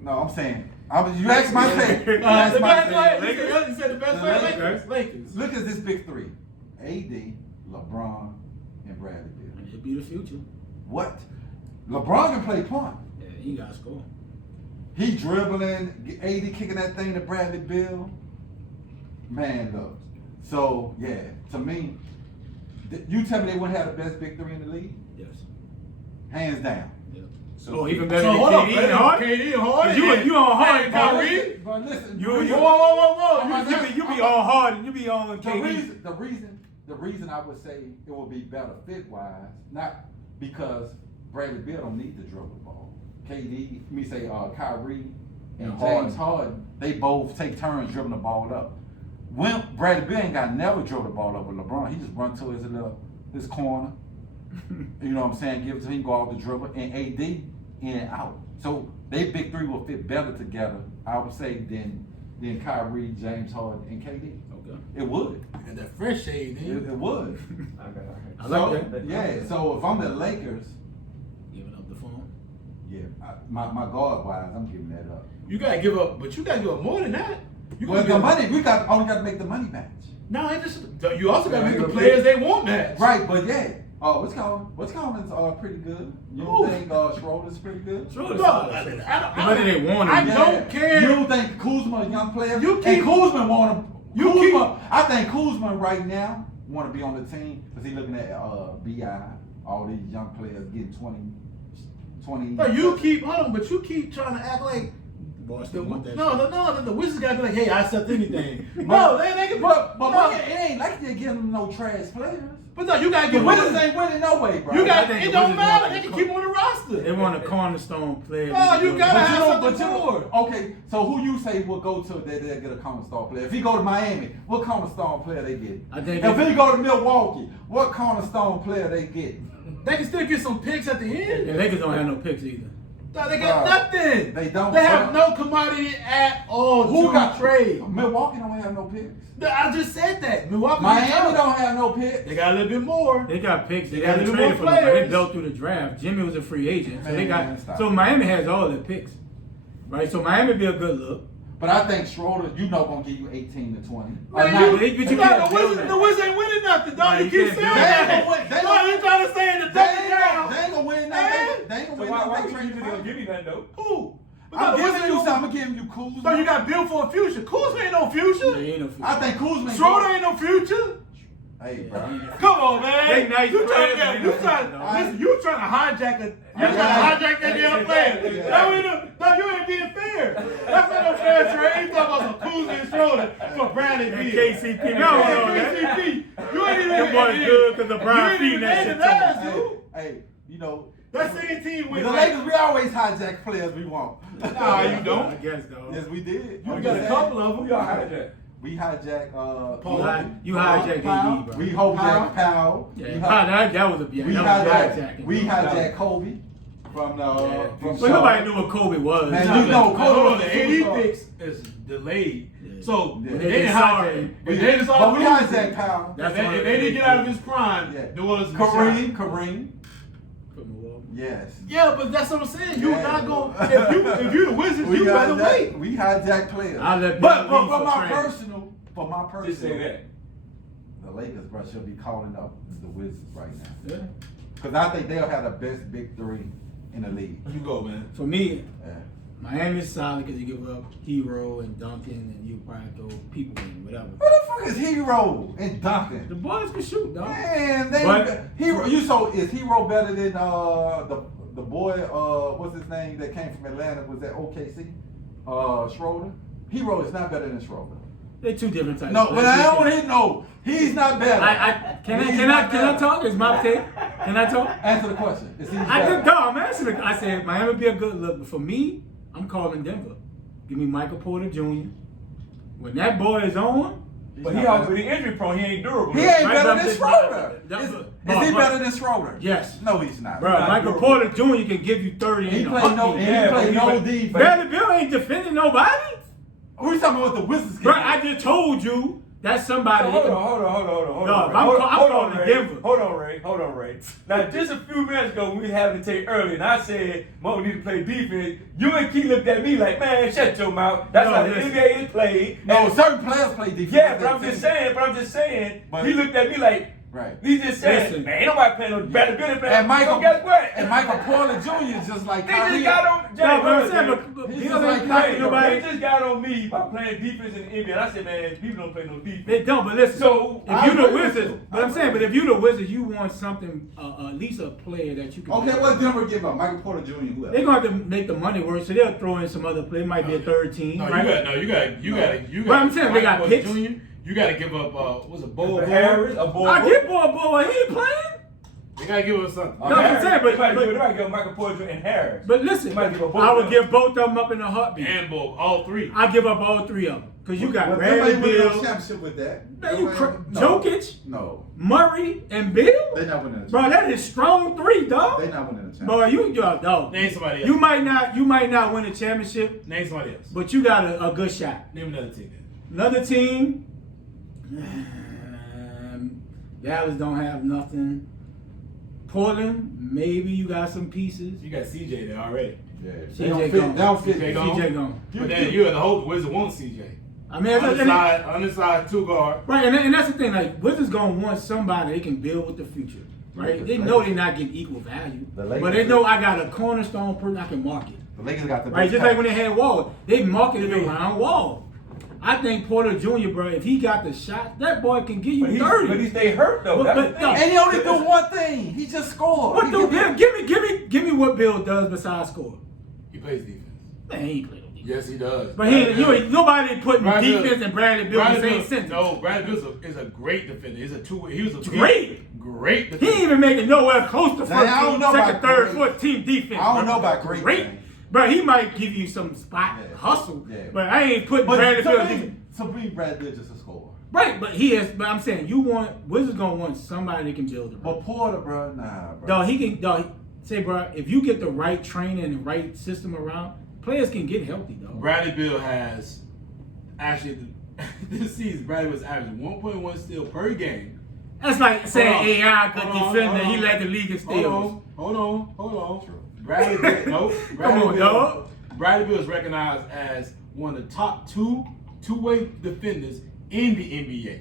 No, I'm saying. You asked my take. The best player. You said the best player. Lakers. Look at this big three: AD, LeBron, and Bradley Beal. It'll be the future. What? LeBron can play punt. Yeah, he got to score. He dribbling, AD kicking that thing to Bradley Beal. Man, look. So, yeah, to me, you tell me they wouldn't have the best big three in the league? Yes. Hands down. Yeah. So even better So than hold on, KD and Harden? KD and Harden. You on Harden, and Kyrie? Kyrie? But listen, You be on Harden. You be on the KD. reason I would say it would be better fit-wise, not because Bradley Beal don't need to dribble the ball. Kyrie and James Harden, they both take turns dribbling the ball up. When Bradley Beal ain't got never dribble the ball up with LeBron, he just run to his corner. You know what I'm saying? Give it to him, go off the dribble, and AD in and out. So they big three will fit better together, I would say, than Kyrie, James Harden, and KD. Okay. It would. And that fresh shade, It would. I like that. Yeah. So if I'm the Lakers, Giving up the phone. yeah, my guard wise, I'm giving that up. You gotta give up, but you gotta give up more than that. Well, the money we only got to make the money match. No, you also gotta make the players they want match. Right, but yeah. What's Collins pretty good. You don't think Schroeder's pretty good? Schroeder's No, solid. I Whether they want him. I don't care. You don't think Kuzma a young player? You And keep- Kuzma want him. I think Kuzma right now want to be on the team because he's looking at BI, all these young players getting 20 20. But you keep but you keep trying to act like Boy, still want that. the Wizards gotta be like, hey, I accept anything. No, they can. But it ain't like they're giving them no trash players. But no, you gotta The get Wizards ain't winning no way, bro. You got I think it the don't Wizards matter. want They can to keep them on the roster. They want a cornerstone player. No, you gotta But have but something more. okay, so who you say will go to that they'll get a cornerstone player? If he go to Miami, what cornerstone player they get? I think If he go to Milwaukee, what cornerstone player they get? They can still get some picks at the end. The Lakers don't have no picks either. No, they got nothing. They don't. They have no commodity at all. Who got trade? Milwaukee don't have no picks. I just said that. Milwaukee. Miami don't have no picks. They got a little bit more. They got picks. They got got even traded more for them. They players. built through the draft. Jimmy was a free agent, so Man, they got. stop. So Miami has all their picks, right? So Miami be a good look. But I think Schroeder, gonna give you 18 to 20. Man, But you can't build that. the Wizards ain't winning nothing, dog. Nah, You you keep can't saying do that. that. They ain't gonna win. You trying to say in the They second ain't round? gonna win Man. nothing. They ain't So gonna win why nothing. would you gonna give me that though? Who? I'm Because giving you Wizards- something. I'm giving you Kuzma. So you got Bill for a future. Kuzma ain't no future. They ain't no future. I think Kuzma. Schroeder ain't no future. Hey, bro. Come on, man. They nice you trying players, to they nice listen, you trying to hijack a that damn player. No, you ain't being fair. That's not no fair trade. You talking about some Kuzma and Schroeder for Bradley And Beal. KCP. No, KCP. You ain't even That boy's good because the Brian you feeding ain't that even shit named to the him. last, dude. Hey, you know. That same team The went Lakers, we always hijack players we want. Nah, you don't. I guess, though. Yes, we did. You I'm got just a saying. couple of them. Who y'all hijack? We hijack You hijack AD, bro. We hijack Powell. Yeah, We that was a We hijacking. hijack Kobe from from But nobody knew what Kobe was. Man, Nah, you know but Kobe hold on, was the a 80 superstar. picks is delayed. Yeah. So Yeah. they didn't hijack him. If they didn't But start we losing, hijack Powell. That's if one they of didn't the- get out of his prime, Yeah. New Orleans Kareem. Yes. Yeah, but that's what I'm saying. You're Yeah. not going. If you the Wizards, you better wait. We hijack players. I'll let But Bill leave for my training. personal, Just say that. the Lakers, bro, should be calling up the Wizards right now. Yeah. Because I think they'll have the best big three in the league. You go, man. For me, Yeah. Miami's solid because you give up Hero and Duncan, and you probably throw people in, whatever. Who the fuck is Hero and The Duncan? boys can shoot, dog. Man, they But- Hero. Is Hero better than the boy? What's his name that came from Atlanta? Was that OKC? Schroeder. Hero is not better than Schroeder. They're two different types. No, of but players. I don't want to know. He's not better. Can I talk? Is my take? Can I talk? Answer the question. Is he I better? just I'm answering. I said Miami would be a good look, but for me, I'm calling Denver. Give me Michael Porter Jr. When that boy is on, But he already injury prone. He ain't durable. He ain't Right, better but than I'm Schroeder. just- Is he better than Schroeder? yes. No, he's not. Bro, not Michael durable. Porter Jr. can give you 30 He in a play no. heartbeat. He Yeah, play but no he- defense. Bradley Bill ain't defending nobody. Who you talking about? What the Wizards? Bro, get? I just told you that's somebody. So hold on. No, Ray. I'm Hold calling on, Ray. Denver. Hold on, Ray. Now, just a few minutes ago, when we had to take early, and I said, Mo need to play defense. You and Key looked at me like, man, shut your mouth. That's No, how the listen. NBA is played. No, And- certain players play defense. yeah, but I'm just saying. But- He looked at me like, Right. he just said, Listen. man, ain't nobody playing no better playing. And Michael, So guess what? And Michael Porter Jr. is just like They just Kyrie. got on. No, but I'm saying, Jay, but He's Bill just ain't like copying Kyrie, nobody. They just got on me by playing defense in the NBA. And I said, man, people don't play no defense. They don't, but listen. So, if you the agree with Wizards, you. but I'm saying, but if you the Wizards, you want something, at least a player that you can. Okay, what Denver give up? Michael Porter Jr. Who else? They're gonna have to make the money work, so they'll throw in some other player. It might be a third team. No, right? you got. But I'm saying they got Michael picks. Jr. You got to give up. What's it, Bo Harris, a boy. I get boy, he ain't playing. You got to give us something. No, I'm saying, they might give Michael Porter and Harris. But listen, They might give up both I of would them. give both of them up in a heartbeat. And Bo, all three. I give up all three of them because you got Well, Bradley Denver ain't winning no Bill, championship with that. man, you No. Jokic, No, Murray, and Bill. they not winning a Bro, championship. that is strong three, dog. They not winning a championship. Boy, you dog. Name somebody else. You might not win a championship, Name somebody else. but you got a good shot. Name another team. Another team, Dallas don't have nothing. Portland, maybe you got some pieces. You got CJ there already. Yeah, CJ they don't fit. gone. They don't fit. CJ gone. CJ gone. But then you and the whole Wizard want CJ. I mean, Underside two guard. right, and that's the thing. Like, Wizards gonna want somebody they can build with the future, right? They know they're not getting equal value, The Lakers- but they know I got a cornerstone person I can market, The Lakers got the right? best Just like talent. when they had Wall, they marketed around Wall. I think Porter Jr., bro, if he got the shot, that boy can give you 30. But he stay hurt though. But- That's the but- thing. And he only do one thing. He just scored. What He do? give Give me what Bill does besides score. He plays defense. Man, he ain't play no defense. Yes, he does. But nobody putting Bradley defense Beal- and Bradley Bill in the same sentence. No, Bradley Bill is a great defender. He's a two-way. He was a Great. defender. He ain't even making nowhere close to Now, I don't know second, about third, great. fourth team defense. I don't bro. know about great. Bro, he might give you some spot Yeah. hustle, Yeah. but I ain't putting But Bradley Bill. to me, Bradley is just a scorer. Right, but I'm saying Wizards gonna want somebody that can build it. Bro. But Porter, bro, nah, bro. Dog, he can. Dog, say, bro, if you get the right training and the right system around, players can get healthy, dog. Bradley Beal has actually this season. Bradley was averaging 1.1 steal per game. That's like saying on. AI good Hold on, defender. hold He on. led the league in steals. Hold on. True. Bradley Beal, nope. Come on, dog. Bradley Beal is recognized as one of the top two-way defenders in the NBA.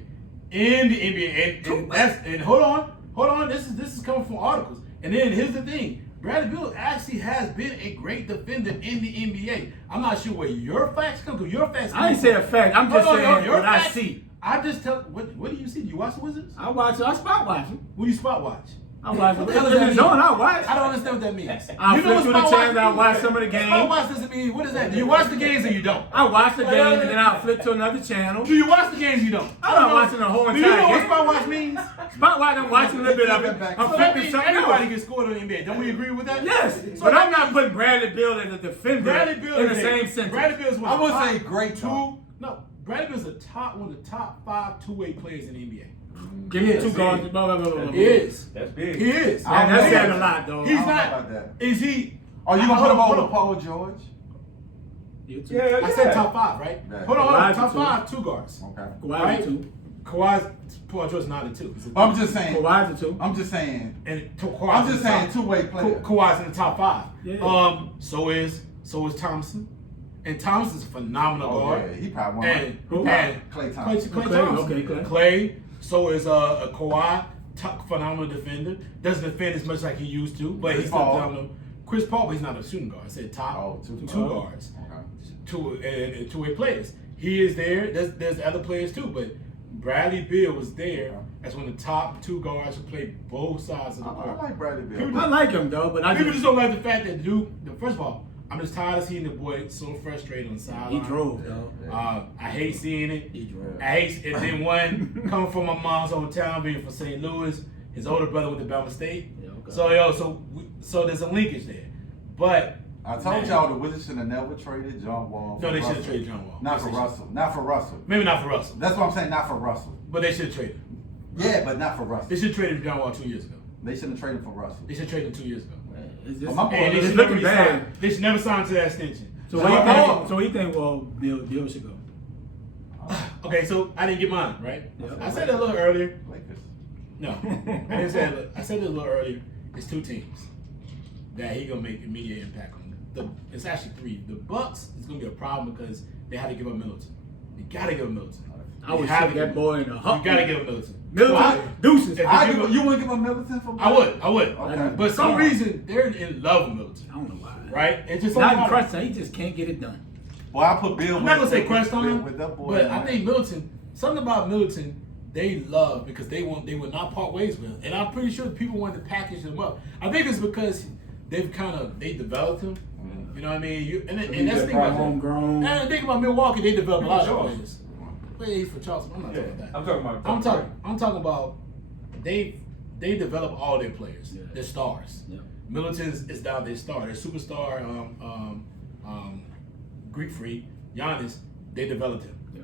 And hold on. This is coming from articles. And then here's the thing: Bradley Beal actually has been a great defender in the NBA. I'm not sure where your facts come from. Your facts. I ain't say a fact. I'm just saying what I see. I just tell. What do you see? Do you watch the Wizards? I spot watch him. Who you spot watch? I watch him. What the hell does that If it's mean? on, I watch. I don't understand what that means. I'll You know flip what through the spot channels. watch I'll watch means? some of the Spot games. watch doesn't mean, what is that? Do you watch the games or you don't? I watch the game and then I'll flip to another channel. Do you watch the games or you don't? I'm not watching the whole Do you know entire what game. spot watch means? Spot watch, I'm watching a little bit of it. I'm So that flipping means something everybody else. gets scored on the NBA. Don't we agree with that? Yes, So but that I'm not means putting Bradley Beal as a defender Bradley Beal in the is same sentence. Bradley Beal is one I of would the top say great, though. Bradley Beal is one of the top 5 two-way players in the NBA. Give me Yes, two guards. he Blah, blah, blah, blah, blah. He is. That's big. He is. I don't That's know. saying a lot, though. He's I don't know not. about that. Is he? Are you gonna put him Hold over Paul George? You too. Yeah, I said top 5, right? Yeah. Hold on. Kawhi's Top two. 5 two guards. Okay. Kawhi's Right? a two. Kawhi's Paul George is not a 2. He's a I'm just saying. Kawhi's a two. I'm just saying. And Kawhi's I'm in just the saying top- two-way player. Kawhi's in the top 5. Yeah. So is Thompson, and Thompson's a phenomenal Oh guard. yeah, he probably won. And Who? and Klay Klay Thompson. Thompson. Okay, Klay. Klay. So is Kawhi, phenomenal defender. Doesn't defend as much like he used to, but Chris he's still Paul. phenomenal. Chris Paul, but he's not a shooting guard. I said top Oh, two two guards. guards, Okay. two-way players. He is there. There's other players too, but Bradley Beal was there as one of the top 2 guards who played both sides of the I court. like Bradley Beal. People I like him, though, but I People just don't like the fact that first of all, I'm just tired of seeing the boy so frustrated on the sideline. he drove, though. I hate seeing it. He drove. I hate it. Then one coming from my mom's hometown, being from St. Louis. His older brother went to Bama State. Yeah, okay. So there's a linkage there. But I told y'all the Wizards should have never traded John Wall. no, for they should have Russell. traded John Wall. Not Yes, for they Russell. Not for Russell. should. Maybe not for Russell, That's what I'm saying. Not for Russell. but they should have traded. Yeah, but not for Russell. They should have traded John Wall 2 years ago. They shouldn't have traded for Russell. They should have traded him 2 years ago. It's just, Well, my boy- And they it's should never looking re-sign. bad. They should never sign to that extension. So So what my do you boy- think? So what do you think? Well, Bill should go. Okay, so I didn't get mine right. Yeah. I said that a little earlier. Lakers. No, I didn't say that. I said it a little earlier. It's 2 teams that he gonna make immediate impact on. It's actually 3. The Bucks is gonna be a problem because they had to give up Middleton. You gotta give up Middleton. I would You have stick to that give- boy in a hut. You gotta give up Middleton. Middleton, deuces. If I you give, give you wouldn't give him Middleton for I would. Okay. But some reason they're in love with Middleton, I don't know why. right? It's just Not in something crunch about it. time. He just can't get it done. Well, I put Bill. I'm not gonna say with- crunch time, with that boy. but I think Middleton. Something about Middleton they love because they would not part ways with him, and I'm pretty sure people wanted to package him up. I think it's because they developed him. You know what I mean? And that's the thing about homegrown. And the thing about Milwaukee, they developed a lot of Charles. players. Well, he's for Charleston. I'm not talking about that. I'm talking about. I'm talking about they develop all their players. Yeah. They're stars. Yeah. Middleton is now their star. Their superstar, Greek freak, Giannis. They developed him. Yeah.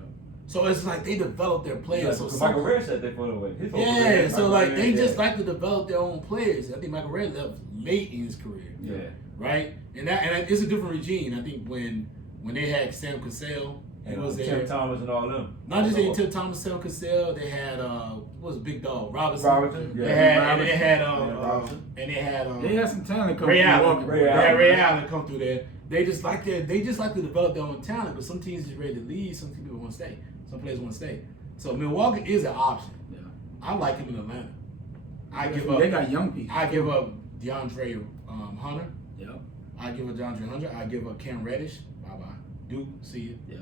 So it's like they develop their players. So Michael Red said they put away. yeah, so like they just like to develop their own players. I think Michael Red left late in his career. Yeah. Right? And it's a different regime. I think when they had Sam Cassell, he And was Tim there. Thomas and all them. Not just Tim Thomas, Sam Cassell. They had what was it, Big Dog Robinson. Robertson. They Yeah. had Robinson. and they had They had some talent coming Ray from Allen. Milwaukee. They had Ray Allen come through there. They just like to develop their own talent. But some teams is ready to leave. Some people want to stay. Some players want to stay. So Milwaukee is an option. Yeah. I like him in Atlanta. They got young people. I give up DeAndre Hunter. Yeah. I give up DeAndre Hunter. I give up Cam Reddish. Bye bye. Duke, see it. Yeah.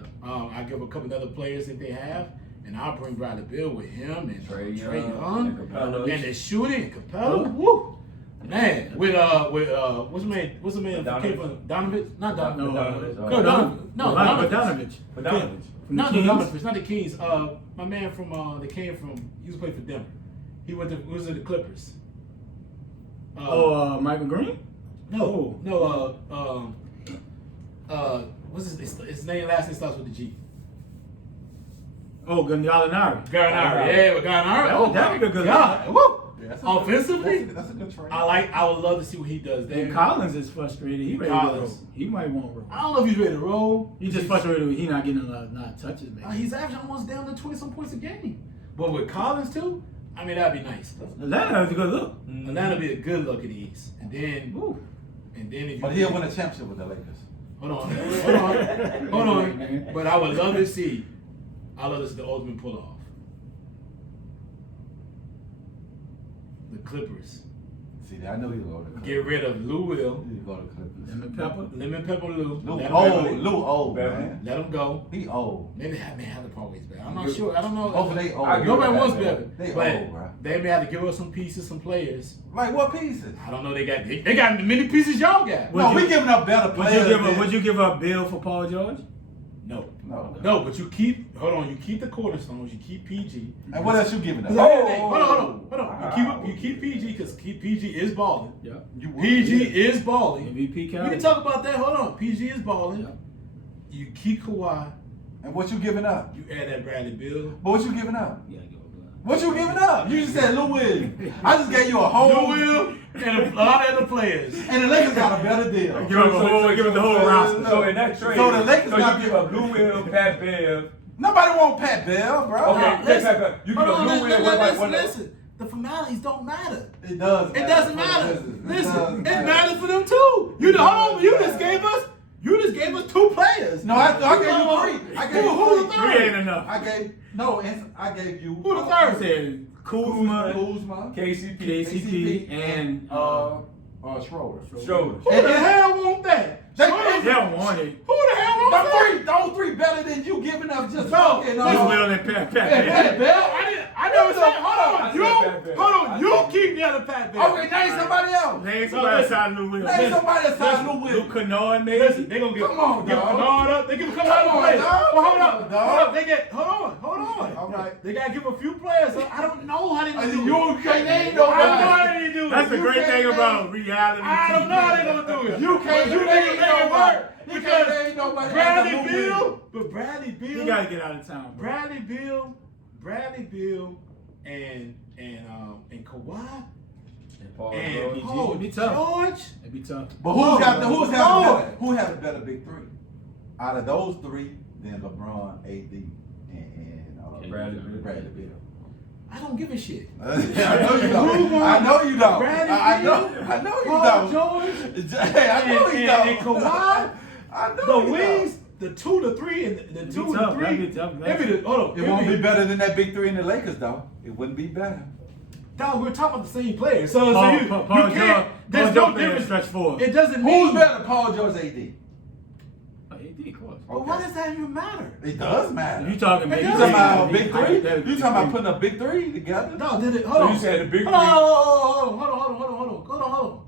I give a couple other players if they have, and I'll bring Bradley Beal with him and Trey Young and Capella. and the shooting Capella. Woo, man. With what's the man? What's the man that came from Donovich? Not Donovich. Bogdanovich. No, Bogdanovich. Bogdanovich. Not the the Kings? Donovich, not the Kings. My man from that came from. He was playing for Denver. He was in the Clippers. Michael Green? No. What's his name? Last name starts with the G. Oh, Gallinari. Garnari. Yeah, with Garnari. Oh, that'd be a good God. Woo. Yeah, Offensively, that's a good trade. I would love to see what he does there. And Collins is frustrated. He ready to Collins. roll. He might want to roll. I don't know if he's ready to roll. He's just frustrated with he not getting a lot of touches, man. He's averaging almost down to 20-some points a game. But with Collins too, I mean that'd be nice. Atlanta is a good look. Atlana'd be a good look at the East, and then if you But he'll win a championship with the Lakers. hold on. But I would love to see. I love to see the ultimate pull off. The Clippers. See, I know he'll go to the Clippers. Get rid of Lou Will. He'll go to the Clippers. Lemon Pepper. Lou. Lou Let him old, go. Lou old, Beverly. man. Let him go. He old. Maybe have the Paul back. I'm not sure. I don't know. Hopefully they old. I give Nobody it wants back, Beverly. They But old, bro. they may have to give us some pieces, some players. Like what pieces? I don't know. They got many pieces y'all got. Would No, you- we giving up better players. Would you give up Bill for Paul George? No. No. But you keep the cornerstones. You keep PG. And what else you giving up? Hey, hold on. You keep PG because PG is balling. Yeah. PG is balling. MVP We caliber. can talk about that. Hold on. PG is balling. Yeah. You keep Kawhi. And what you giving up? You add that Bradley Beal. But what you giving up? Yeah, go Bill. What you giving up? You just said Lou Will. I just gave you a whole Lou Will and a lot of other players. And the Lakers got a better deal. Give him the whole roster. So in that trade, So the Lakers you got- give up Lou Will, Pat Bev. Nobody want Pat Bell, bro. Okay, Listen. you give up Lou Will. What about one? Listen. The formalities don't matter. It does. It doesn't matter. for the business. Listen, it does matters for them too. You know, hold on. You just gave us 2 players. No, I gave you 3. I gave Who you the 3. third? Three ain't enough. I gave you. Who the I third? said Kuzma, Kuzma, KCP. KCP, and Schroeder. Schroeder. Who the hell want that? They don't want it. Who the hell want that? Those 3 better than you giving up just No, talking. He's Will and Pat. Pat Bell. I never said. Hold I on. said Pat Bev. Hold on. You keep the other Pat Bev. Okay, name somebody else. Name somebody outside Lou Will. Name somebody aside Lou Will. Luke Kennard, maybe. Listen, they gonna give Come on, give dog. Kennard up. They give a couple Come other on, players. dog. Well, hold Come up. on, dog. Hold up. They get. Hold on. All right. They gotta give a few players. So I don't know how they gonna do it. You can't name I don't know how nobody. they do it. That's the You great can't thing name- about reality I don't know how they gonna do it. You can't You name make it nobody. work You because can't name nobody. Bradley That's a Lou Will. Beal, but Bradley Beal, He gotta get out of town, bro. Bradley Beal, and Kawhi Paul and George. Paul It'd be tough. George. It'd be tough. But who has a better big 3? Out of those 3, then LeBron, AD, and Bradley Beal. Bradley Beal. I don't give a shit. I know you don't. I know you don't. Bradley I know you Paul don't. George, Hey, I know you don't. and Kawhi, I know the you wings, the 2 to 3, and the 2 to tough. 3. That'd be tough. Hold on. don't. It won't be better than that big 3 in the Lakers, though. It wouldn't be better. Dog, we're talking about the same player. So you Paul can't. George, There's no playing difference. stretch forward. It doesn't Who's mean. better, Paul George, AD? AD, of course. But why does that even matter? It does matter. You talking It You does talking matter. about a big 3? You talking about putting a big 3 together? No, did it? Hold So on. you said the big Hold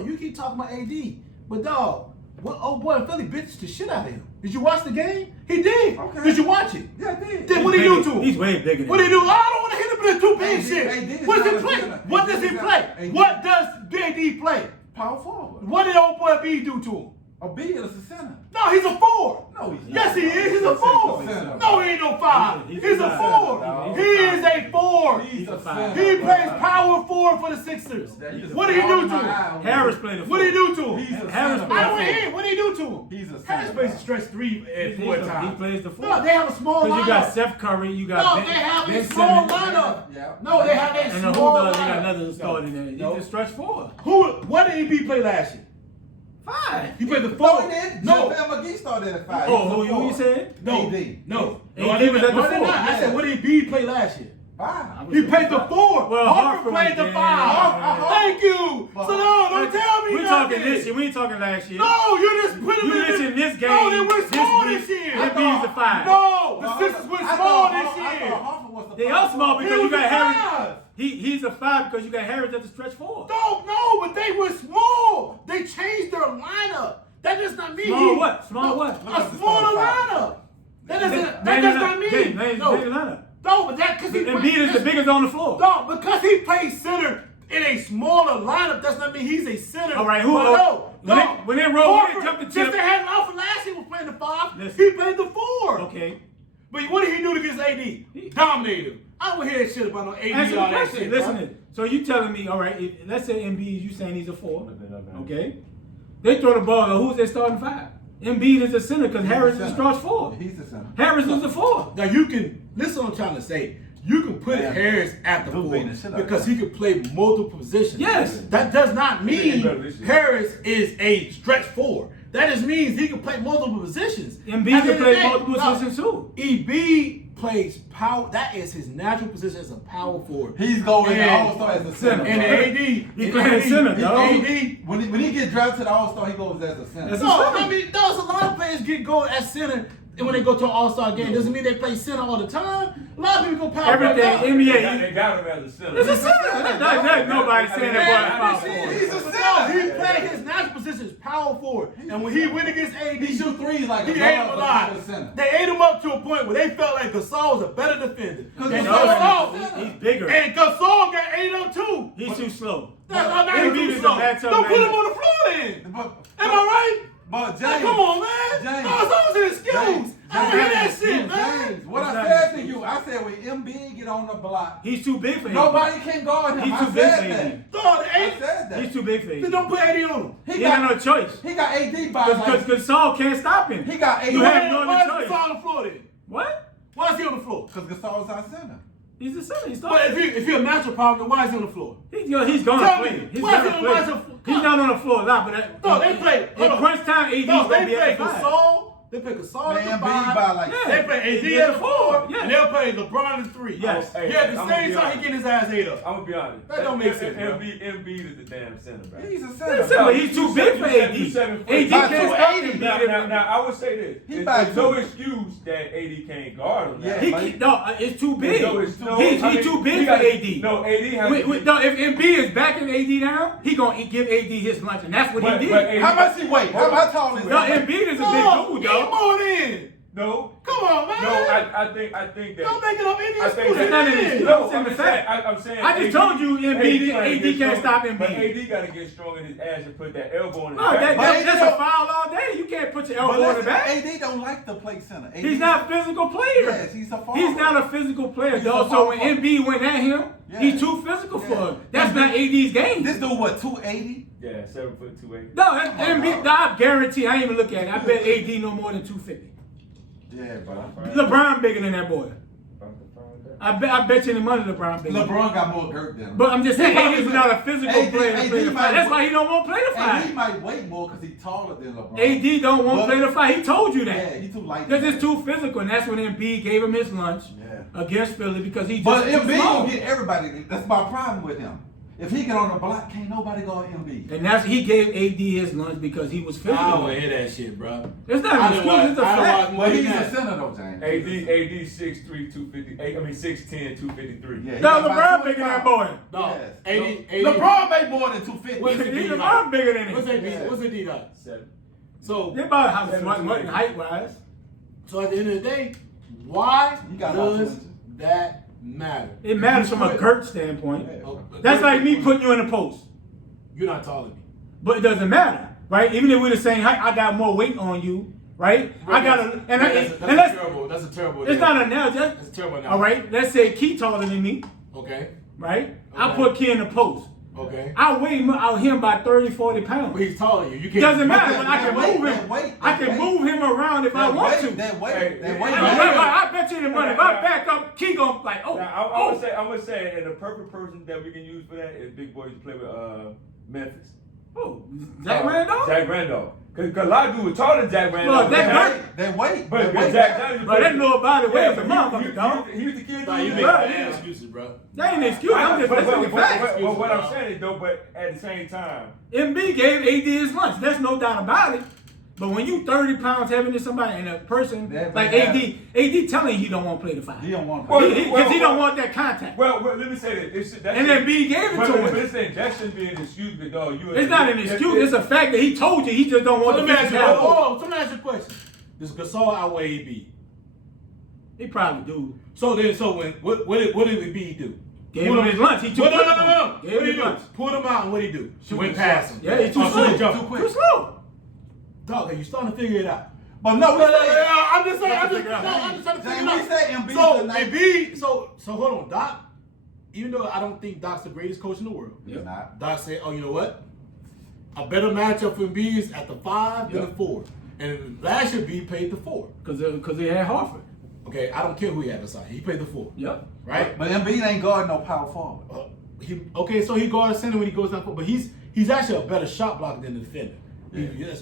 on. You keep talking about AD, but dog, what old boy in Philly bitched the shit out of him. Did you watch the game? He did. Okay. Did you watch it? Yeah, I did. Then what did he do to him? He's way bigger than What did he him. do? I don't want to hit him with the 2 big AD shit. is What does he not a play? center. What does he AD play? is What does AD play? Power forward. What did old boy B do to him? A Beal is a center. No, he's a 4. No, he's not. Yes, he is. He's a 4. center. No, he ain't no 5. He's He's a a center, 4. dog. He is a 4. He's a five. center. He plays power forward for the Sixers. What did he do to him? Harris played a What did he do to him? He's a Harris center. I don't want to hear. What did he do to him? He's a Harris center. plays a stretch 3 and 4 He times. plays the 4. No, they have a small Because you got lineup. Steph Curry, you No, got they have a Ben small Simmons, lineup. Yeah. No, they have a and the small whole they got lineup. another starting there. He's No. just stretch 4. What did AB play last year? 5. He played the No, 4. he didn't. No. JaVale McGee started at 5. Oh, who you said? No. AD. No. AD I didn't. was at the No, I did 4. not. I said, what did B play last year? 5. He played the 4. Well, Harper played the 5. Thank you. So no, don't tell me We nothing. talking this year. We ain't talking last year. No, you just put him You in mentioned this game. No, they went small this this year. Embiid's a 5. No, the Sixers went small this year. They are small because He you was got a Harris. 5. He's a 5 because you got Harris at the stretch 4. No, but they were small. They changed their lineup. That does not mean Small what? Small what? A smaller lineup. That does not mean. No, but that because he Embiid is the biggest on the floor. No, because he plays center in a smaller lineup, does not mean he's a center. All right, when they jumped the Since tip. they had an offer last year, was playing the 5. Listen. He played the 4. Okay. But what did he do against AD? Dominated him. I don't hear that shit about no AD. Answer the all that question. shit. Listen, so you telling me, all right, let's say Embiid, you saying he's a 4. Okay. They throw the ball, who's their starting 5? Embiid is a center because Harris is starts 4. He's the center. Harris is the 4. Now you can listen. What I'm trying to say. You can put Harris at the 4 because he can play multiple positions. Yes. That does not mean Harris is a stretch 4. That just means he can play multiple positions. Embiid can play multiple positions too. EB plays power. That is his natural position as a power forward. He's going in the All-Star as a center. And AD, He playing center, dog. AD, when he gets drafted to the All-Star, he goes as a center. I mean, there's a lot of players get going at center. And when they go to an All-Star game, doesn't mean they play center all the time. A lot of people go power Everything forward. NBA. They got him as a center. It's a center. There's nobody saying that boy is power forward. He's a But center. no, he played his natural position as power forward. And when he went against AD, He shoot threes like he a ate him dog, alive. but he's a center. They ate him up to a point where they felt like Gasol was a better defender. And He's bigger. Gasol got ate up too. He's too slow. That's not Embiid too is a slow. matchup Don't put man. him on the floor then. But Am I right? James, Come on, man. James, No, it's always an excuse. I don't hear that shit, man. James, what It's I not said an to you, I said when Embiid get on the block, He's too big for him. nobody can guard him. He's I too big for said that. him. No, I they ain't. said that. He's too big for Then him. don't put Eddie on him. He ain't got no choice. He got AD by like, Because Gasol can't stop him. he got AD. You have no Why other is choice. Gasol on the floor then? What? Why is he on the floor? Because Gasol's our center. He's a center. He's But starting. if you're a natural problem, then why is he on the floor? He's going to Tell play. me, He's why going is to he play. on the He's not on the floor a lot, but No, they play. in crunch time, AD's No, going to they be play at the 5. Gasol. They play Gasol Man, at the Embiid 5. by like They play AD He at at the the 4, four, yeah. and they'll play LeBron at 3. Yes. Hey, Yeah, at the I'ma same be time he honest. getting his ass ate up. I'm gonna be honest. That don't make sense, bro. Embiid is the damn center, bro. He's a He's center. but he's too big for AD. You 7 foot. AD By can't stop 280 him. Now, I would say this. He There's by no 2. excuse that AD can't guard him. Yeah. It's too big. He's too big for AD. No, AD has No, if Embiid is backing AD down, he gonna give AD his lunch, and that's what he did. How much he weigh? How tall is he? No, Embiid is a big dude, Get dog. more in. No. Come on, man. No, I think that. Don't make it up any I think excuse. That's not an It is. excuse. No, saying I'm the just fact. saying. I'm saying. I just told you Embiid, gotta AD get can't strong, stop But Embiid. AD got to get strong in his ass and put that elbow on his No, back. that's a foul all day. You can't put your elbow on the back. AD don't like to play center. AD, He's not a physical player. Yes, he's a forward. He's not a physical player, He's dog. a So when forward. Embiid went at him, Yeah. he's too physical for Yeah. him. That's not AD's game. This dude, what, 280? Yeah, 7 foot 280. No, Embiid, I guarantee, I ain't even look at it. I bet AD no more than 250. Yeah, but LeBron bigger than that boy. I bet you any money LeBron bigger. LeBron got more dirt than him. But I'm just saying, AD is not a physical AD player to play the fight. That's why he don't want to play the And he fight. might weigh more because he's taller than LeBron. AD don't want to play the fight. He told you Yeah, that. he's too light. Because it's too physical, and that's when Embiid gave him his lunch Yeah. against Philly because he just But too Embiid small. will get everybody. That's my problem with him. If he get on the block, can't nobody guard Embiid. And that's he gave AD his lunch because he was I physical. don't want to hear that shit, bro. It's not I an done excuse, watched- it's a I done fact. watched more But than he's a that. center though, James. AD 6'3", 258. I mean 6'10", 253. Yeah, he No, got about LeBron bigger than that 25. boy. No, Yes. 80. LeBron made more than 250. What's it? LeBron bigger than What's him. AD? What's AD got? 7. So, They're about how much height wise. so at the end of the day, why You got about 2 does inches. that matter? It matters from a Kurt standpoint. Oh, That's like me putting you in the post. You're not taller than me. But it doesn't matter, right? Even if we're the same height, I got more weight on you, right? I got a and That's let's. terrible. That's a terrible. It's not a now. That's a terrible. All right. Let's say Key taller than me, Okay. right? I Okay. put Key in the post. Okay. I weigh out him by 30, 40 pounds. But he's taller than you. You It can't. doesn't matter, that- but I can that weight, move him. that weight, I that can weight. move him around if I want to. That weight, Hey, that hey, weight. I bet you the money. If I back up, Key gon' like, oh, Now, oh. I'm gonna say, and the perfect person that we can use for that is big boys who play with Memphis. Oh, Zach Randolph? Jack Randolph. Cause a lot of dudes taller than Jack Randolph. They wait. But They wait. Jack Daniels. Bro, that little body weight is a but motherfucker, dog. He was the kid. Nah, you that make was- bad excuses, bro. That ain't an excuse. I'm just listening to facts. But what I'm saying is though, but at the same time, MB gave AD his lunch. There's no doubt about it. But when you 30 pounds heavier than somebody and a person like AD telling you he don't want to play the five. He don't want to. Well, Because he don't want that contact. well, let me say this. And then B gave it to But him. listen, that shouldn't be an excuse, but dog, It's not an excuse. It's a fact that he told you. He just don't want So to let me ask you, physicality. let me ask you a question. Does Gasol outweigh AB? He probably do. So when what did B do? Gave him his lunch. He too quick. No. Gave What him did he his do? lunch. Pulled him out and what did he do? Went past him. Yeah, he too Oh, so he slow. jumped. quick. Too slow. Dog, are you starting to figure it out? But no, we say I'm just saying. I'm just figure it out. trying to figure James, we it say out. Embiid's So the night- AB, so hold on, Doc. Even though I don't think Doc's the greatest coach in the world, He's not. Doc said, "Oh, you know what? A better matchup for Embiid is at the 5 than the 4." And last year, B played the 4. Because he had Hartford. Okay, I don't care who he had beside. He played the 4. Yep. Right? But Embiid ain't guarding no power forward. So he guards center when he goes down, but he's actually a better shot blocker than the defender.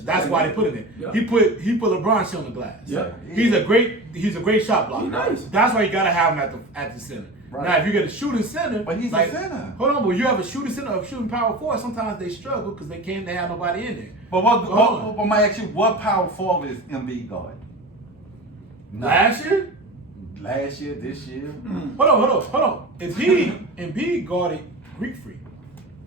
That's why they put him there. Yeah. He put LeBron shit on the glass. Yeah. He's a great shot blocker. He's nice. That's why you gotta have him at the center. Right. Now if you get a shooting center, But he's a center. Hold on, but you have a shooting center of shooting power forward. Sometimes they struggle because they have nobody in there. But on. I'm gonna ask you, what power forward is Embiid guarding? Last year, Last year, this year. hold on. Embiid guarded Greek Freak.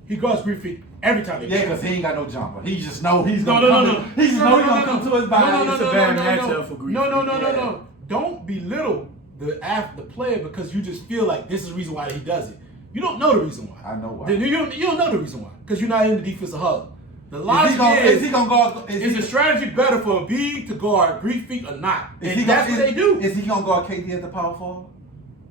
He guards Greek Freak every time they Yeah, play. because he ain't got no jumper. He just know he's No. gonna come. He just know he's gonna come to his body. It's a bad matchup for Greek Freak. No. Don't belittle the player because you just feel like this is the reason why he does it. You don't know the reason why. I know why. You don't know the reason why because you're not in the defensive hub. The Is logic he gonna guard? is the strategy better for Embiid to guard Greek Freak or not? Is And he that's gonna, what they do. Is he gonna guard KD at the power forward?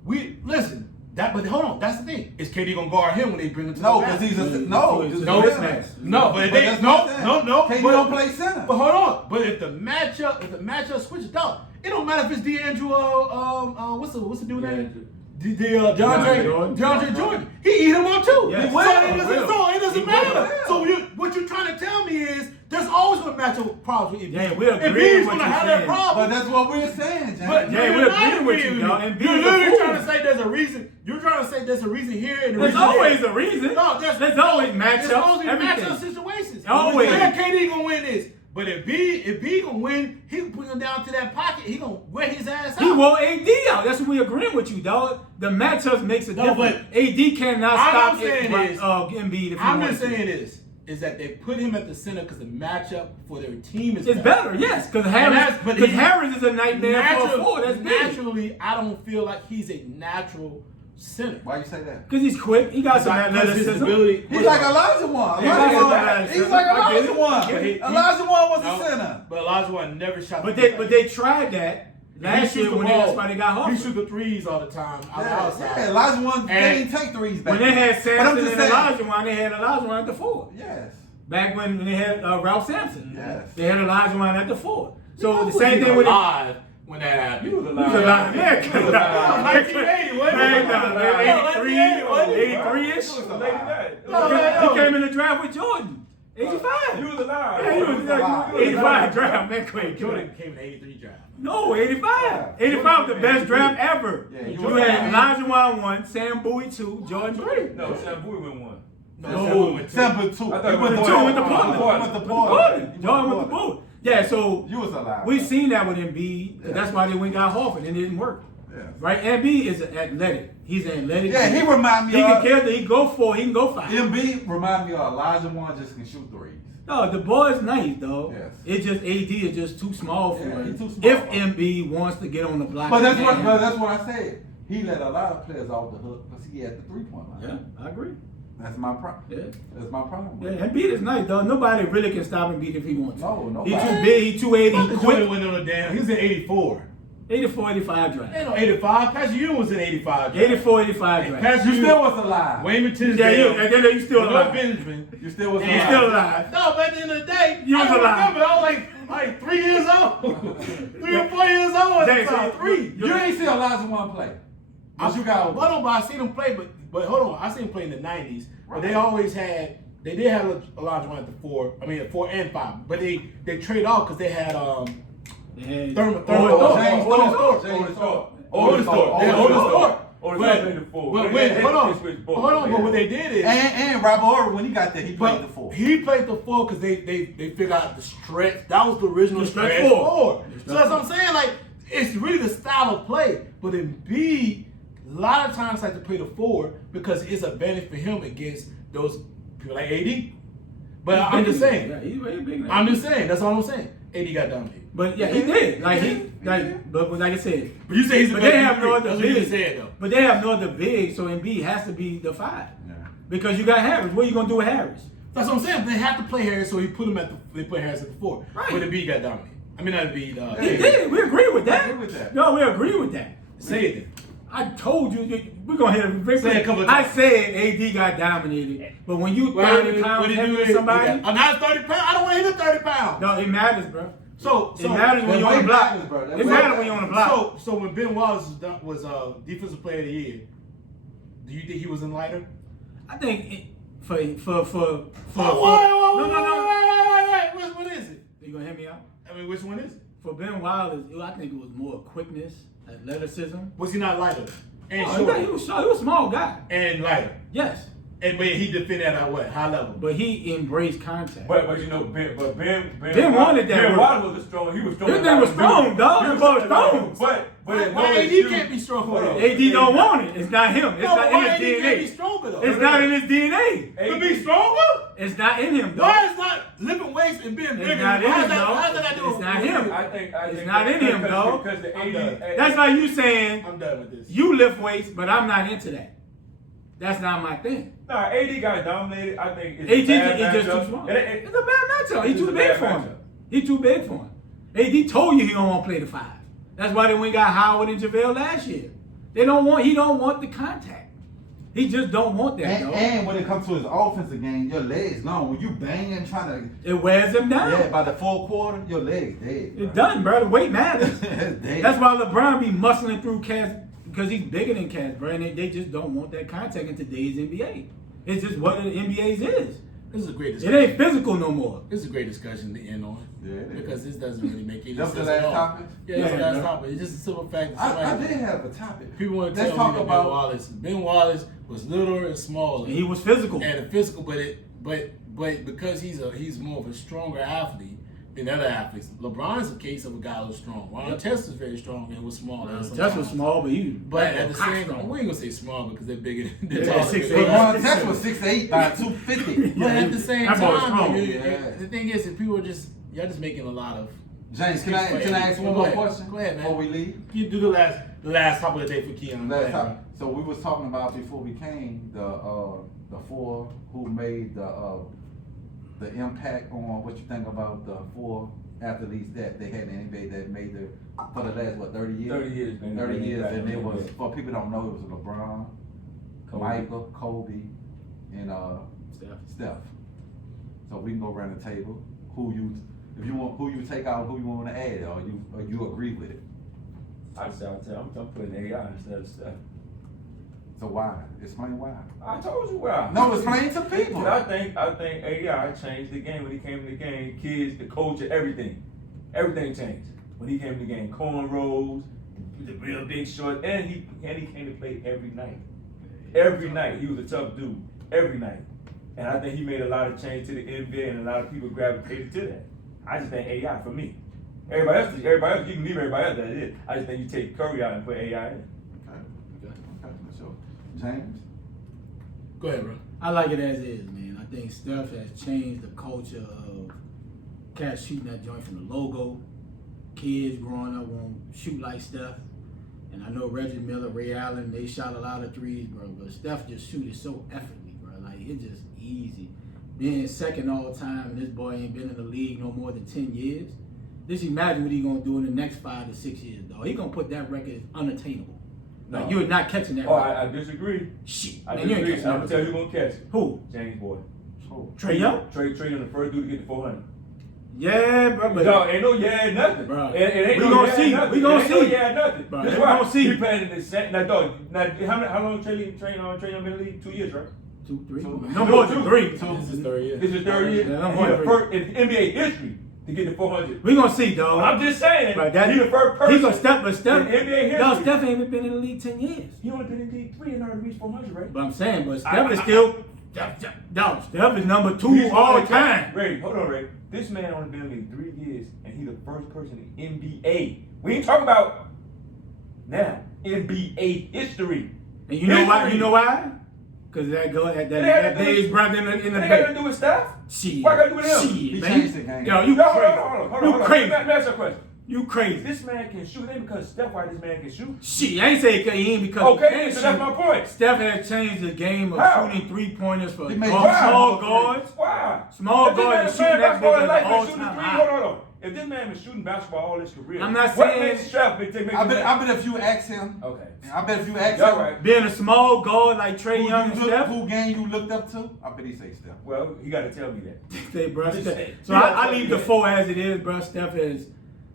We listen. But hold on, that's the thing. Is KD gonna guard him when they bring him to No, the because basket? he's a no. No, just No, a it's center. next. No, but if But they that's no. what I'm saying. KD but- don't play center. But hold on. But if the matchup switches down, it don't matter if it's D'Angelo. What's the dude name? DeAndre Jordan. He eat him up too. Yes. So He will. it doesn't He matter. will. So what you're trying to tell me is there's always going to match up problems with Embiid. Yeah, we agree Embiid's with going what to you're have that saying. problem. But that's what we're saying, James. But Yeah, you're we not agree with you, agreeing dog. me. Embiid's You're a literally fool. trying to say there's a reason. You're trying to say there's a reason here and a There's reason always there. a reason. No, There's always There's matchups. always Everything. matchup situations. Always. Yeah, KD gonna win this. But if B gonna win, he can bring him down to that pocket. He gonna wear his ass out. He won't AD out. That's what we agreeing with you, dog. The matchups makes a No, difference. but AD cannot all stop I'm saying is- Embiid if he I'm wants just to. saying is that they put him at the center because the matchup for their team is It's better, yes, because but he- Harris is a nightmare for a four. That's big. naturally, I don't feel like he's a natural center. Why you say that? Because he's quick. He got some Because his athleticism. ability. He's like Elijah Wan. Yeah, Elijah Wan. yeah, He's like I get Elijah it. Wan. But he- Elijah Wan was No, a center. But Elijah Wan never shot. But the they tried that He last shoot year the when ball. that's why they got He Hartford. shoot the threes all the time on the Yeah, outside. Elijah Wan, they And- didn't take threes back When they had then. But I'm Sampson just and saying. Elijah Wan, they had Elijah Wan at the four. Yes. Back when they had Ralph Sampson, Yes. they had Elijah Wan at the four. So How the was same he thing with alive when that happened. He was He was alive. Yeah, He was alive. 1980, wasn't it? Man, no, man, 83, 1980, 83-ish. He was alive. He came in the draft with Jordan. 85. He was alive. Yeah, he was alive. 85 draft, man. Quick, Jordan came in the 83 draft. No, 85. 85 was the best draft ever. Yeah, You Jordan had had- Elijah Wan 1, Sam Bowie 2, Jordan 3. No, Sam Bowie went one. No, Simple two. I thought He went it was to two. With the Portland. Portland. He went to With Portland. Jordan. Jordan with the Bulls. Yeah, so You was alive. we've seen that with Embiid. Yeah. That's why they went and got Horford and it didn't work. Yeah. Right? Embiid is athletic. He's an athletic. Yeah, he remind me He can of kill. He can go 4. He can go 5. Embiid. Remind me of Elijah Wan, just can shoot threes. No, the boy's nice, though. Yes. It's just AD is just too small for Yeah, him. he's too small. If Embiid wants to get on the block, But that's he what. can. But that's what I said. He let a lot of players off the hook because he had the 3-point line. Yeah, I agree. That's my problem. Yeah. That's my problem. Yeah, Embiid is nice, though. Nobody really can stop Embiid if he wants. No, He nobody. too big. He 280. He Jordan quick. went on a damn. He was in 84. 84, 85 draft. Ain't no 85. Patrick Ewing was in 85. draft. 84, 85 draft. Patrick You Ewing, still was alive. Wayman Tisdale. Yeah, and then you still Benoit alive. Benjamin. You still was And alive. You still alive. No, but at the end of the day, You was I don't alive. remember. I was like 3 years old. 3 or 4 years old at Dang, the so time. 3. You ain't see Elijah Wan play. But you got. Hold on, but I seen him play. But hold on, I seen him play in the 90s. But they always had they did have Elijah Wan at the 4. I mean, at 4 and 5, but they trade off because they had James Thurman Thorpe. Or But the 4. hold on. But what they did is And Robert Ory, when he got there, he played the 4. He played the 4 because they figured out the stretch. That was the original The stretch stretch 4. 4. So that's what I'm saying. Like, it's really the style of play. But in B, a lot of times like to play the 4 because it's a advantage for him against those people like AD. But I'm just saying. Yeah, he's way bigger. I'm just saying. That's all I'm saying. AD got dominated. But yeah, he did. But like I said, But you say he's a but better they have no three. other That's what you big. said though. But they have no other big, so Embiid has to be the 5. Yeah. Because you got Harris. What are you gonna do with Harris? That's what I'm saying. They have to play Harris, so he put him they put Harris at the 4. Right. But Embiid got dominated. I mean, not Embiid. He did. We agree with that. We agree with that. No, we agree with that. Say it then. I told you, we're gonna hit it. Say it a couple of I times. said AD got dominated, but when you 30 pounds heavier than somebody, I'm not 30 pounds. I don't want to hit the 30 pounds. no, it matters, bro. So It matters when that you're on the weight block. matters, bro. That It weight matters when you're on the block. So when Ben Wallace was defensive player of the year, do you think he was in lighter? I think for Wait. no. What is it? You gonna hear me out? I mean, which one is it? For Ben Wallace, I think it was more quickness, athleticism. Was he not lighter? And Oh, short. he was short. He was a small guy. And lighter. Yes, And but he defended at a what? High level. but he embraced contact. But you know, Ben wanted that Ben work. Wallace was strong. He was strong. This thing was strong, dog. He That was ball was strong. strong. But Why AD can't be stronger though? AD don't want it. It's not him. It's No, not but why in AD his can't be DNA. stronger though? It's not in his DNA. To be stronger? It's not in him, though. Why is not lifting weights and being bigger? not in How's him, that- though. how's that got to do It's with- not him. I think It's not in him, dog. Because the I'm 80. done. That's like you saying I'm done with this. you lift weights, but I'm not into that. That's not my thing. Nah, AD got dominated. I think it's AD a bad is just matchup. too small. It- It's a bad matchup. He's It's too a big bad for him. matchup. He's too big for him. AD told you he don't want to play the 5. That's why they went and got Howard and JaVale last year. He don't want the contact. He just don't want that, though. And when it comes to his offensive game, your legs long. When you banging, trying It wears him down. to, by the 4th quarter, your legs dead. It's done, bro. The weight matters. It's dead. That's why LeBron be muscling through cats because he's bigger than cats, bro. And they just don't want that contact in today's NBA. It's just what the NBA's is. This is a great It discussion. ain't physical no more. This is a great discussion to end on. Yeah, it is. Because this doesn't really make any That's sense the at last all. topic? Yeah, that's the Yeah, last bro. topic. It's just a simple fact. That I somebody- did have a topic. People want to Let's tell talk me that about- Ben Wallace. Ben Wallace was littler and smaller, And he was physical. and a physical, but because he's more of a stronger athlete than other athletes. LeBron's a case of a guy who's strong. Ron Test is very strong and was small. Test was small, but he. But at the same time, we ain't gonna say small because they're bigger than Yeah, taller. 6'8". than- LeBron Test was 6'8" by 250. But at the same That boy was time, strong. the thing is, that people are y'all just making a lot of. James, can I ask one Go more ahead. question Go ahead, man. before we leave? You do the last topic of the day for Keon. Go Last ahead, time. bro. So we was talking about before we came the 4 who made the impact on what you think about the 4 athletes that they had in the NBA that made for the last 30 years? 30 years, man. 30 years, Back and in it the was day. for people who don't know it was LeBron, Kobe. Michael, Kobe, and Steph. So we can go around the table. Who you take out, who you want to add, or you agree with it. I'm putting AI instead of Steph. So why? Explain why. I told you why. No, explain to people. I think AI changed the game when he came in the game. Kids, the culture, everything changed when he came in the game. Cornrows, the real big short, and he came to play every night. Every night he was a tough dude. Every night, and I think he made a lot of change to the NBA, and a lot of people gravitated to that. I just think AI for me. Everybody else, you can leave everybody else. That's it. I just think you take Curry out and put AI in. Okay, for sure. James? Go ahead, bro. I like it as is, man. I think Steph has changed the culture of cats shooting that joint from the logo. Kids growing up won't shoot like Steph. And I know Reggie Miller, Ray Allen, they shot a lot of threes, bro. But Steph just shoot it so effortlessly, bro. Like, it's just easy. Being second all time, and this boy ain't been in the league no more than 10 years. Just imagine what he gonna do in the next 5 to 6 years, dog. He gonna put that record as unattainable. Like, No. you're not catching that Oh, record. I disagree. Shit. I Man, you ain't disagree. catching I'm that gonna tell you record. who gonna catch it. Who? James Boyd. Trey Young? Trey on the first dude to get to 400. Yeah, bro. But Dog, ain't no yeah nothing. Bro. It ain't We no gonna yeah see. nothing. We gonna It ain't no see. yeah nothing. Bro, This we why gonna see. he playing in the same. Now, dog. Now, how long Trey been in the league? 2 years, right? 2, 3. Two. No more than 3. This is his third year. This is 3rd year. Yeah, I'm He the wondering. first in NBA history to get to 400. We gonna see, dog. I'm just saying. Right, that, he the first person. He gonna step, but Steph. in NBA history. No, Steph ain't even been in the league 10 years. He only been in league 3 and already reached 400, right? But I'm saying, but Steph is still. Steph is number 2 He's all only- time. Ray, hold on, Ray. This man only been in league 3 years, and he the first person in NBA. We ain't talking about now NBA history. And you know why? You know why? Because that Dave's brother in the What they back. got to do with Steph? Shit. What got to do with him? Shit, He man. changed the game. Yo, you No, crazy. hold on. You crazy. Let me ask you a question. You crazy. This man can shoot. It ain't because Steph why this man can shoot. Shit, I ain't say he ain't because Okay, he can't so that's shoot. my point. Steph has changed the game of How? shooting 3-pointers for He made small five. guards. Why? Small If this guard man is is shooting playing that basketball bitch his at life the and shooting all-time three, high. hold on. If this man been shooting basketball all his career, I'm not what saying- makes Steph make I bet if you ask him, Okay. I bet if you ask Y'all him, right. Being a small guard like Trey who, Young and Steph. who game you looked up to, I bet he say Steph. Well, you got to tell me that. Say, bro, Just Steph. say- So you I gotta leave tell the me 4 as it is, bro. Steph is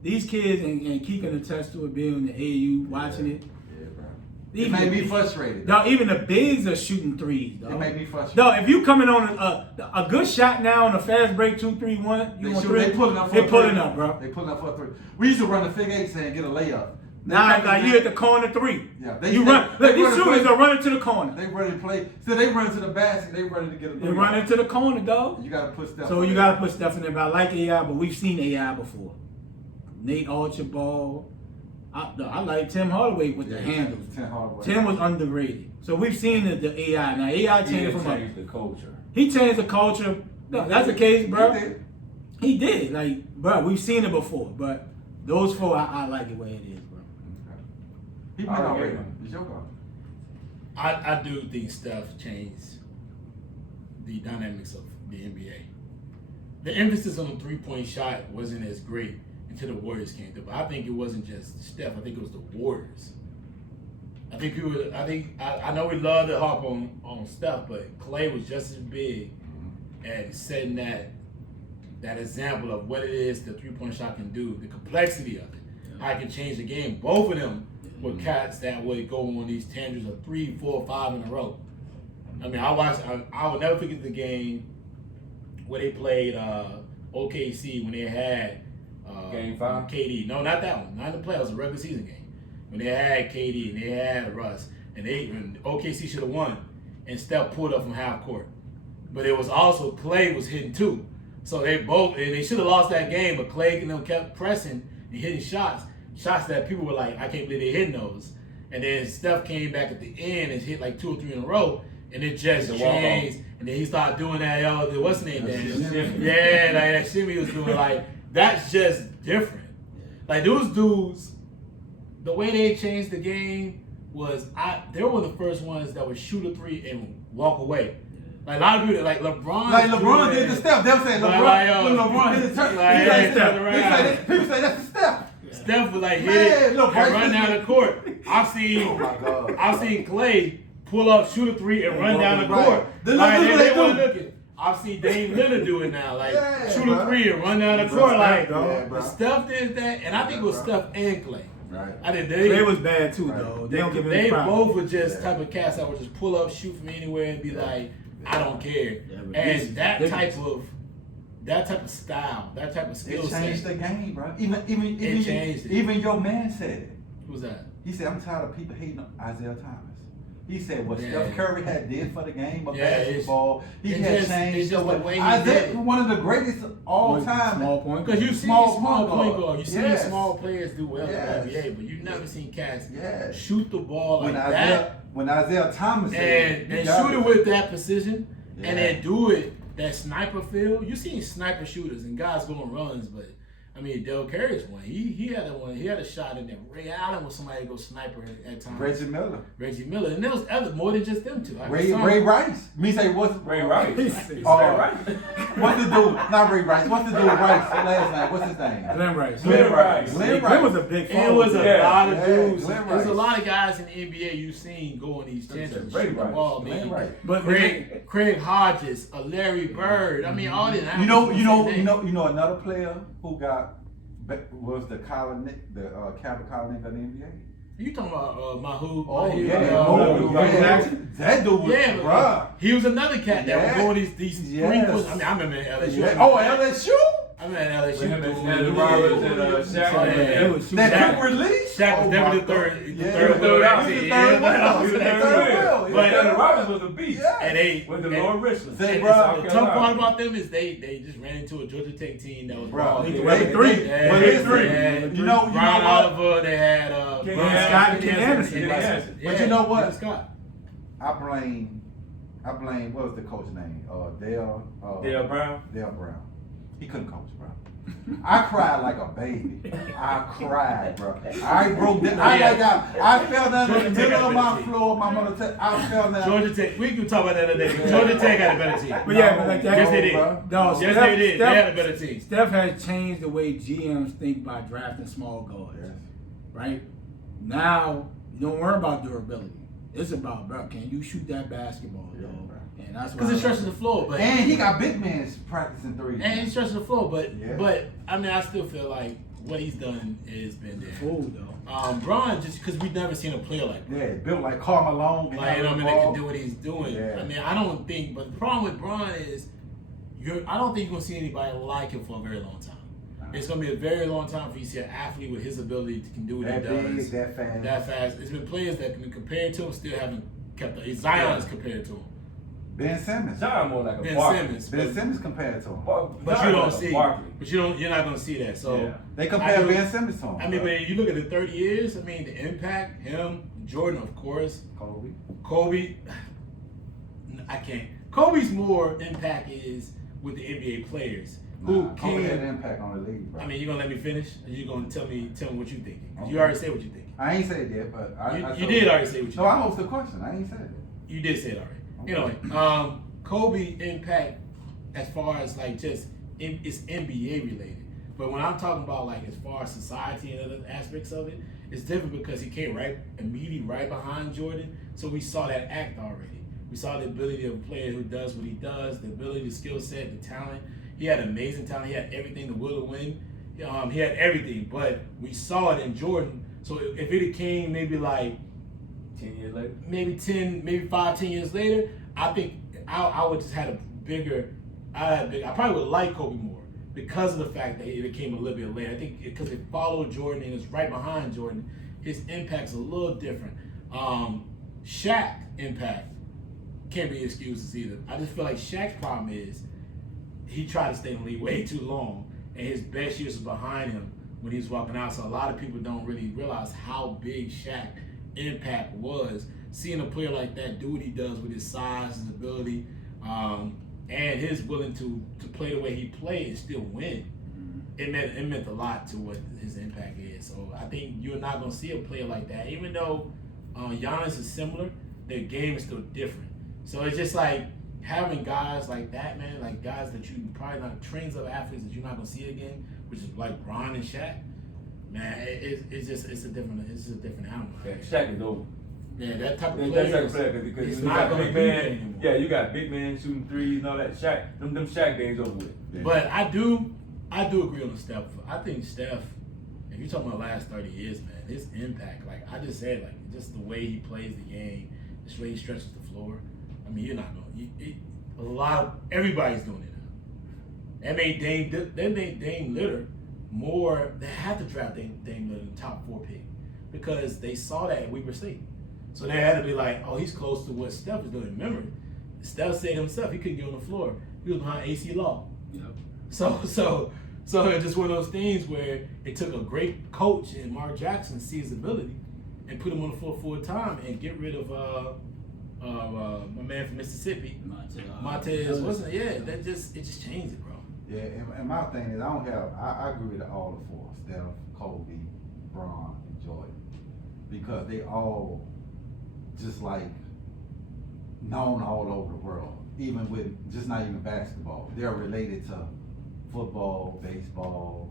these kids and Key can attest to it being in the AU watching it. Yeah, bro. It Even made me the- frustrated. Dog, even the bigs are shooting threes, dog. It made me frustrated. Dog, if you coming on a good shot now on a fast break 2-3-1, you on 3. They pulling up for They a pulling three. up, bro. They pulling up for a 3. We used to run the fig 8 and get a layup. Now it's like you at the corner 3. Yeah, You run. they Look, these run shooters play. are running to the corner. They running play. So they run to the basket. They running to get a They layup. running to the corner, dog. You gotta put stuff. So you gotta put stuff in there. But I like AI, but we've seen AI before. Nate Archibald. I like Tim Hardaway with the handles. Tim was underrated. So we've seen the AI. Now AI He changed didn't from change the culture. he changed the culture. No, that's the case, bro. He did. He did. Like, bro, we've seen it before. But those 4, I like the way it is, bro. He All went right, already. man. It's your call. I do think Steph changed the dynamics of the NBA. The emphasis on the 3-point shot wasn't as great until the Warriors came through. But I think it wasn't just Steph. I think it was the Warriors. I think people. I know we love to harp on Steph, but Clay was just as big at setting that example of what it is the 3-point shot can do, the complexity of it, how it can change the game. Both of them were cats that would go on these tangents of 3, 4, 5 in a row. I mean, I will never forget the game where they played OKC when they had Game 5? KD. No, not that one. Not in the playoffs, a regular season game. When they had KD and they had Russ, and OKC should have won, and Steph pulled up from half court. But it was also Clay was hitting too. So they should have lost that game, but Clay and them kept pressing and hitting shots that people were like, I can't believe they're hitting those. And then Steph came back at the end and hit like 2 or 3 in a row, and it just The changed. And then he started doing that, what's his name? shimmy. Yeah, like that shimmy he was doing. Like, that's just different. Like, those dudes, the way they changed the game was, they were one of the first ones that would shoot a 3 and walk away. Like, a lot of people, like LeBron. Like LeBron did the Steph. They were saying LeBron. When LeBron hit the turn, people say that's the Steph. Steph was like Man, hit it look, and right run this down way. the court. Oh my God. I've seen Clay pull up, shoot a 3, and run down the Right. court. Then Like, look what they weren't do. looking. I've seen Dame Lillard do it now. Like, Yeah, shoot bro. a 3 and run down the Bro, court. Steph, Like, yeah, bro. Steph did that, and I think it was bro. Steph and Clay. Right. I think Clay was bad too, Right. though. They don't give him any They props. both were just Yeah. type of cats that would just pull up, shoot from anywhere, and be like, I don't care. Yeah, but And this- that this- type of style, that type of skill It changed set. the game, bro. changed it. Even your man said it. Who's that? He said, I'm tired of people hating on Isaiah Thomas. He said what Yeah. Steph Curry had did for the game of Yeah, it's- basketball. He it's had just- changed it's just the way he Isaiah, did it. one of the greatest of all time. Small point. Because you see Small small point point guard, you see Yes. small players do well Yes. in the NBA, but you've never seen cats Yes. shoot the ball like When Isaiah Thomas that said and you got shoot it with that precision Yeah. and then do it that sniper feel. You seen sniper shooters and guys going runs, but I mean, Del Curry's one. He had a one. He had a shot in there. Ray Allen was somebody go sniper at times. Reggie Miller, and there was other more than just them two. Ray Rice. Me say what's Ray Rice. Oh. What's the dude? Not Ray Rice. What's the dude Rice last name? What's his name? Glenn Rice. Glenn Rice. Glenn was a big fan. It was a Yeah. lot of Yeah, dudes. Glenn There's a Rice. lot of guys in the NBA you've seen go on these chances, Ray shoot the Rice. ball, Glenn man. Rice. But Craig Hodges, Larry Bird. I mean, all these. You know another player who was the Calvin Colin of the NBA. You talking about Mahu? Oh Mahu, yeah, that dude was, yeah, bruh. he was another cat that Yeah. was doing these Yes. three. I mean, I remember LSU. Yeah. Oh, LSU? I remember LSU. With him and doing Andrew it. Roberts and Shaq. Oh, yeah. It was That Shaq- quick release? Shaq was Oh, definitely my the third. God. The Yeah. third He was wheel. the third Yeah, wheel. He was the Third third wheel. wheel. But- Andrew Roberts was a beast. Yeah. And they With the and- Lord Richland. Say, and bro, the tough part about them is they just ran into a Georgia Tech team that was Bro, ball. they- They- they- three. Yeah, but they- listen, yeah. you know Brian what? Oliver. They had Ken Brian Anderson. Scott, Ken Ken Anderson. Ken Anderson. But you know what? Ken Scott. I blame, what was the coach name? Dale. Dale Brown. Dale Brown. He couldn't coach, bro. I cried like a baby. I cried, bro. I broke down. I fell down in the middle of my floor. My mother said, I fell down. Georgia Tech. We can talk about that other day. Georgia Tech had a better team. But yeah, but like that. Yes, they did. bro. No, Yes, they did. They had a better team. Steph has changed the way GMs think by drafting small guards. Yes. Right? Now, you don't worry about durability. It's about, bro, can you shoot that basketball, Yeah, yo? bro. And that's Because it stretches the floor, but And he got big men practicing three. and he stretches the floor, but Yeah. I mean, I still feel like what he's done has been there. fool, though. Braun, just because we've never seen a player like that. Yeah, built like Karl Malone. Like, I mean, they can do what he's doing. Yeah. I mean, I don't think, but the problem with Braun is, I don't think you're gonna see anybody like him for a very long time. It's gonna be a very long time for you to see an athlete with his ability to can do what That he big, does. that fast. That fast. There's been players that can be compared to him, still haven't kept up. Zion is compared to him. Ben Simmons. John more like a Ben Barkley. Simmons. Ben Simmons compared to him. But John you don't like a see. Barkley. But you're not gonna see that. So Yeah. They I compare do- Ben Simmons to him. I mean, bro. when you look at the 30 years, I mean, the impact, him, Jordan, of course, Kobe. Kobe, I can't. Kobe's more impact is with the NBA players who Nah, Kobe had an can. impact on the league, bro. I mean, you gonna let me finish? Or you gonna tell me what you thinking? 'Cause you Okay. already said what you thinking. I ain't said that, but I You did already say what you. No, I think. asked the question. I ain't said it. You did say it already. Okay. Anyway, Kobe impact as far as like just it's NBA related. But when I'm talking about like as far as society and other aspects of it, it's different because he came immediately right behind Jordan. So we saw that act already. We saw the ability of a player who does what he does, the ability, the skill set, the talent. He had amazing talent. He had everything, the will to win. He had everything, but we saw it in Jordan. So if it came maybe like 10 years later. maybe 5-10 years later, I think I would just had a bigger. I probably would like Kobe more because of the fact that it came a little bit later. I think because it followed Jordan and it's right behind Jordan, his impact's a little different. Shaq impact can't be excuses either. I just feel like Shaq's problem is he tried to stay in the league way too long, and his best years was behind him when he was walking out. So a lot of people don't really realize how big Shaq impact was. Seeing a player like that do what he does with his size, his ability, and his willing to play the way he played and still win. It meant a lot to what his impact is. So I think you're not gonna see a player like that, even though Giannis is similar. Their game is still different. So it's just like having guys like that, man, like guys that you probably not trains of athletes that you're not gonna see again, which is like Bron and Shaq. Man, it's a different animal. Yeah, Shaq is over. Yeah, that type of That's player. like a player because it's you not got gonna big be man. there anymore. Yeah, you got big man shooting threes and all that. Shaq, them Shaq days over with. Yeah. But I do agree on Steph. I think Steph, if you're talking about the last 30 years, man, his impact, like I just said, like just the way he plays the game, the way he stretches the floor. I mean, you're not going. Everybody's doing it now. They made Dame Lillard more. They had to draft Dame Lillard in the top 4 pick because they saw that at Weber State. So they had to be like, oh, he's close to what Steph is doing. Remember, Steph said himself he couldn't get on the floor. He was behind AC Law. Yep. So it's just one of those things where it took a great coach in Mark Jackson to see his ability and put him on the floor full time and get rid of my man from Mississippi, Montez. Wasn't it? Yeah, it just changed it, bro. Yeah, and my thing is I agree with all the 4, Steph, Kobe, Bron, and Jordan, because they all just like known all over the world, even with just not even basketball. They're related to football, baseball,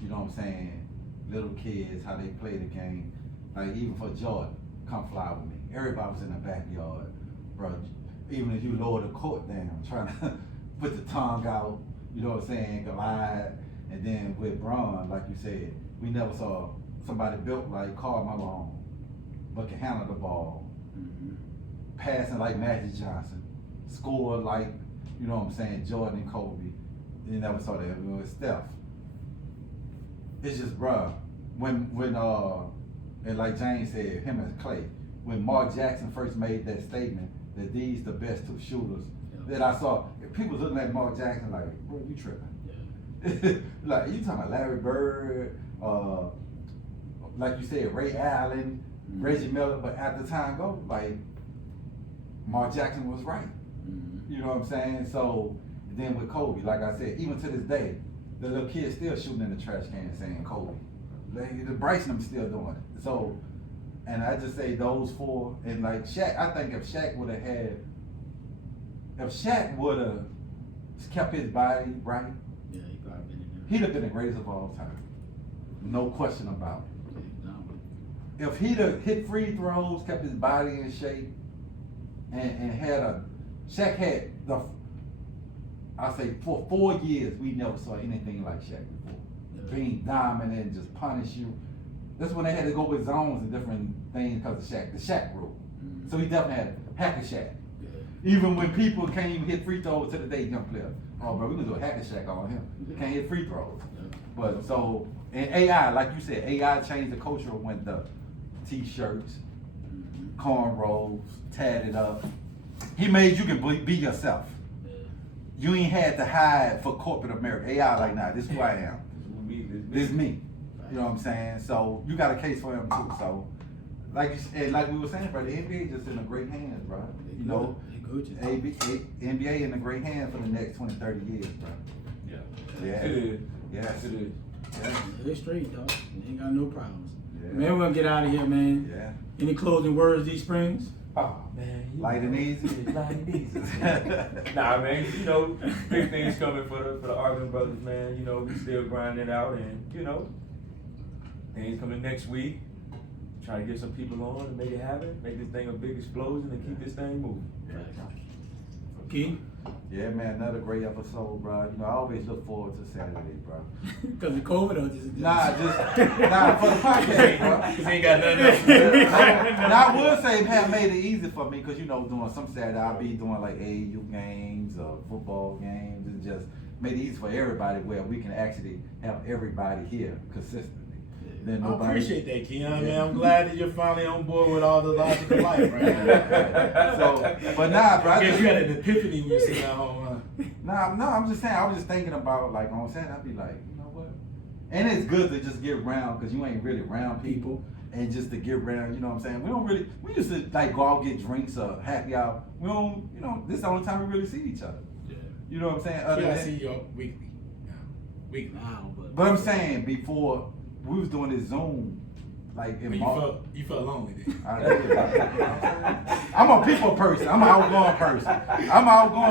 you know what I'm saying, little kids, how they play the game. Like even for Jordan, come fly with me. Everybody was in the backyard, bro. Even if you lower the court down, trying to put the tongue out, you know what I'm saying, glide. And then with Bron, like you said, we never saw somebody built like Karl Malone, but can handle the ball, passing like Magic Johnson, score like, you know what I'm saying, Jordan and Kobe. You never saw that with Steph. It's just, bruh, when and like James said, him and Clay, when Mark Jackson first made that statement that these the best two shooters that I saw, people looking at Mark Jackson like, bro, you tripping. Like, you talking about Larry Bird, like you said, Ray Allen, Reggie Miller, but at the time go, like, Mark Jackson was right. You know what I'm saying? So then with Kobe, like I said, even to this day, the little kids still shooting in the trash can saying Kobe. The Bryson them still doing it. So, and I just say those four, and like Shaq, I think if Shaq would have kept his body right, Yeah, he probably been in there. he'd have been the greatest of all time. No question about it. If he'd have hit free throws, kept his body in shape, and Shaq had I say for 4 years, we never saw anything like Shaq before. Yeah. Being dominant and just punish you. That's when they had to go with zones and different things because of Shaq, the Shaq rule. So he definitely had hack a Shaq. Yeah. Even when people can't even hit free throws to the day young player. Oh, bro, we can do a hack a Shaq on him. He can't hit free throws. Yeah. But so, and AI, like you said, AI changed the culture when the t-shirts, cornrows, tatted up. He made you can be yourself. You ain't had to hide for corporate America. AI like, nah, this is who I am. This is me. You know what I'm saying? So you got a case for him too. So like we were saying, bro, the NBA just in a great hands, bro. You know, NBA in a great hands for the next 20, 30 years, bro. Yeah. Yeah. It is. Yes, it is. Yeah. They're straight, dog. They ain't got no problems. Yeah. Man, we're gonna get out of here, man. Yeah. Any closing words, D Springs? Oh man, Light and easy. light and easy. Nah, man, you know, big things coming for the Argument Brothers, man. You know, we still grinding it out, and you know, things coming next week. Try to get some people on and make it happen, make this thing a big explosion, and keep this thing moving. Key? Yeah, man, another great episode, bro. You know, I always look forward to Saturday, bro. Because of COVID or just Nah, for the podcast, bro. Cause he ain't got nothing else. Now, I would say Pat made it easy for me because, you know, doing some Saturday, I'll be doing like AAU games or football games. It just made it easy for everybody where we can actually have everybody here consistently. Then I nobody, appreciate that, Keon, man. I'm glad that you're finally on board with all the logic of life, right? So, but nah, bro. I guess you had an epiphany when you sit at home, huh? No, I'm just saying, I was just thinking about, like, on Saturday, I'd be like, you know what? And it's good to just get around because you ain't really around people. And just to get around, you know what I'm saying? We used to, like, go out, get drinks or happy hour. We don't, you know, this is the only time we really see each other. Yeah. You know what I'm saying? Yeah, I see you weekly. Yeah. Weekly. Wow, But I'm saying, before, we was doing this Zoom, like in March. You felt lonely then. I did. I'm a people person. I'm an outgoing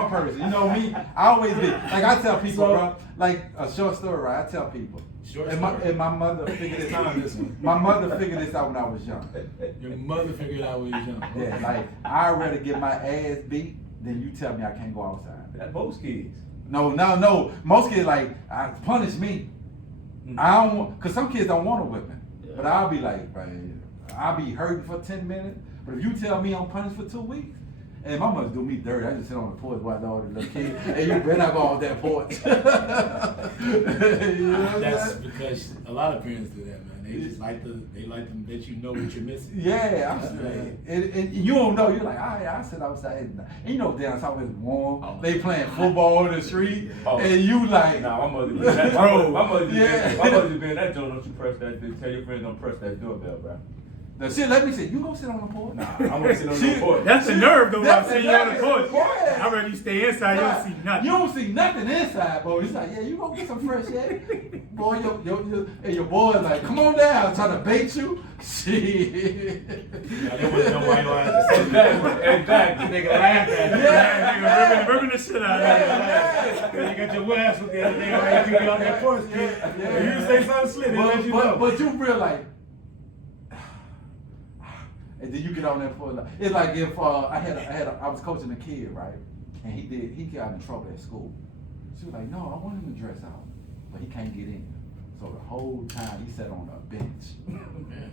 person. You know me. I always be like I tell people, bro. Like a short story, right? I tell people. And my mother figured this out. My mother figured this out when I was young. Your mother figured it out when you was young. Yeah, like I'd rather get my ass beat than you tell me I can't go outside. That's most kids. No. Most kids like punish me. I don't want, cause some kids don't want a whipping. But I'll be like, man, I'll be hurting for 10 minutes. But if you tell me I'm punished for 2 weeks, and my mother do me dirty, I just sit on the porch watch all the little kids. Hey, you better not go off that porch. You know That's because a lot of parents do that, man. They just like to let you know what you're missing. Yeah, I'm saying. And you don't know. You're like, I sit outside. And you know, down south it's warm. They playing football in the street. And you like, Nah, my mother be that. My mother be in that joint. Don't you press that? Tell your friends don't press that doorbell, bro. now, shit, let me say, you go sit on the porch. Nah, I'm gonna sit on the porch. That's the nerve, though. I'm seeing you on the porch. Yeah. I'd rather you stay inside. You don't see nothing. You don't see nothing inside, boy. It's like, yeah, you go get some fresh air. Boy, your boy's like, come on down, trying to bait you. Shit. Now, there wasn't nobody on to say Exactly. Nigga laughed at you. Nigga ripping the shit out of You got your ass with the other day when you get on that porch, kid. Yeah. You say something slick, they let you know. But you feel like, and then you get on there for like, it's like if I was coaching a kid, right, and he got in trouble at school. She was like, no, I want him to dress out, but he can't get in. So the whole time he sat on the bench. Man.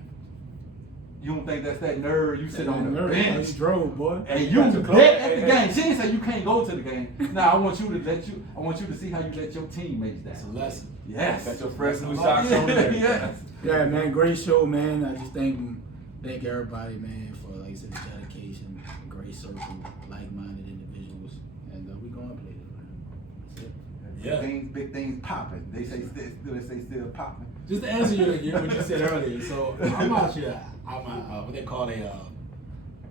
You don't think that's that nerd? You sit on the You bench. drove, boy. And you Got your clothes. at the game. She didn't say you can't go to the game. Now I want you to see how you let your teammates It's a down. lesson. Yes. Got your fresh new socks on there. Yes. Yeah, man, great show, man. I just thank everybody, man, for, like I said, the dedication, great circle, like-minded individuals, and we going to play this, man. That's it. Yeah. Big things popping. They say still popping. Just to answer what you said earlier, so I'm actually what they call a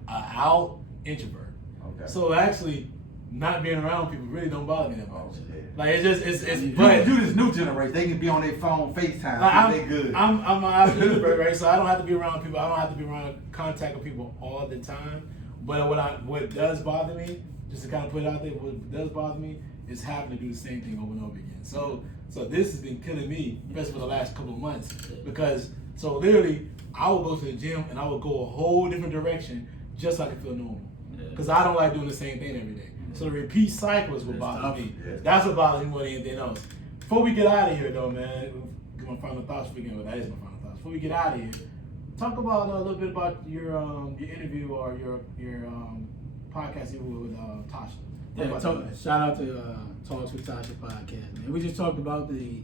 out introvert. Okay. So actually, not being around people really don't bother me that much. Oh, yeah. Like it's But you this new generation, they can be on their phone, FaceTime. like, They good. I'm an out introvert, right? So I don't have to be around people. I don't have to be around contact with people all the time. But what does bother me, just to kind of put it out there, what does bother me is having to do the same thing over and over again. So this has been killing me, especially for the last couple of months, because so literally I will go to the gym and I will go a whole different direction just so I can feel normal. Because I don't like doing the same thing every day. So the repeat cycle is what bothers me. Yeah. That's what bothers me more than anything else. Before we get out of here, though, man, my final thoughts. That is my final thoughts. Before we get out of here, talk about a little bit about your interview or your podcast you were with Tasha. Yeah, shout out to Talks with Tasha podcast, man. We just talked about the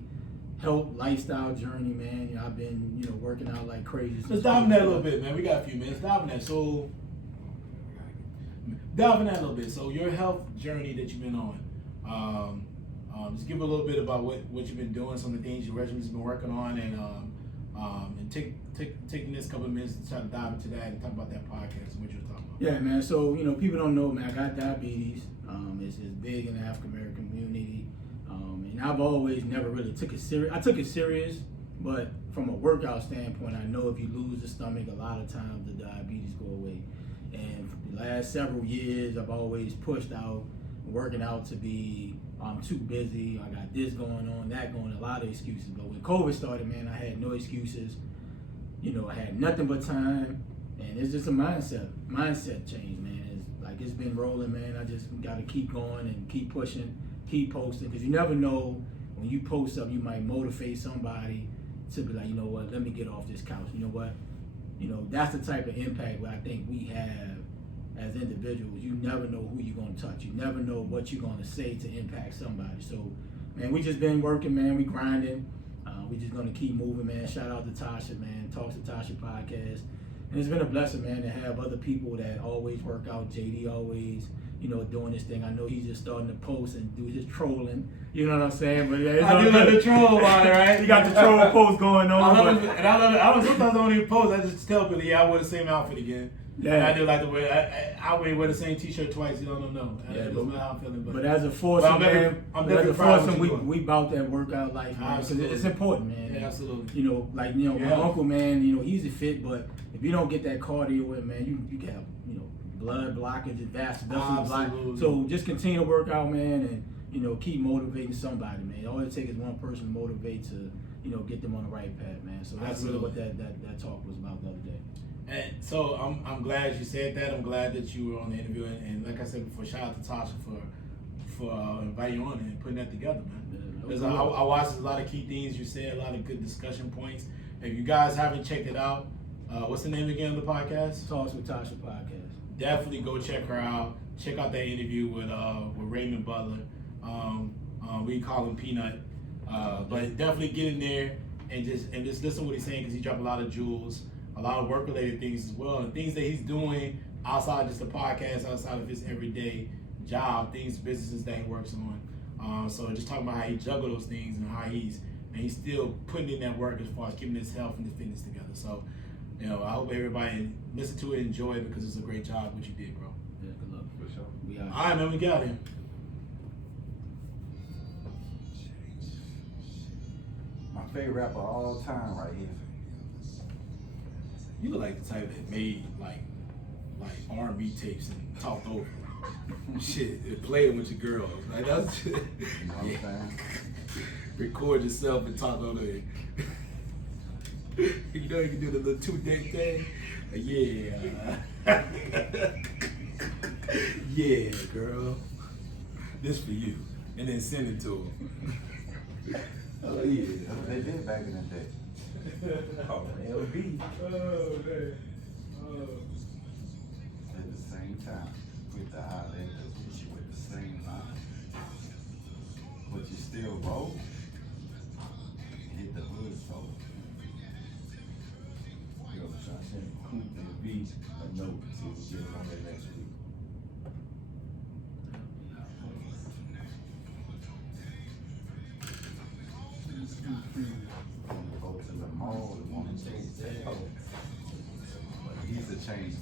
health lifestyle journey, man. You know, I've been, working out like crazy. Let's dive in that a little bit, man. We got a few minutes. Dive in that. So, So your health journey that you've been on, just give a little bit about what you've been doing, some of the things your regimen's been working on, and taking this couple of minutes to try to dive into that and talk about that podcast and what you're talking about. Yeah, man. So, people don't know, man, I got diabetes. It's big in the African American community. And I've always never really took it serious. I took it serious, but from a workout standpoint, I know if you lose the stomach, a lot of times the diabetes go away. And for the last several years, I've always pushed out, working out to be, I'm too busy, I got this going on, that going on, a lot of excuses. But when COVID started, man, I had no excuses. I had nothing but time. And it's just a mindset change, man. It's been rolling, man. I just got to keep going and keep pushing, keep posting, because you never know when you post something, you might motivate somebody to be like, you know what, let me get off this couch. You know what? That's the type of impact that I think we have as individuals. You never know who you're going to touch. You never know what you're going to say to impact somebody. So, man, we just been working, man. We grinding. We just going to keep moving, man. Shout out to Tasha, man. Talks to Tasha podcast. And it's been a blessing, man, to have other people that always work out. JD always, doing this thing. I know he's just starting to post and do his trolling. You know what I'm saying? But yeah, I do love the troll on it, right? You got the troll post going on. I love it, and I love it. Sometimes I don't even post. I just tell people, I wear the same outfit again. Yeah. And I do like the way I wear the same T-shirt twice. You don't know. Yeah, That's not how I'm feeling. But as a foursome, man, I'm definitely proud of what you're doing. we about that workout life, man, because it's important, man. Yeah, absolutely. My uncle, man, he's a fit, but if you don't get that cardio in, man, you can have, blood blockage and vascular blockage. So just continue to work out, man, and keep motivating somebody, man. All it takes is one person to motivate to, get them on the right path, man. So that's really what that talk was about the other day. And so I'm glad you said that. I'm glad that you were on the interview, and like I said before, shout out to Tasha for inviting you on and putting that together, man. Because I watched a lot of key things you said, a lot of good discussion points. If you guys haven't checked it out, what's the name again of the podcast? Talks with Tasha podcast. Definitely go check her out. Check out that interview with Raymond Butler. We call him Peanut, but definitely get in there and just listen to what he's saying, because he dropped a lot of jewels, a lot of work-related things as well, and things that he's doing outside just the podcast, outside of his everyday job, businesses that he works on. So just talking about how he juggles those things and how he's still putting in that work as far as keeping his health and his fitness together. So, I hope everybody listen to it, enjoy it, because it's a great job what you did, bro. Yeah, good luck. For sure. We out. All right, man, we got him. My favorite rapper of all time right here. You look like the type that made like R&B tapes and talked over shit and played with your girls. Like that's You know what I'm saying? record yourself and talk over it. You can do the little 2-day thing. Yeah. Yeah, girl. This for you. And then send it to him. Oh yeah. That's what they did back in the day. Oh, LB. oh man. At the same time, with the highlight position with the same line. But you still roll. Hit the hood so. Yo, Sean, send Coop and B a note. See if we get him on there next week. When you go to the mall, you want to change that. He's a change